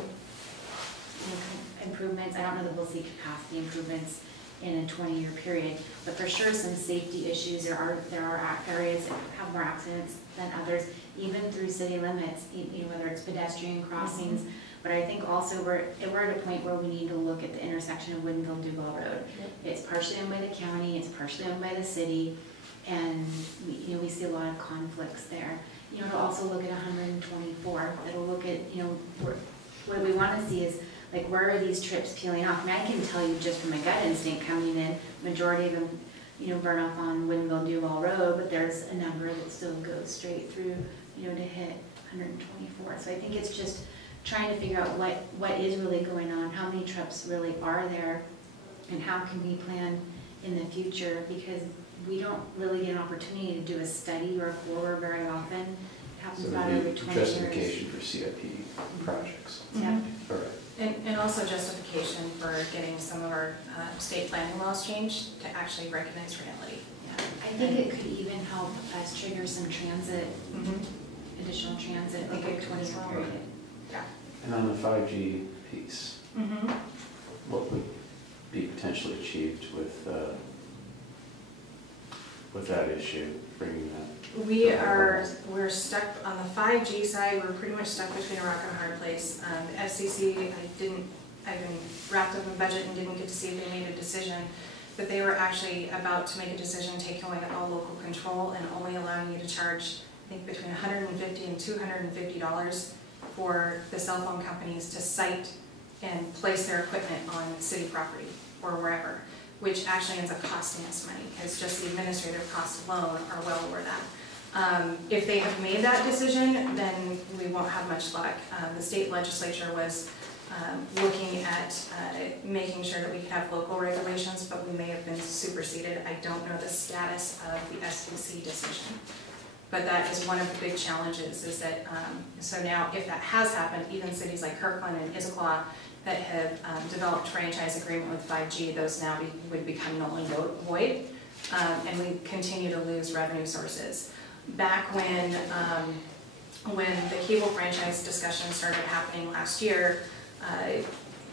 improvements. I don't know that we'll see capacity improvements in a 20-year period, but for sure some safety issues. There are areas that have more accidents than others, even through city limits, whether it's pedestrian crossings. But I think also we're at a point where we need to look at the intersection of Woodinville-Duval Road. It's partially owned by the county, it's partially owned by the city, and we see a lot of conflicts there. It'll also look at 124. It'll look at, what we want to see is, like, where are these trips peeling off? I mean, I can tell you just from my gut instinct coming in, majority of them, burn off on Woodinville-Duval Road, but there's a number that still goes straight through, to hit 124. So I think it's just trying to figure out what is really going on, how many trips really are there, and how can we plan in the future, because we don't really get an opportunity to do a study or a forward very often. It happens about every 20 years. Justification for CIP projects. Yeah. All right. And also justification for getting some of our state planning laws changed to actually recognize reality. I think it could even help us trigger some transit, additional transit, like a 20-year period. Yeah. And on the 5G piece, what would be potentially achieved with that issue, bringing that? We're stuck on the 5G side. We're pretty much stuck between a rock and a hard place. The FCC, I've been wrapped up in budget and didn't get to see if they made a decision, but they were actually about to make a decision taking away all local control and only allowing you to charge, I think, between $150 and $250 for the cell phone companies to site and place their equipment on city property or wherever, which actually ends up costing us money, because just the administrative costs alone are well over that. If they have made that decision, then we won't have much luck. The state legislature was looking at making sure that we could have local regulations, but we may have been superseded. I don't know the status of the SEC decision. But that is one of the big challenges, is that, so now if that has happened, even cities like Kirkland and Issaquah that have developed franchise agreement with 5G, those now would become null and void, and we continue to lose revenue sources. Back when the cable franchise discussion started happening last year,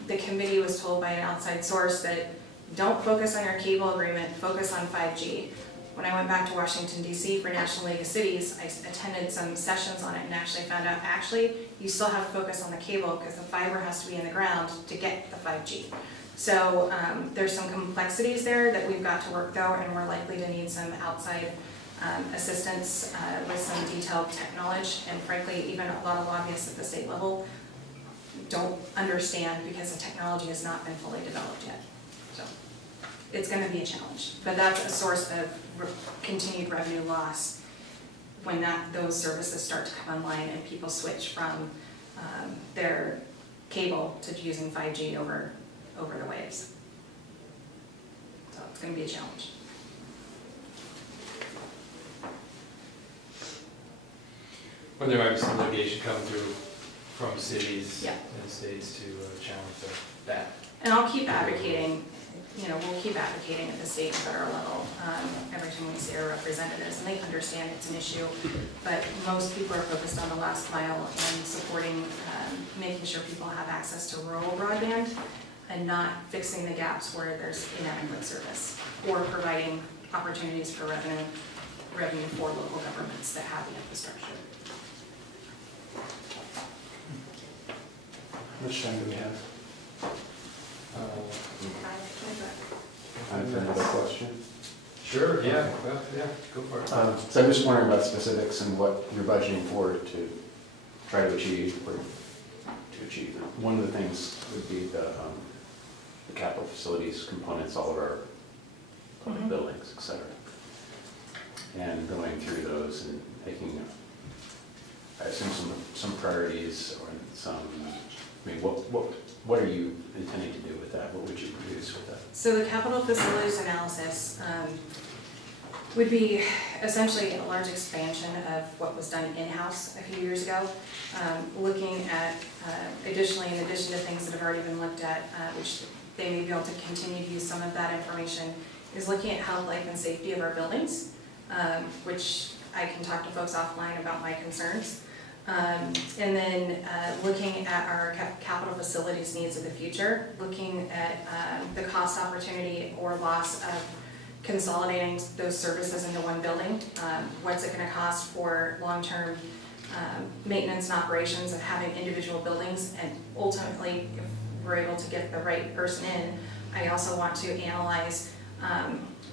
the committee was told by an outside source that don't focus on your cable agreement, focus on 5G. When I went back to Washington, D.C. for National League of Cities, I attended some sessions on it and actually found out, you still have to focus on the cable because the fiber has to be in the ground to get the 5G. So there's some complexities there that we've got to work though, and we're likely to need some outside assistance with some detailed tech knowledge, and frankly, even a lot of lobbyists at the state level don't understand because the technology has not been fully developed yet. So it's going to be a challenge, but that's a source of continued revenue loss when those services start to come online and people switch from their cable to using 5G over the waves. So it's going to be a challenge. Well, there might be some litigation coming through from cities Yeah. and states to challenge that. And I'll keep advocating, we'll keep advocating at the state and federal level every time we see our representatives, and they understand it's an issue, but most people are focused on the last mile and supporting, making sure people have access to rural broadband and not fixing the gaps where there's inadequate service, or providing opportunities for revenue for local governments that have the infrastructure. How much time do we have? Time for another question? Sure, yeah, well, yeah, go for it. So I'm just wondering about specifics and what you're budgeting for to try to achieve, or to achieve. One of the things would be the capital facilities components, all of our public buildings, et cetera. And going through those and making, I assume, some priorities or some, what are you intending to do with that? What would you produce with that? So the capital facilities analysis, would be essentially a large expansion of what was done in-house a few years ago. Looking at, additionally, in addition to things that have already been looked at, which they may be able to continue to use some of that information, is looking at health, life, and safety of our buildings, which I can talk to folks offline about my concerns. And then looking at our capital facilities needs of the future, looking at the cost opportunity or loss of consolidating those services into one building. What's it going to cost for long-term maintenance and operations of having individual buildings, and ultimately, if we're able to get the right person in, I also want to analyze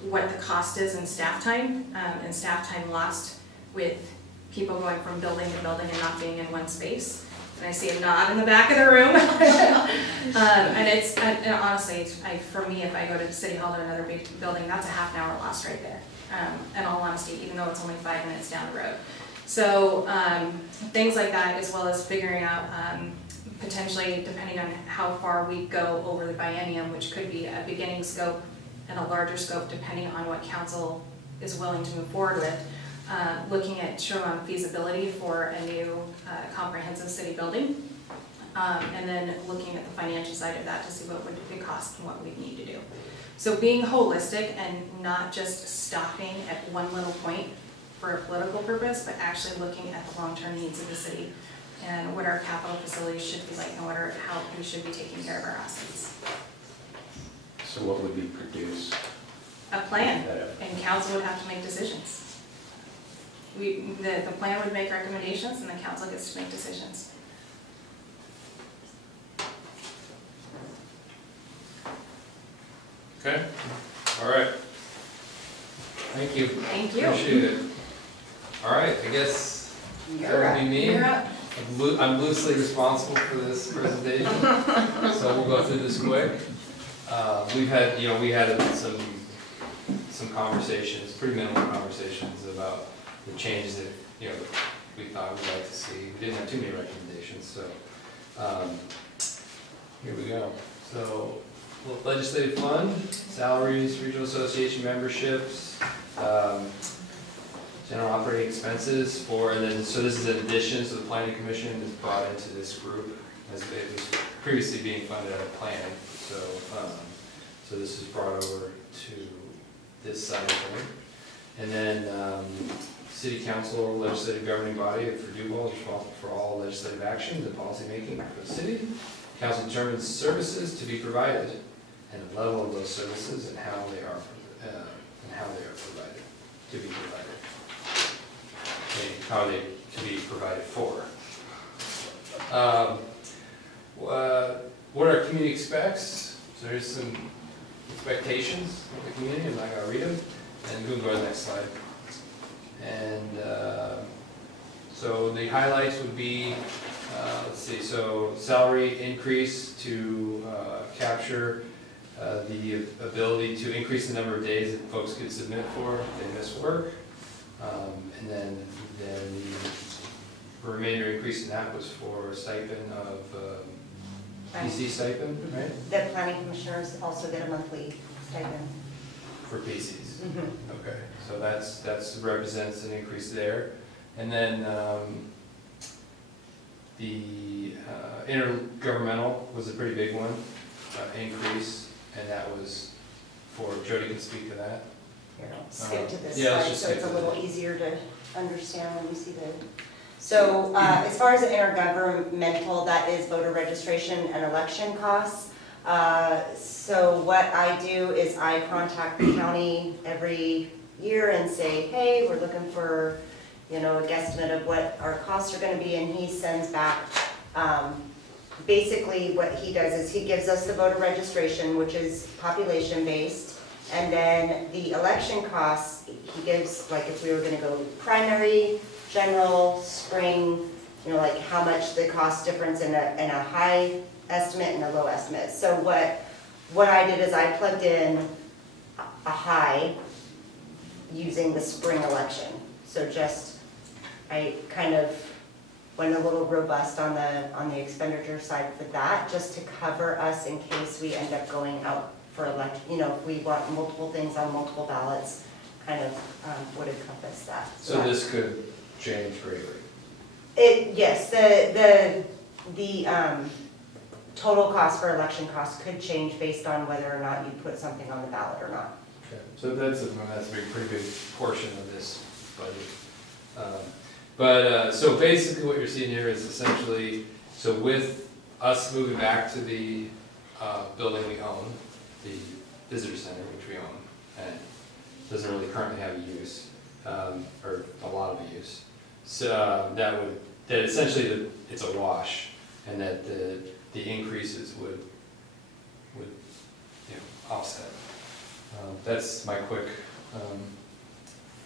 what the cost is in staff time and staff time lost with people going from building to building and not being in one space. And I see a nod in the back of the room. And honestly, for me, if I go to City Hall to another big building, that's a half an hour lost right there. In all honesty, even though it's only 5 minutes down the road. So things like that, as well as figuring out potentially, depending on how far we go over the biennium, which could be a beginning scope and a larger scope, depending on what council is willing to move forward with. Looking at feasibility for a new comprehensive city building, and then looking at the financial side of that to see what would it cost and what we need to do. So being holistic and not just stopping at one little point for a political purpose, but actually looking at the long-term needs of the city and what our capital facilities should be like and how we should be taking care of our assets. So what would be produced? A plan, and council would have to make decisions. The plan would make recommendations and the council gets to make decisions. Okay, all right. Thank you. Thank you. Appreciate it. All right, I guess that would be me. You're up. I'm loosely responsible for this presentation, so we'll go through this quick. We had some conversations, pretty minimal conversations about the changes that we thought we'd like to see. We didn't have too many recommendations, so here we go. So legislative fund, salaries, regional association memberships, general operating expenses so this is an addition, so the planning commission is brought into this group as it was previously being funded out of planning. So this is brought over to this side of it. And then City Council, legislative governing body for Duval is responsible for all legislative actions and policy making for the city. Council determines services to be provided and the level of those services and how they are provided, to be provided. And how they to be provided for. What our community expects. So there's some expectations of the community. I'm not going to read them. And we'll go to the next slide. And so the highlights would be, let's see, so salary increase to capture the ability to increase the number of days that folks could submit for if they miss work. And then the remainder increase in that was for stipend of PC stipend, right? The planning commissioners also get a monthly stipend. For PCs. Mm-hmm. Okay, so that's represents an increase there. And then the intergovernmental was a pretty big one, increase, and that was for, Jody can speak to that. Here, I'll skip to this yeah, slide so it's a little easier to understand when you see the. So as far as the intergovernmental, that is voter registration and election costs. So what I do is I contact the county every year and say, hey, we're looking for, a guesstimate of what our costs are going to be, and he sends back. Basically, what he does is he gives us the voter registration, which is population based, and then the election costs he gives, like if we were going to go primary, general, spring, like how much the cost difference in a high estimate and a low estimate. So what I did is I plugged in a high using the spring election. So I kind of went a little robust on the expenditure side for that, just to cover us in case we end up going out for election. If we want multiple things on multiple ballots, kind of would encompass that. So this could change greatly. Yes, the total cost for election costs could change based on whether or not you put something on the ballot or not. Okay, so that's a pretty big portion of this budget. So basically what you're seeing here is essentially, so with us moving back to the building we own, the visitor center, which we own, and doesn't really currently have a use, or a lot of a use. So that essentially it's a wash, and that the increases would offset. That's my quick,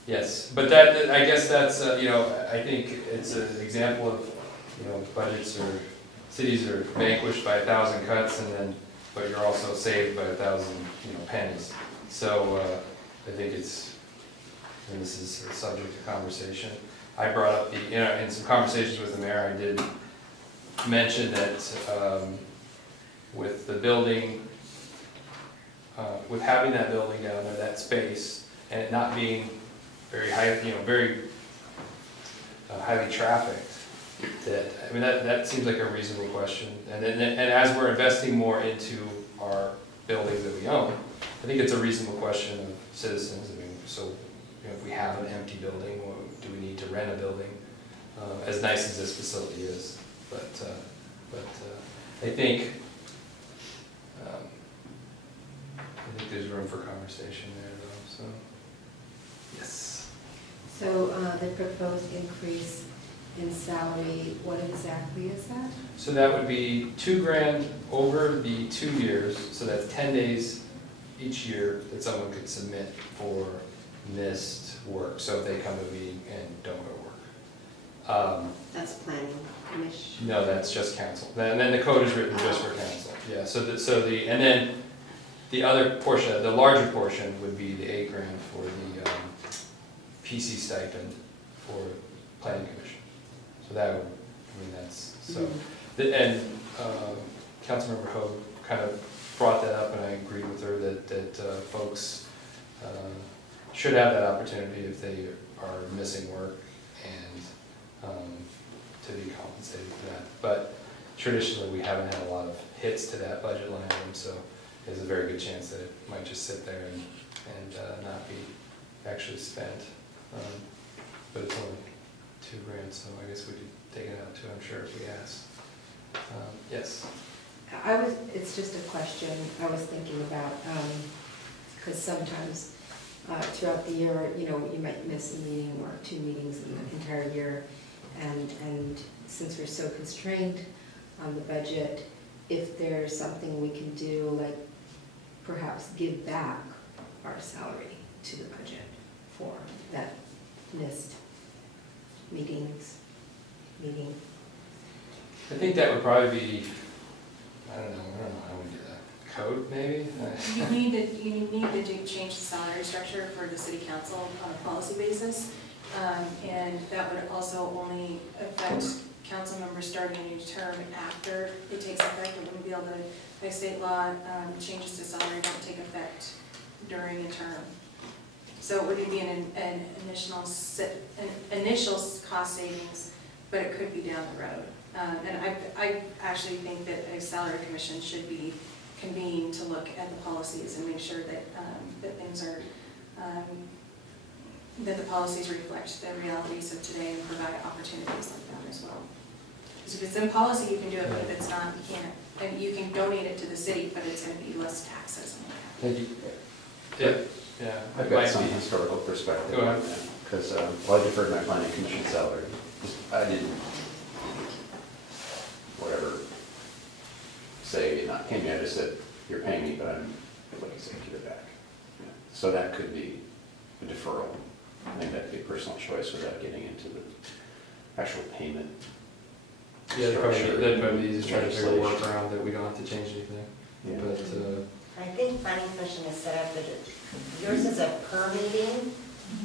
yes, but that, I guess that's, I think it's an example of, budgets or cities are vanquished by 1,000 cuts, but you're also saved by 1,000, pennies. So I think and this is a subject of conversation. I brought up in some conversations with the mayor, I did mention that with the building, with having that building down there, that space, and it not being very high, very highly trafficked, that seems like a reasonable question. And as we're investing more into our buildings that we own, I think it's a reasonable question of citizens. So if we have an empty building, do we need to rent a building? As nice as this facility is, but I think there's room for conversation there, though. So yes. So the proposed increase in salary, what exactly is that? So that would be $2,000 over the 2 years. So that's 10 days each year that someone could submit for missed work. So if they come to a meeting and don't go to work. That's planning commission. No, that's just council. And then the code is written just for council. Yeah. And then the other portion, the larger portion, would be the $8,000 for the PC stipend for planning commission. So that would, that's so. And Councilmember Hogue kind of brought that up, and I agreed with her that folks should have that opportunity if they are missing work and to be compensated for that. But traditionally, we haven't had a lot of hits to that budget line item, so there's a very good chance that it might just sit there and not be actually spent. But it's only $2,000, so I guess we could take it out too, I'm sure, if we ask. Yes? It's just a question I was thinking about, because sometimes throughout the year, you might miss a meeting or 2 meetings in the entire year. And since we're so constrained on the budget, if there's something we can do, like perhaps give back our salary to the budget for that missed meeting. I think that would probably be, I don't know how we do that. Code, maybe? You need to change the salary structure for the city council on a policy basis. And that would also only affect council members starting a new term after it takes effect. It wouldn't be able to, by state law, changes to salary don't take effect during a term. So it wouldn't be an initial cost savings, but it could be down the road. And I actually think that a salary commission should be convened to look at the policies and make sure that that things are that the policies reflect the realities of today and provide opportunities like that as well. Because if it's in policy, you can do it, but if it's not, you can't. And you can donate it to the city, but it's going to be less taxes. Thank you. Yeah. I've got some historical perspective. Go ahead. Because I deferred my planning commission salary. I didn't, whatever, say, not pay me, I just said, you're paying me, but I'm looking to give it back. Yeah. So that could be a deferral. I think that could be a personal choice without getting into the actual payment. Yeah, that'd probably be easy to try to figure a workaround that we don't have to change anything. Yeah. But I think planning commission is set up that yours is a per meeting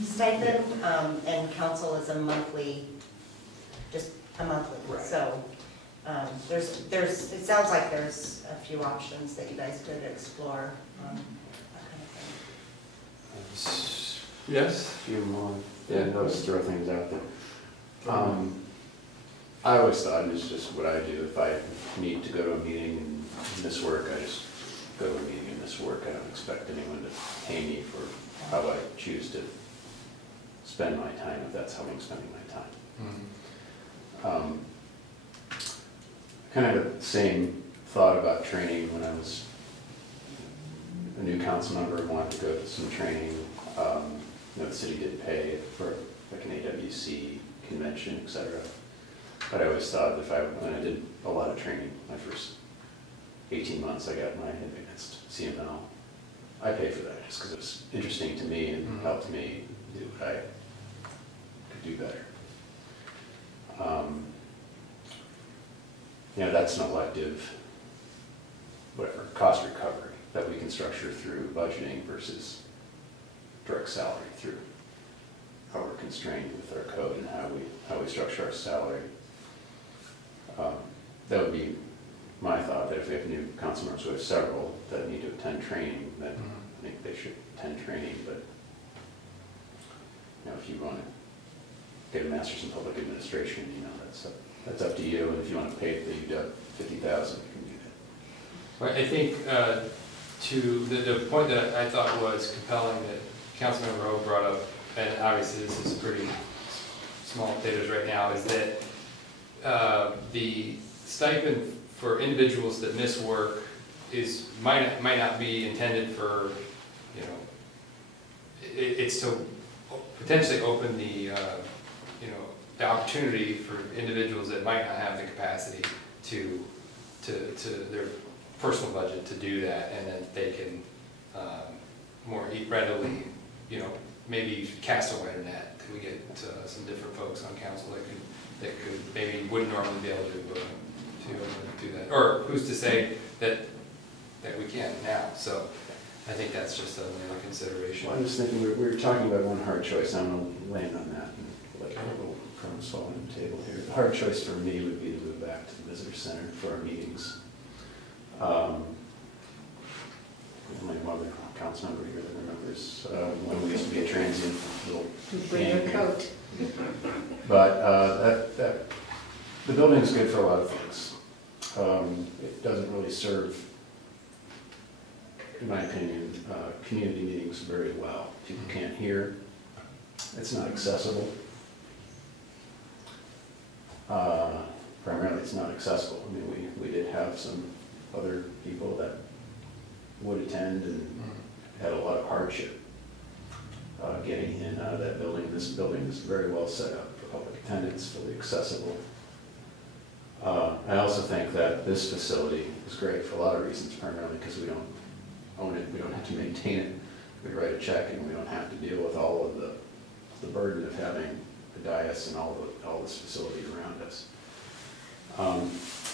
stipend, and council is a monthly, just a monthly. Right. So there's, it sounds like there's a few options that you guys could explore. That kind of thing. Yes? Few more, yeah, I'll just throw things out there. I always thought, and it's just what I do, if I need to go to a meeting and miss work, I just go to a meeting and miss work. I don't expect anyone to pay me for how I choose to spend my time, if that's how I'm spending my time. Kind of the same thought about training when I was a new council member and wanted to go to some training. The city did pay for like an AWC convention, et cetera. But I always thought when I did a lot of training, my first 18 months I got my advanced CML, I paid for that just because it was interesting to me and helped me do what I could do better. That's an elective, whatever, cost recovery that we can structure through budgeting versus direct salary through how we're constrained with our code and how we structure our salary. That would be my thought, that if we have new council members, we have several that need to attend training, then I think they should attend training, but if you want to get a master's in public administration, that's up to you, and if you want to pay the UW $50,000, you can do that. Well, I think to the point that I thought was compelling that Councilmember Ho brought up, and obviously this is pretty small potatoes right now, is that the stipend for individuals that miss work might not be intended for, it's to potentially open the the opportunity for individuals that might not have the capacity to their personal budget to do that, and then they can more readily, maybe cast a wider net. Could we get some different folks on council that could maybe wouldn't normally be able to do that? Or who's to say that we can now? So I think that's just another consideration. Well, I'm just thinking, we were talking about one hard choice. I'm going to land on that and like a little crumbs fall on the table here. The hard choice for me would be to move back to the visitor center for our meetings. My mother, council member here that remembers when we used to be a transient little Bring your coat. But the building's good for a lot of things. It doesn't really serve, in my opinion, community meetings very well. People can't hear. It's not accessible. Primarily, it's not accessible. I mean, we did have some other people that would attend and had a lot of hardship getting in and out of that building. This building is very well set up for public attendance, fully accessible. I also think that this facility is great for a lot of reasons, primarily because we don't own it, we don't have to maintain it. We write a check and we don't have to deal with all of the burden of having the dais and all this facility around us.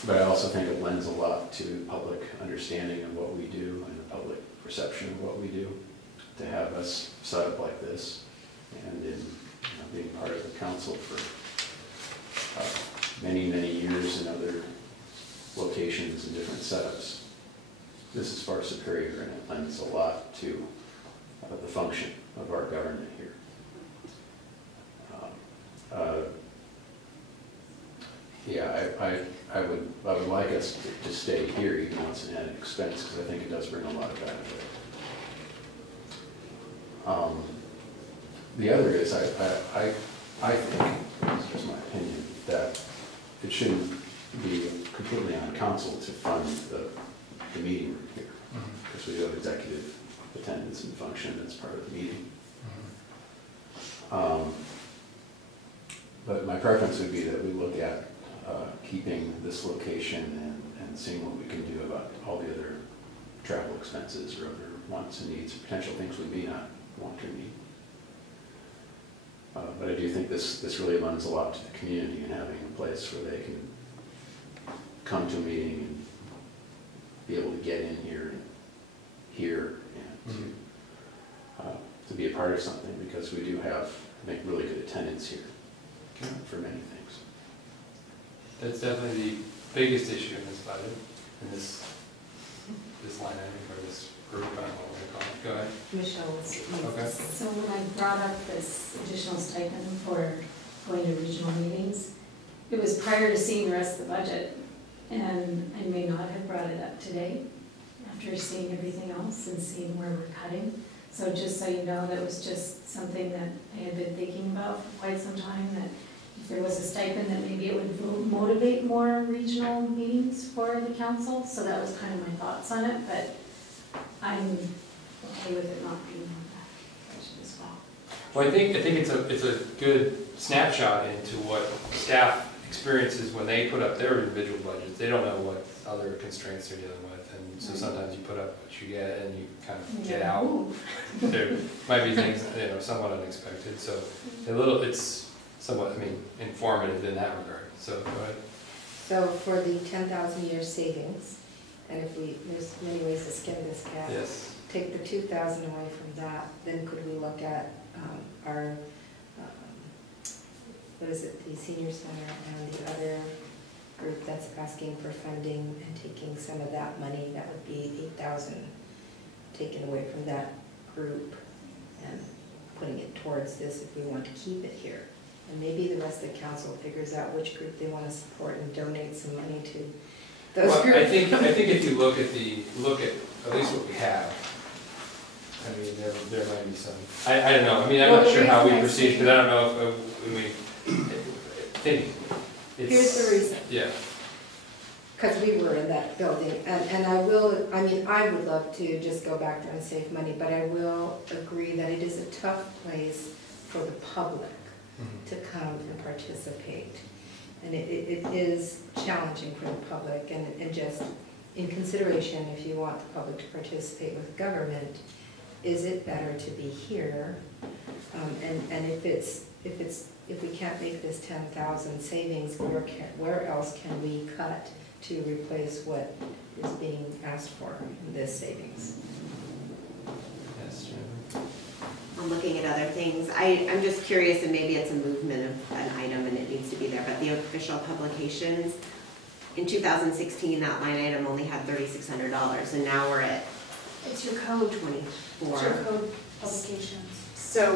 But I also think it lends a lot to public understanding of what we do and the public perception of what we do, to have us set up like this and in being part of the council for many, many years in other locations and different setups. This is far superior, and it lends a lot to the function of our government here. I would like us to stay here, even though it's an added expense, because I think it does bring a lot of benefit. The other is, I think, it's just my opinion, that it shouldn't be completely on council to fund the meeting room here, because we do have executive attendance and function that's part of the meeting. But my preference would be that we look at keeping this location and seeing what we can do about all the other travel expenses or other wants and needs, potential things we may not want to need. But I do think this really lends a lot to the community and having a place where they can come to a meeting and be able to get in here and hear and to be a part of something, because we do have, I think, really good attendance here for many things. That's definitely the biggest issue in this budget, in this line item, or this group, I don't know what to call it. Go ahead. Michelle, Okay. So when I brought up this additional stipend for going to regional meetings, it was prior to seeing the rest of the budget. And I may not have brought it up today, after seeing everything else and seeing where we're cutting. So just so you know, that was just something that I had been thinking about for quite some time, that if there was a stipend, that maybe it would motivate more regional meetings for the council. So that was kind of my thoughts on it, but I'm okay with it not being on that budget as well. Well, I think it's a good snapshot into what staff experiences when they put up their individual budgets. They don't know what other constraints they're dealing with, and so sometimes you put up what you get and you kind of get out. There might be things, somewhat unexpected, so it's somewhat, informative in that regard. So go ahead. So for the 10,000 year savings, and there's many ways to skin this cat. Yes. Take the 2,000 away from that, then could we look at our, what is it, the senior center and the other group that's asking for funding and taking some of that money, that would be 8,000 taken away from that group and putting it towards this if we want to keep it here. And maybe the rest of the council figures out which group they want to support and donate some money to those groups. I think if you look at at least what we have, there might be some. I don't know. I'm not sure how we proceed, because I don't know if think it's. Here's the reason. Yeah. Because we were in that building, and I would love to just go back there and save money, but I will agree that it is a tough place for the public to come and participate. And it is challenging for the public, and just in consideration, if you want the public to participate with government, is it better to be here? And if we can't make this 10,000 savings, where else can we cut to replace what is being asked for in this savings? Yes, Jennifer. I'm looking at other things. I'm just curious, and maybe it's a movement of an item and it needs to be there, but the official publications, in 2016, that line item only had $3,600, and now we're at It's your code. 24. It's your code publications. So,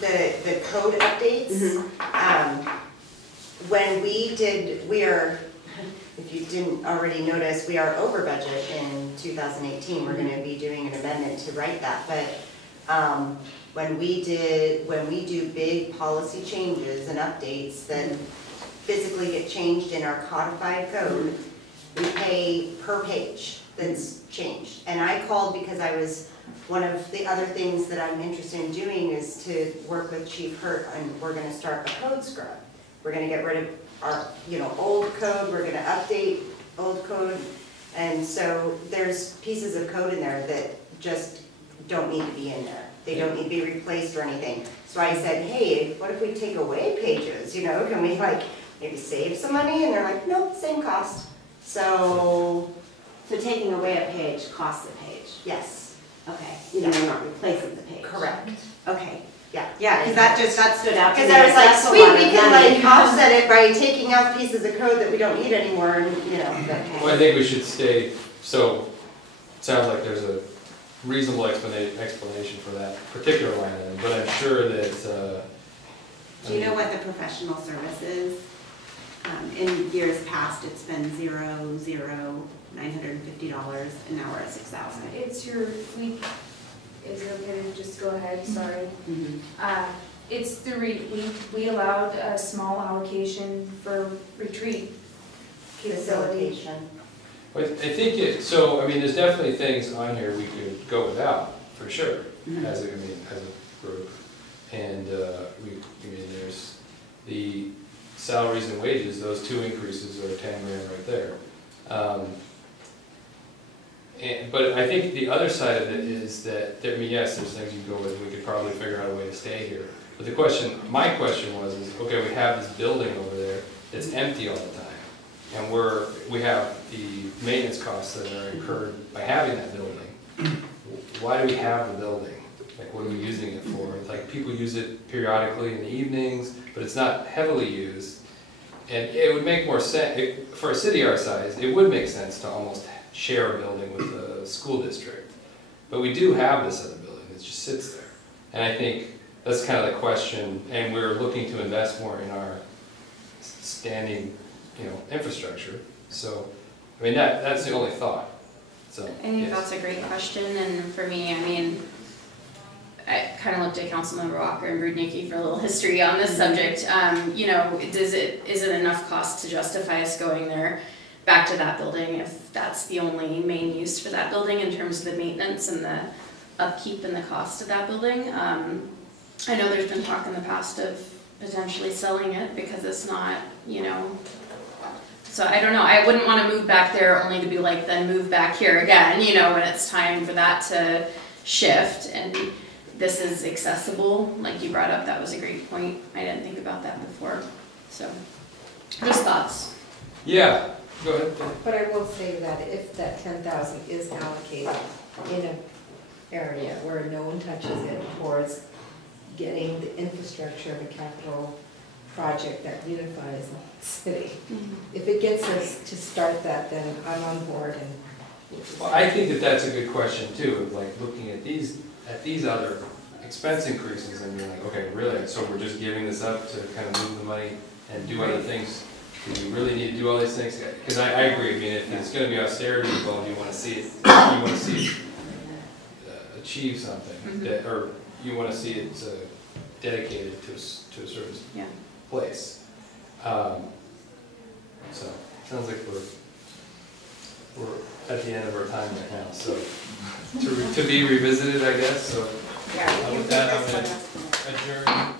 the code updates, when if you didn't already notice, we are over budget in 2018. We're gonna be doing an amendment to write that, but when we do big policy changes and updates that physically get changed in our codified code, we pay per page that's changed. And I called because one of the other things that I'm interested in doing is to work with Chief Hurt, and we're gonna start a code scrub. We're gonna get rid of our, old code, we're gonna update old code. And so there's pieces of code in there that just don't need to be in there. They don't need to be replaced or anything. So I said, hey, what if we take away pages, can we maybe save some money? And they're like, nope, same cost. So taking away a page costs a page? Yes. Okay, you're not replacing the page? Correct. Okay. Yeah. Yeah, because that stood out to me. Because I was like, That's a sweet, lot we of can money. offset it by taking out pieces of code that we don't need anymore, and Well, I think we should stay, so, it sounds like there's a reasonable explanation for that particular line item, but I'm sure that, Do you know what the professional service is? In years past, it's been $950, and now we're at $6,000. It's is it okay to just go ahead, sorry? It's we allowed a small allocation for retreat facility. facilitation. I think there's definitely things on here we could go without, for sure, as a group. And there's the salaries and wages, those two increases are 10 grand right there. But I think the other side of it is that, yes, there's things you can go with, we could probably figure out a way to stay here. But my question was, okay, we have this building over there that's empty all the time. And we have the maintenance costs that are incurred by having that building. Why do we have the building? What are we using it for? People use it periodically in the evenings, but it's not heavily used. And it would make more sense, for a city our size, it would make sense to almost share a building with the school district. But we do have this other building that just sits there. And I think that's kind of the question, and we're looking to invest more in our standing, infrastructure. So, I mean, that's the only thought, so. I think yes. that's a great question, and for me, I mean, I kind of looked at Councilmember Walker and Brudnicki for a little history on this subject. Is it enough cost to justify us going there, back to that building, if that's the only main use for that building in terms of the maintenance and the upkeep and the cost of that building? I know there's been talk in the past of potentially selling it because it's not, so I don't know. I wouldn't want to move back there only to be like, then move back here again, when it's time for that to shift. And this is accessible, like you brought up, that was a great point. I didn't think about that before. So, just thoughts. Yeah, go ahead. But I will say that if that 10,000 is allocated in an area where no one touches it towards getting the infrastructure of a capital project that unifies the whole city, if it gets us to start that, then I'm on board. And Well, I think that that's a good question too, of like looking at these other expense increases and being like, okay, really, so we're just giving this up to kind of move the money and do other things? Do you really need to do all these things? Because I agree, I mean, if it's gonna be austerity involved, you wanna see it, achieve something, that, or you wanna see it dedicated to a certain place. So, sounds like we're at the end of our time right now, so to be revisited, I guess, so with that, I'm gonna adjourn